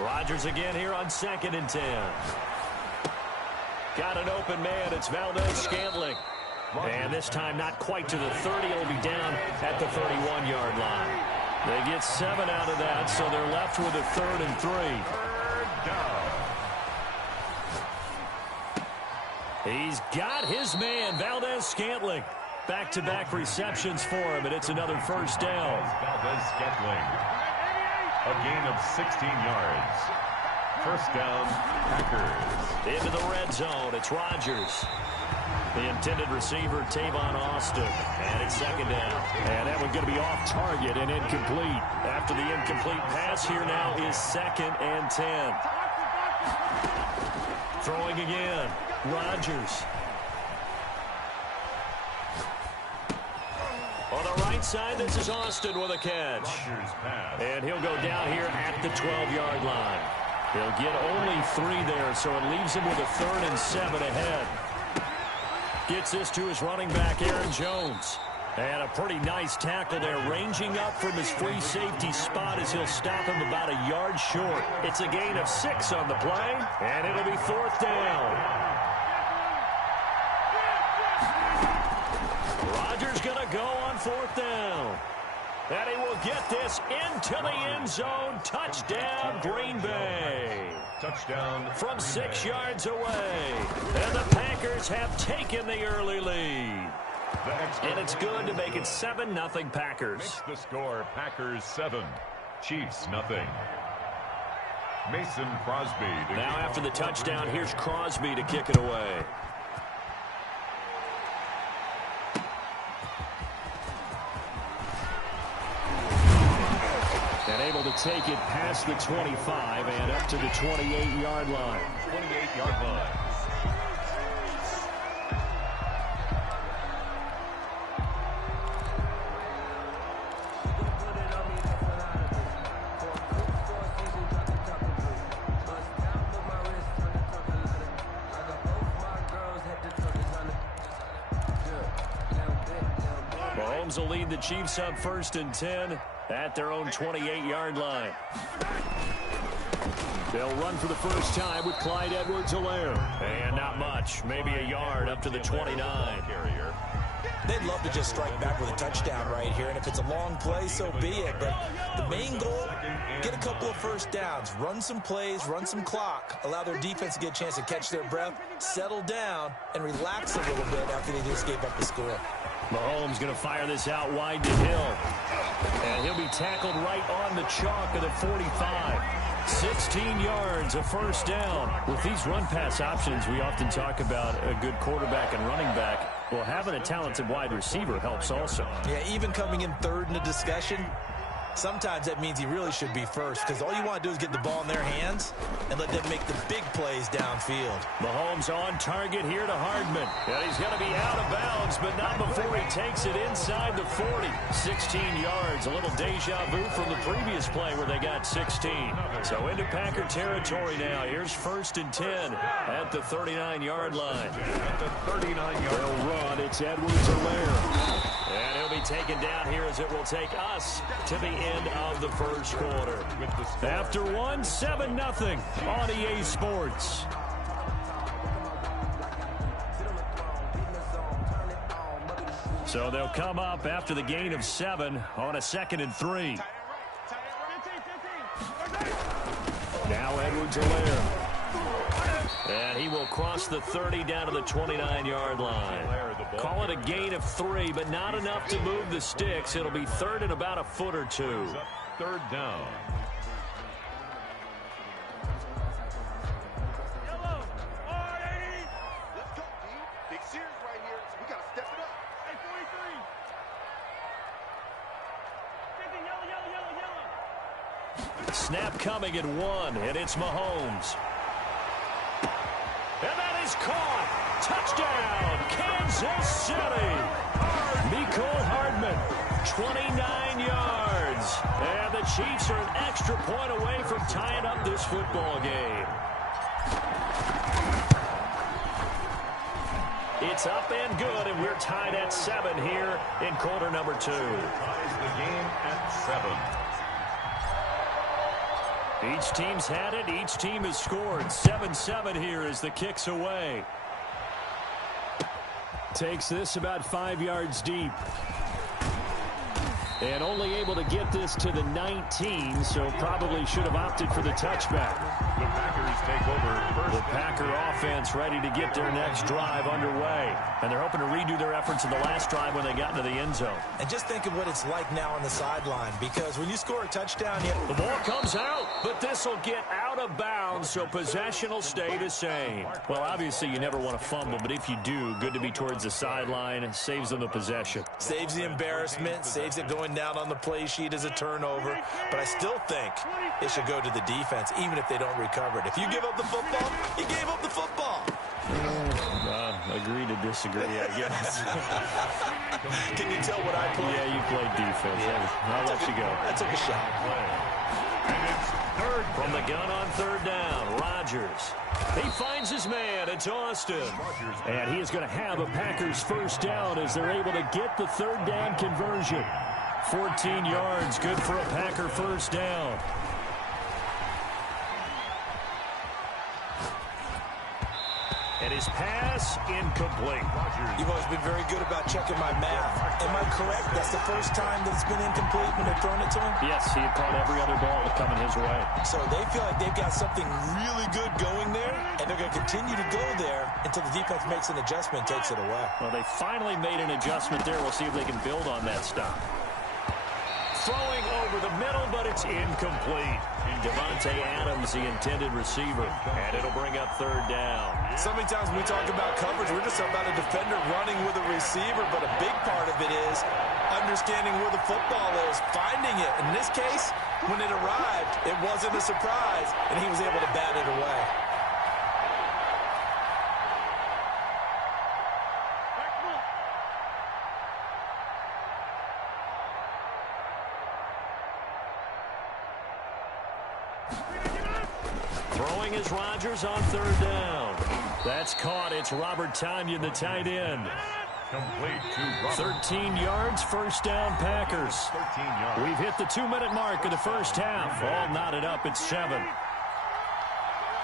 Rodgers again here on 2nd and 10. Got an open man. It's Valdez-Scantling. And this time not quite to the 30. It'll be down at the 31-yard line. They get 7 out of that, so they're left with a 3rd and 3. He's got his man, Valdez-Scantling. Back-to-back receptions for him, and it's another first down. Valdez-Scantling. A gain of 16 yards. First down, Packers. Into the red zone. It's Rodgers. The intended receiver, Tavon Austin. And it's 2nd down. And that one's going to be off target and incomplete. After the incomplete pass, here now is 2nd and 10. Throwing again. Rodgers. On the right side, this is Austin with a catch. And he'll go down here at the 12-yard line. He'll get only 3 there, so it leaves him with a 3rd and 7 ahead. Gets this to his running back, Aaron Jones. And a pretty nice tackle there, ranging up from his free safety spot as he'll stop him about a yard short. It's a gain of 6 on the play, and it'll be 4th down. Rodgers going to go on 4th down. And he will get this into the end zone. Touchdown, Green Bay. Touchdown. From 6 yards away. And the Packers have taken the early lead. And it's good to make it 7-0 Packers. Makes the score Packers 7, Chiefs 0. Mason Crosby. Now after the touchdown, here's Crosby to kick it away. And able to take it past the 25 and up to the 28-yard line. 28-yard line. Mahomes will lead the Chiefs up 1st and 10 at their own 28-yard line. They'll run for the first time with Clyde Edwards-Helaire. And not much, maybe a yard up to the 29. They'd love to just strike back with a touchdown right here, and if it's a long play, so be it. But the main goal, get a couple of first downs, run some plays, run some clock, allow their defense to get a chance to catch their breath, settle down, and relax a little bit after they just gave up the score. Mahomes going to fire this out wide to Hill. And he'll be tackled right on the chalk of the 45. 16 yards, a first down. With these run-pass options, we often talk about a good quarterback and running back. Well, having a talented wide receiver helps also. Yeah, even coming in third in the discussion, sometimes that means he really should be first, because all you want to do is get the ball in their hands and let them make the big plays downfield. Mahomes on target here to Hardman. And he's going to be out of bounds, but not before he takes it inside the 40. 16 yards, a little deja vu from the previous play where they got 16. So into Packer territory now. Here's 1st and 10 at the 39-yard line. At the 39-yard They'll run. It's Edwards-Helaire. And he'll be taken down here as it will take us to the end of the first quarter. After 7-0 on EA Sports. So they'll come up after the gain of 7 on a 2nd and 3. Now Edwards-Helaire. And he will cross the 30 down to the 29-yard line. Call it a gain of 3, but not enough to move the sticks. It'll be 3rd and about a foot or 2. 3rd down. Snap coming at 1, and it's Mahomes. And that is caught. Touchdown, Kansas City. Mecole Hardman, 29 yards. And the Chiefs are an extra point away from tying up this football game. It's up and good, and we're tied at 7 here in quarter number 2. Ties the game at 7. Each team's had it. Each team has scored. 7-7 here as the kick's away. Takes this about 5 yards deep. And only able to get this to the 19, so probably should have opted for the touchback. The Packers take over first. The Packer offense ready to get their next drive underway. And they're hoping to redo their efforts in the last drive when they got into the end zone. And just think of what it's like now on the sideline, because when you score a touchdown, the ball comes out, but this will get out of bounds, so possession will stay the same. Well, obviously you never want to fumble, but if you do, good to be towards the sideline. It saves them the possession. Saves the embarrassment, saves it going down on the play sheet as a turnover. But I still think it should go to the defense, even if they don't recover it. If you give up the football, you gave up the football. Agree to disagree, I guess. Can you tell what I played? Yeah, you played defense. Yeah. I'll let you go. I took a shot. And it's 3rd from the gun on 3rd down. Rodgers. He finds his man. It's Austin. And he is going to have a Packers first down as they're able to get the 3rd down conversion. 14 yards. Good for a Packer first down. And his pass incomplete. You've always been very good about checking my math. Am I correct? That's the first time that it's been incomplete when they've thrown it to him? Yes, he had caught every other ball coming his way. So they feel like they've got something really good going there, and they're going to continue to go there until the defense makes an adjustment and takes it away. Well, they finally made an adjustment there. We'll see if they can build on that stop. Throwing over the middle, but it's incomplete. Devontae Adams, the intended receiver, and it'll bring up third down. So many times when we talk about coverage, we're just about a defender running with a receiver, but a big part of it is understanding where the football is, finding it. In this case, when it arrived, it wasn't a surprise, and he was able to bat it away. Throwing is Rodgers on third down. That's caught. It's Robert Tonyan, the tight end. Complete to Robert. 13 yards, first down, Packers. 13 yards. We've hit the 2-minute mark of the first half. All knotted up at 7.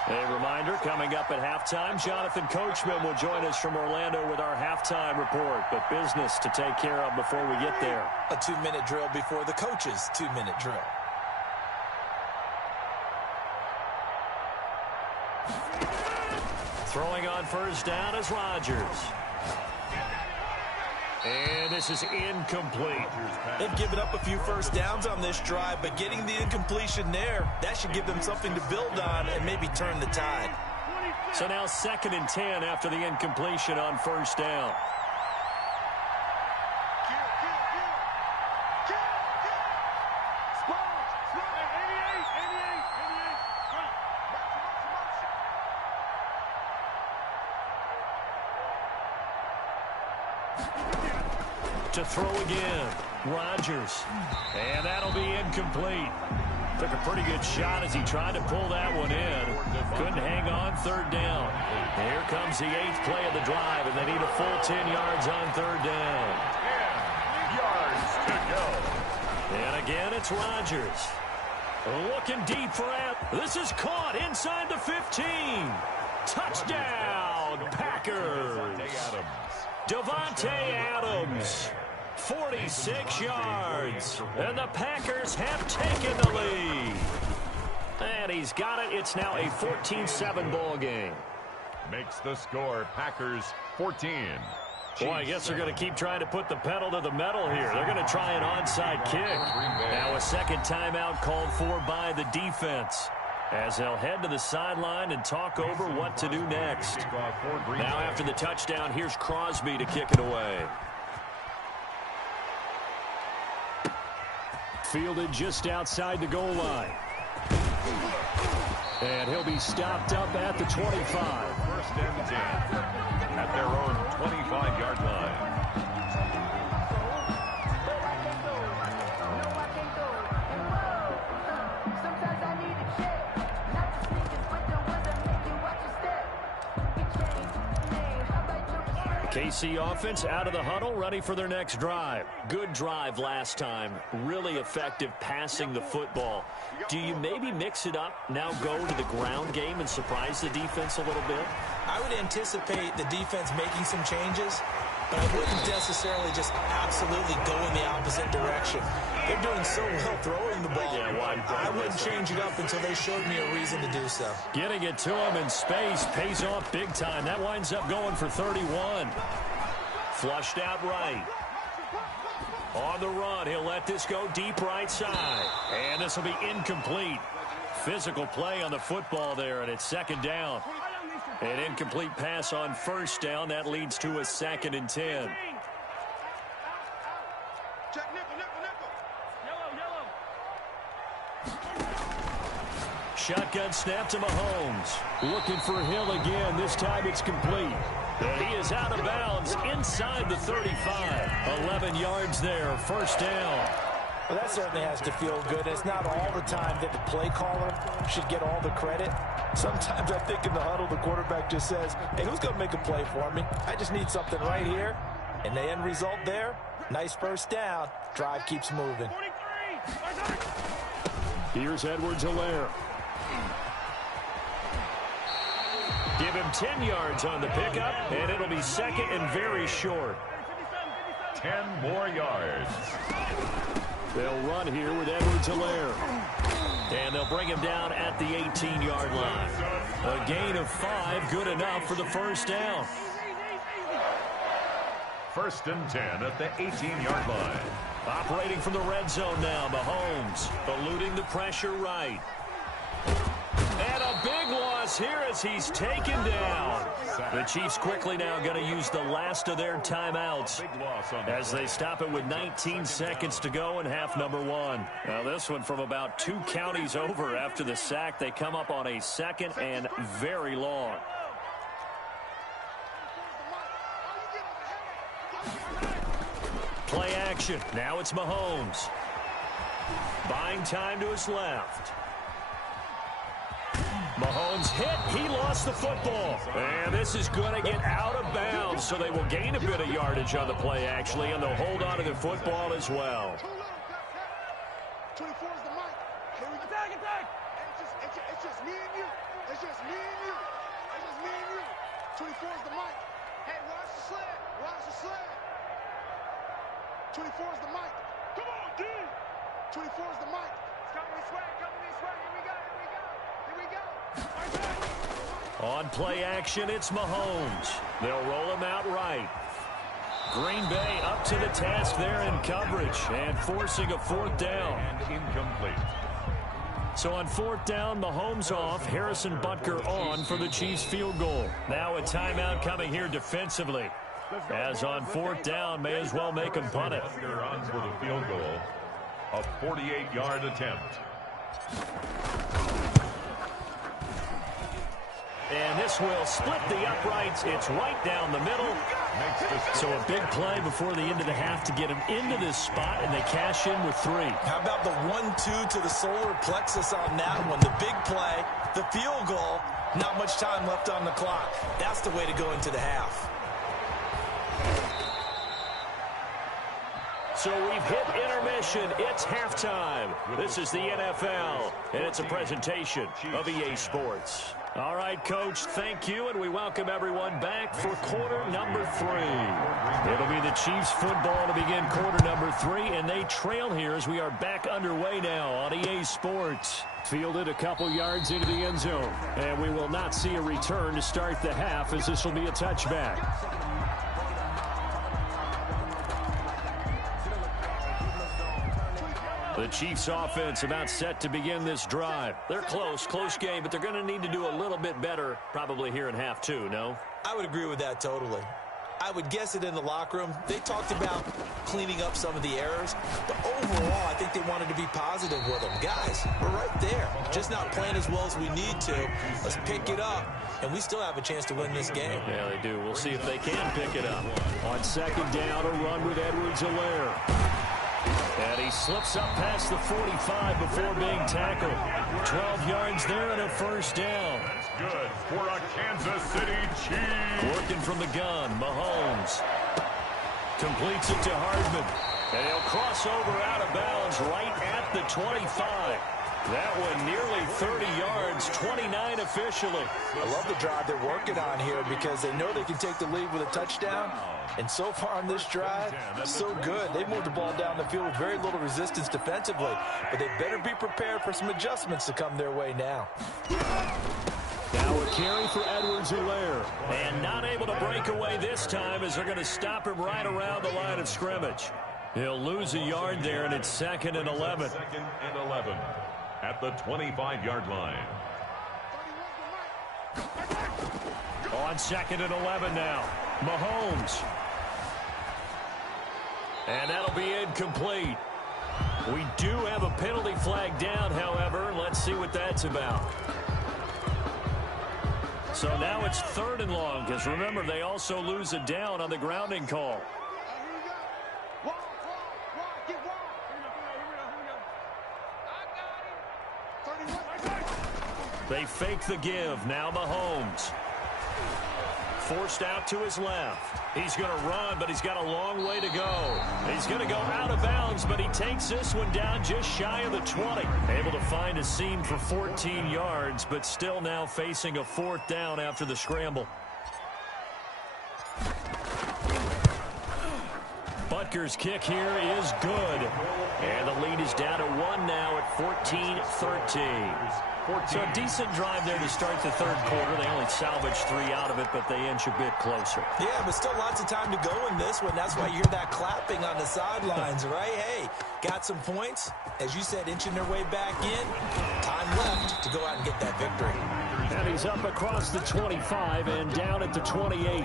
A reminder, coming up at halftime, Jonathan Coachman will join us from Orlando with our halftime report. But business to take care of before we get there. A 2-minute drill before the coach's 2-minute drill. Throwing on first down is Rodgers. And this is incomplete. They've given up a few first downs on this drive, but getting the incompletion there, that should give them something to build on and maybe turn the tide. So now 2nd and 10 after the incompletion on first down. To throw again, Rodgers, and that'll be incomplete. Took a pretty good shot as he tried to pull that one in. Couldn't hang on, third down. Here comes the 8th play of the drive, and they need a full 10 yards on third down. 10 yards to go. And again, it's Rodgers. Looking deep for Adams. This is caught inside the 15. Touchdown, Packers. Devontae Adams. 46 yards, and the Packers have taken the lead. And he's got it. It's now a 14-7 ball game. Makes the score Packers 14. Boy, I guess they're going to keep trying to put the pedal to the metal here. They're going to try an onside kick. Now a second timeout called for by the defense, as they'll head to the sideline and talk over what to do next. Now after the touchdown, here's Crosby to kick it away. Fielded just outside the goal line. And he'll be stopped up at the 25. 1st and 10 at their own 25-yard line. KC offense out of the huddle, ready for their next drive. Good drive last time. Really effective passing the football. Do you maybe mix it up, now go to the ground game and surprise the defense a little bit? I would anticipate the defense making some changes, but I wouldn't necessarily just absolutely go in the opposite direction. They're doing so well throwing the ball. I wouldn't change it up until they showed me a reason to do so. Getting it to him in space pays off big time. That winds up going for 31. Flushed out right. On the run, he'll let this go deep right side. And this will be incomplete. Physical play on the football there, and it's 2nd down. An incomplete pass on 1st down. That leads to a 2nd and 10. Shotgun snap to Mahomes. Looking for Hill again. This time it's complete. And he is out of bounds inside the 35. 11 yards there. 1st down. Well, that certainly has to feel good. It's not all the time that the play caller should get all the credit. Sometimes I think in the huddle, the quarterback just says, hey, who's going to make a play for me? I just need something right here. And the end result there, nice 1st down. Drive keeps moving. Here's Edwards-Helaire. Give him 10 yards on the pickup, and it'll be second and very short. 10 more yards. They'll run here with Edwards-Helaire. And they'll bring him down at the 18-yard line. A gain of 5, good enough for the first down. 1st and 10 at the 18-yard line. Operating from the red zone now, Mahomes eluding the pressure right. And a big loss here as he's taken down. The Chiefs quickly now going to use the last of their timeouts as they stop it with 19 seconds to go in half number 1. Now this one from about 2 counties over after the sack. They come up on a 2nd and very long. Play action. Now it's Mahomes. Buying time to his left. Mahomes hit. He lost the football. And this is going to get out of bounds, so they will gain a bit of yardage on the play, actually, and they'll hold on to the football as well. 24 is the mic. Attack, attack. It's just me and you. It's just me and you. It's just me and you. 24 is the mic. Hey, watch the sled. Watch the sled. 24 is the mic. Come on, D. 24 is the mic. Come this way. Come this way. Here we go. Here we go. Here we go. On play action, it's Mahomes. They'll roll him out right. Green Bay up to the task there in coverage and forcing a 4th down. And incomplete. So on 4th down, Mahomes off, Harrison Butker on for the Chiefs field goal. Now a timeout coming here defensively. As on 4th down, may as well make him punt it. Butker on for the field goal. A 48-yard attempt. And this will split the uprights. It's right down the middle. So a big play before the end of the half to get him into this spot, and they cash in with 3. How about the 1-2 to the solar plexus on that one? The big play, the field goal, not much time left on the clock. That's the way to go into the half. So we've hit intermission. It's halftime. This is the NFL, and it's a presentation of EA Sports. All right, Coach, thank you, and we welcome everyone back for quarter number 3. It'll be the Chiefs football to begin quarter number 3, and they trail here as we are back underway now on EA Sports. Fielded a couple yards into the end zone, and we will not see a return to start the half as this will be a touchback. The Chiefs offense about set to begin this drive. They're close game, but they're going to need to do a little bit better probably here in half 2, no? I would agree with that totally. I would guess it in the locker room. They talked about cleaning up some of the errors, but overall, I think they wanted to be positive with them. Guys, we're right there. Just not playing as well as we need to. Let's pick it up, and we still have a chance to win this game. Yeah, they do. We'll see if they can pick it up. On 2nd down, a run with Edwards-Helaire. And he slips up past the 45 before being tackled. 12 yards there and a first down. That's good for a Kansas City Chiefs. Working from the gun, Mahomes. Completes it to Hardman. And he'll cross over out of bounds right at the 25. That one nearly 30 yards, 29 officially. I love the drive they're working on here because they know they can take the lead with a touchdown. And so far on this drive, so good. They moved the ball down the field with very little resistance defensively. But they better be prepared for some adjustments to come their way now. Now a carry for Edwards-Helaire. And not able to break away this time as they're going to stop him right around the line of scrimmage. He'll lose a yard there, and it's 2nd and 11. 2nd and 11 at the 25-yard line. On 2nd and 11 now, Mahomes. And that'll be incomplete. We do have a penalty flag down, however. Let's see what that's about. So now it's 3rd and long, because remember, they also lose a down on the grounding call. They fake the give. Now Mahomes. forced out to his left. He's going to run, but he's got a long way to go. He's going to go out of bounds, but he takes this one down just shy of the 20. Able to find a seam for 14 yards, but still now facing a 4th down after the scramble. Butker's kick here is good. And the lead is down to 1 now at 14-13. So a decent drive there to start the 3rd quarter. They only salvaged 3 out of it, but they inch a bit closer. Yeah, but still lots of time to go in this one. That's why you hear that clapping on the sidelines, right? Hey, got some points. As you said, inching their way back in. Time left to go out and get that victory. And he's up across the 25 and down at the 28.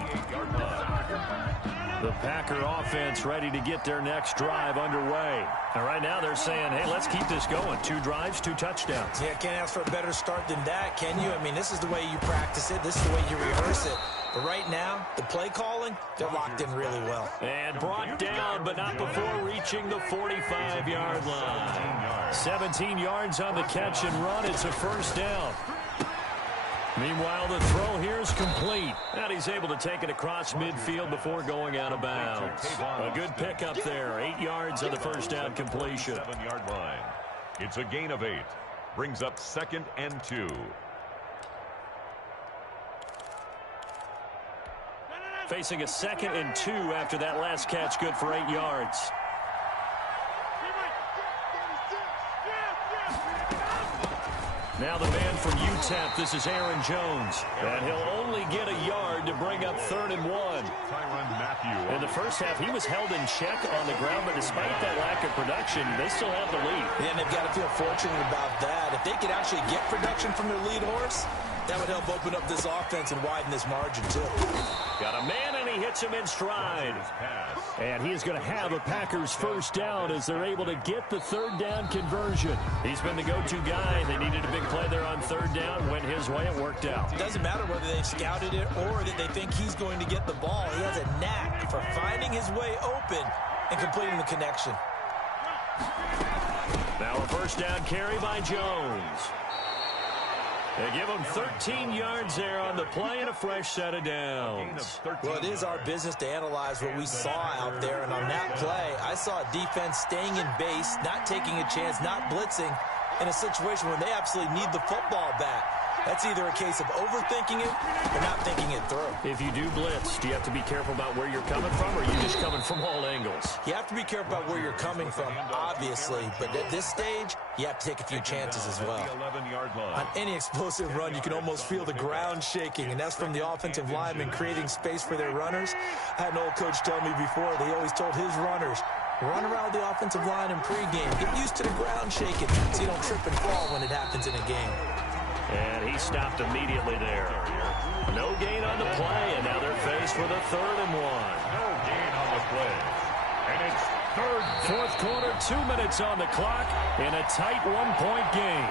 The Packer offense ready to get their next drive underway. And right now they're saying, hey, let's keep this going. 2 drives, 2 touchdowns. Yeah, can't ask for a better start than that, can you? I mean, this is the way you practice it. This is the way you rehearse it. But right now, the play calling, they're locked in really well. And brought down, but not before reaching the 45-yard line. 17 yards on the catch and run. It's a 1st down. Meanwhile, the throw here is complete. And he's able to take it across midfield before going out of bounds. A good pickup there. 8 yards on the 1st down completion. 7-yard line. It's a gain of 8. Brings up 2nd and 2. Facing a 2nd and 2 after that last catch. Good for 8 yards. Now the man from UTEP, this is Aaron Jones. And he'll only get a yard to bring up 3rd and 1. In the first half, he was held in check on the ground, but despite that lack of production, they still have the lead. Yeah, and they've got to feel fortunate about that. If they could actually get production from their lead horse, that would help open up this offense and widen this margin, too. Got a man, and he hits him in stride. And he is going to have a Packers 1st down as they're able to get the 3rd down conversion. He's been the go-to guy. They needed a big play there on 3rd down. Went his way. It worked out. It doesn't matter whether they've scouted it or that they think he's going to get the ball. He has a knack for finding his way open and completing the connection. Now a 1st down carry by Jones. They give him 13 yards there on the play and a fresh set of downs. Well, it is our business to analyze what we saw out there. And on that play, I saw a defense staying in base, not taking a chance, not blitzing in a situation where they absolutely need the football back. That's either a case of overthinking it or not thinking it through. If you do blitz, do you have to be careful about where you're coming from, or are you just coming from all angles? You have to be careful about where you're coming from, obviously. But at this stage, you have to take a few chances as well. On any explosive run, you can almost feel the ground shaking, and that's from the offensive linemen creating space for their runners. I had an old coach tell me before, they always told his runners, run around the offensive line in pregame. Get used to the ground shaking so you don't trip and fall when it happens in a game. And he stopped immediately there. No gain on the play, and now they're faced with a 3rd and 1. No gain on the play. And it's 3rd down. 4th quarter, 2 minutes on the clock in a tight 1-point game.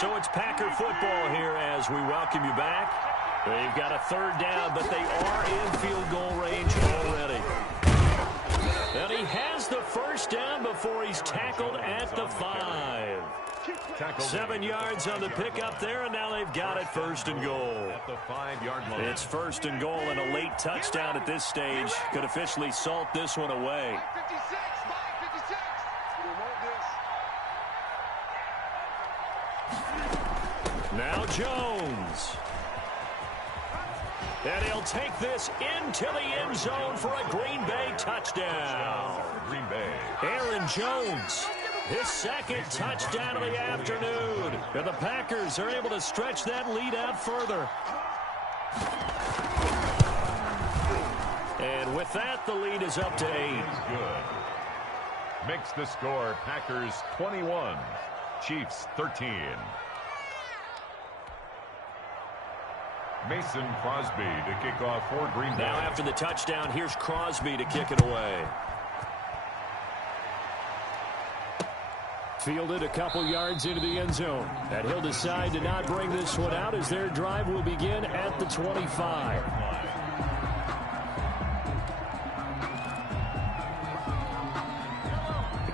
So it's Packer football here as we welcome you back. They've got a 3rd down, but they are in field goal range already. And he has the 1st down before he's tackled at the 5. 7 yards on the pickup there, and now they've got it 1st and goal. At the 5-yard line. It's 1st and goal, and a late touchdown at this stage could officially salt this one away. Now Jones. And he'll take this into the end zone for a Green Bay touchdown. Green Bay. Aaron Jones, his 2nd touchdown of the afternoon. And the Packers are able to stretch that lead out further. And with that, the lead is up to 8. Good. Makes the score Packers 21, Chiefs 13. Mason Crosby to kick off for Green Bay. Now after the touchdown, here's Crosby to kick it away. Fielded a couple yards into the end zone. And he'll decide to not bring this one out as their drive will begin at the 25.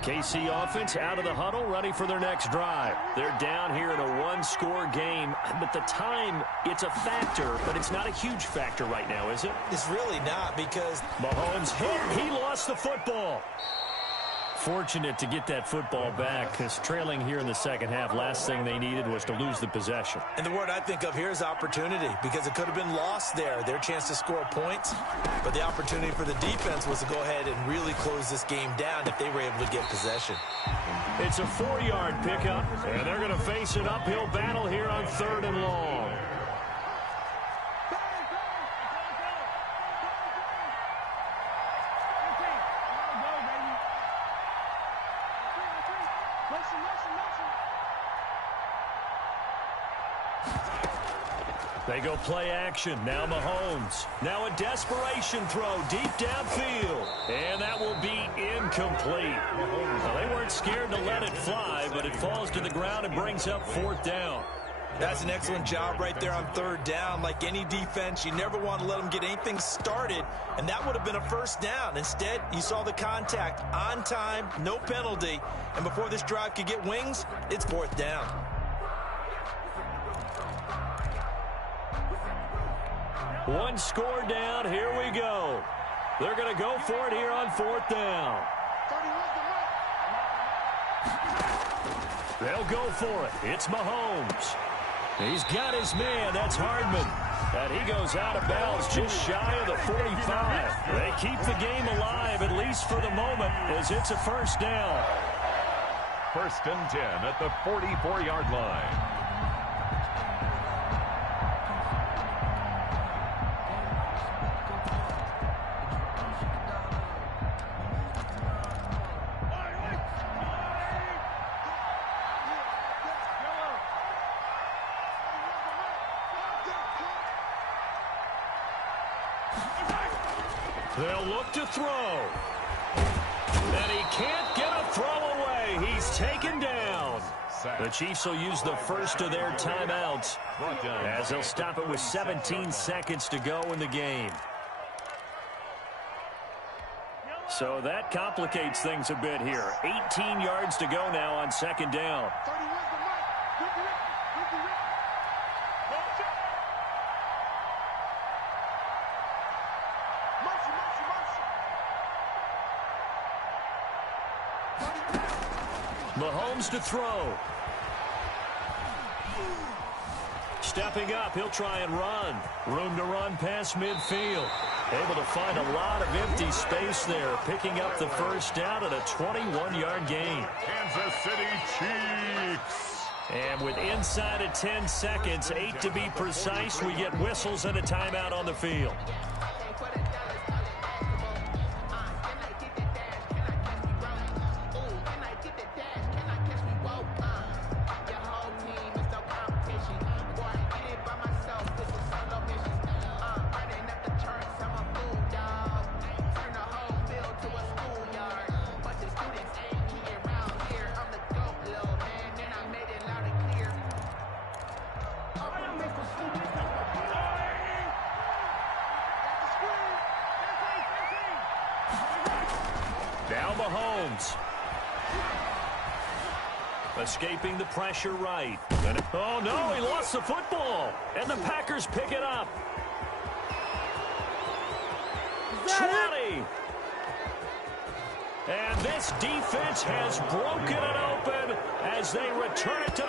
KC offense out of the huddle, ready for their next drive. They're down here in a one-score game, but the time, it's a factor, but it's not a huge factor right now, is it? It's really not, because Mahomes hit. He lost the football. Fortunate to get that football back, because trailing here in the second half, last thing they needed was to lose the possession. And the word I think of here is opportunity, because it could have been lost there, their chance to score points. But the opportunity for the defense was to go ahead and really close this game down if they were able to get possession. It's a 4-yard pickup, and they're going to face an uphill battle here on 3rd and long. They go play action. Now Mahomes. Now a desperation throw deep downfield. And that will be incomplete. Well, they weren't scared to let it fly, but it falls to the ground and brings up 4th down. That's an excellent job right there on 3rd down. Like any defense, you never want to let them get anything started, and that would have been a 1st down. Instead, you saw the contact on time, no penalty, and before this drive could get wings, it's 4th down. One score down. Here we go. They're going to go for it here on 4th down. They'll go for it. It's Mahomes. He's got his man. That's Hardman. And he goes out of bounds just shy of the 45. They keep the game alive, at least for the moment, as it's a 1st down. 1st and 10 at the 44-yard line. They'll look to throw. And he can't get a throw away. He's taken down. The Chiefs will use the first of their timeouts as they'll stop it with 17 seconds to go in the game. So that complicates things a bit here. 18 yards to go now on 2nd down. Mahomes to throw. Stepping up, he'll try and run. Room to run past midfield. Able to find a lot of empty space there, picking up the 1st down at a 21-yard gain. Kansas City Chiefs. And with inside of 10 seconds, 8 to be precise, we get whistles and a timeout on the field. Now Mahomes. Escaping the pressure right. Oh, no, he lost the football. And the Packers pick it up. 20. And this defense has broken it open as they return it to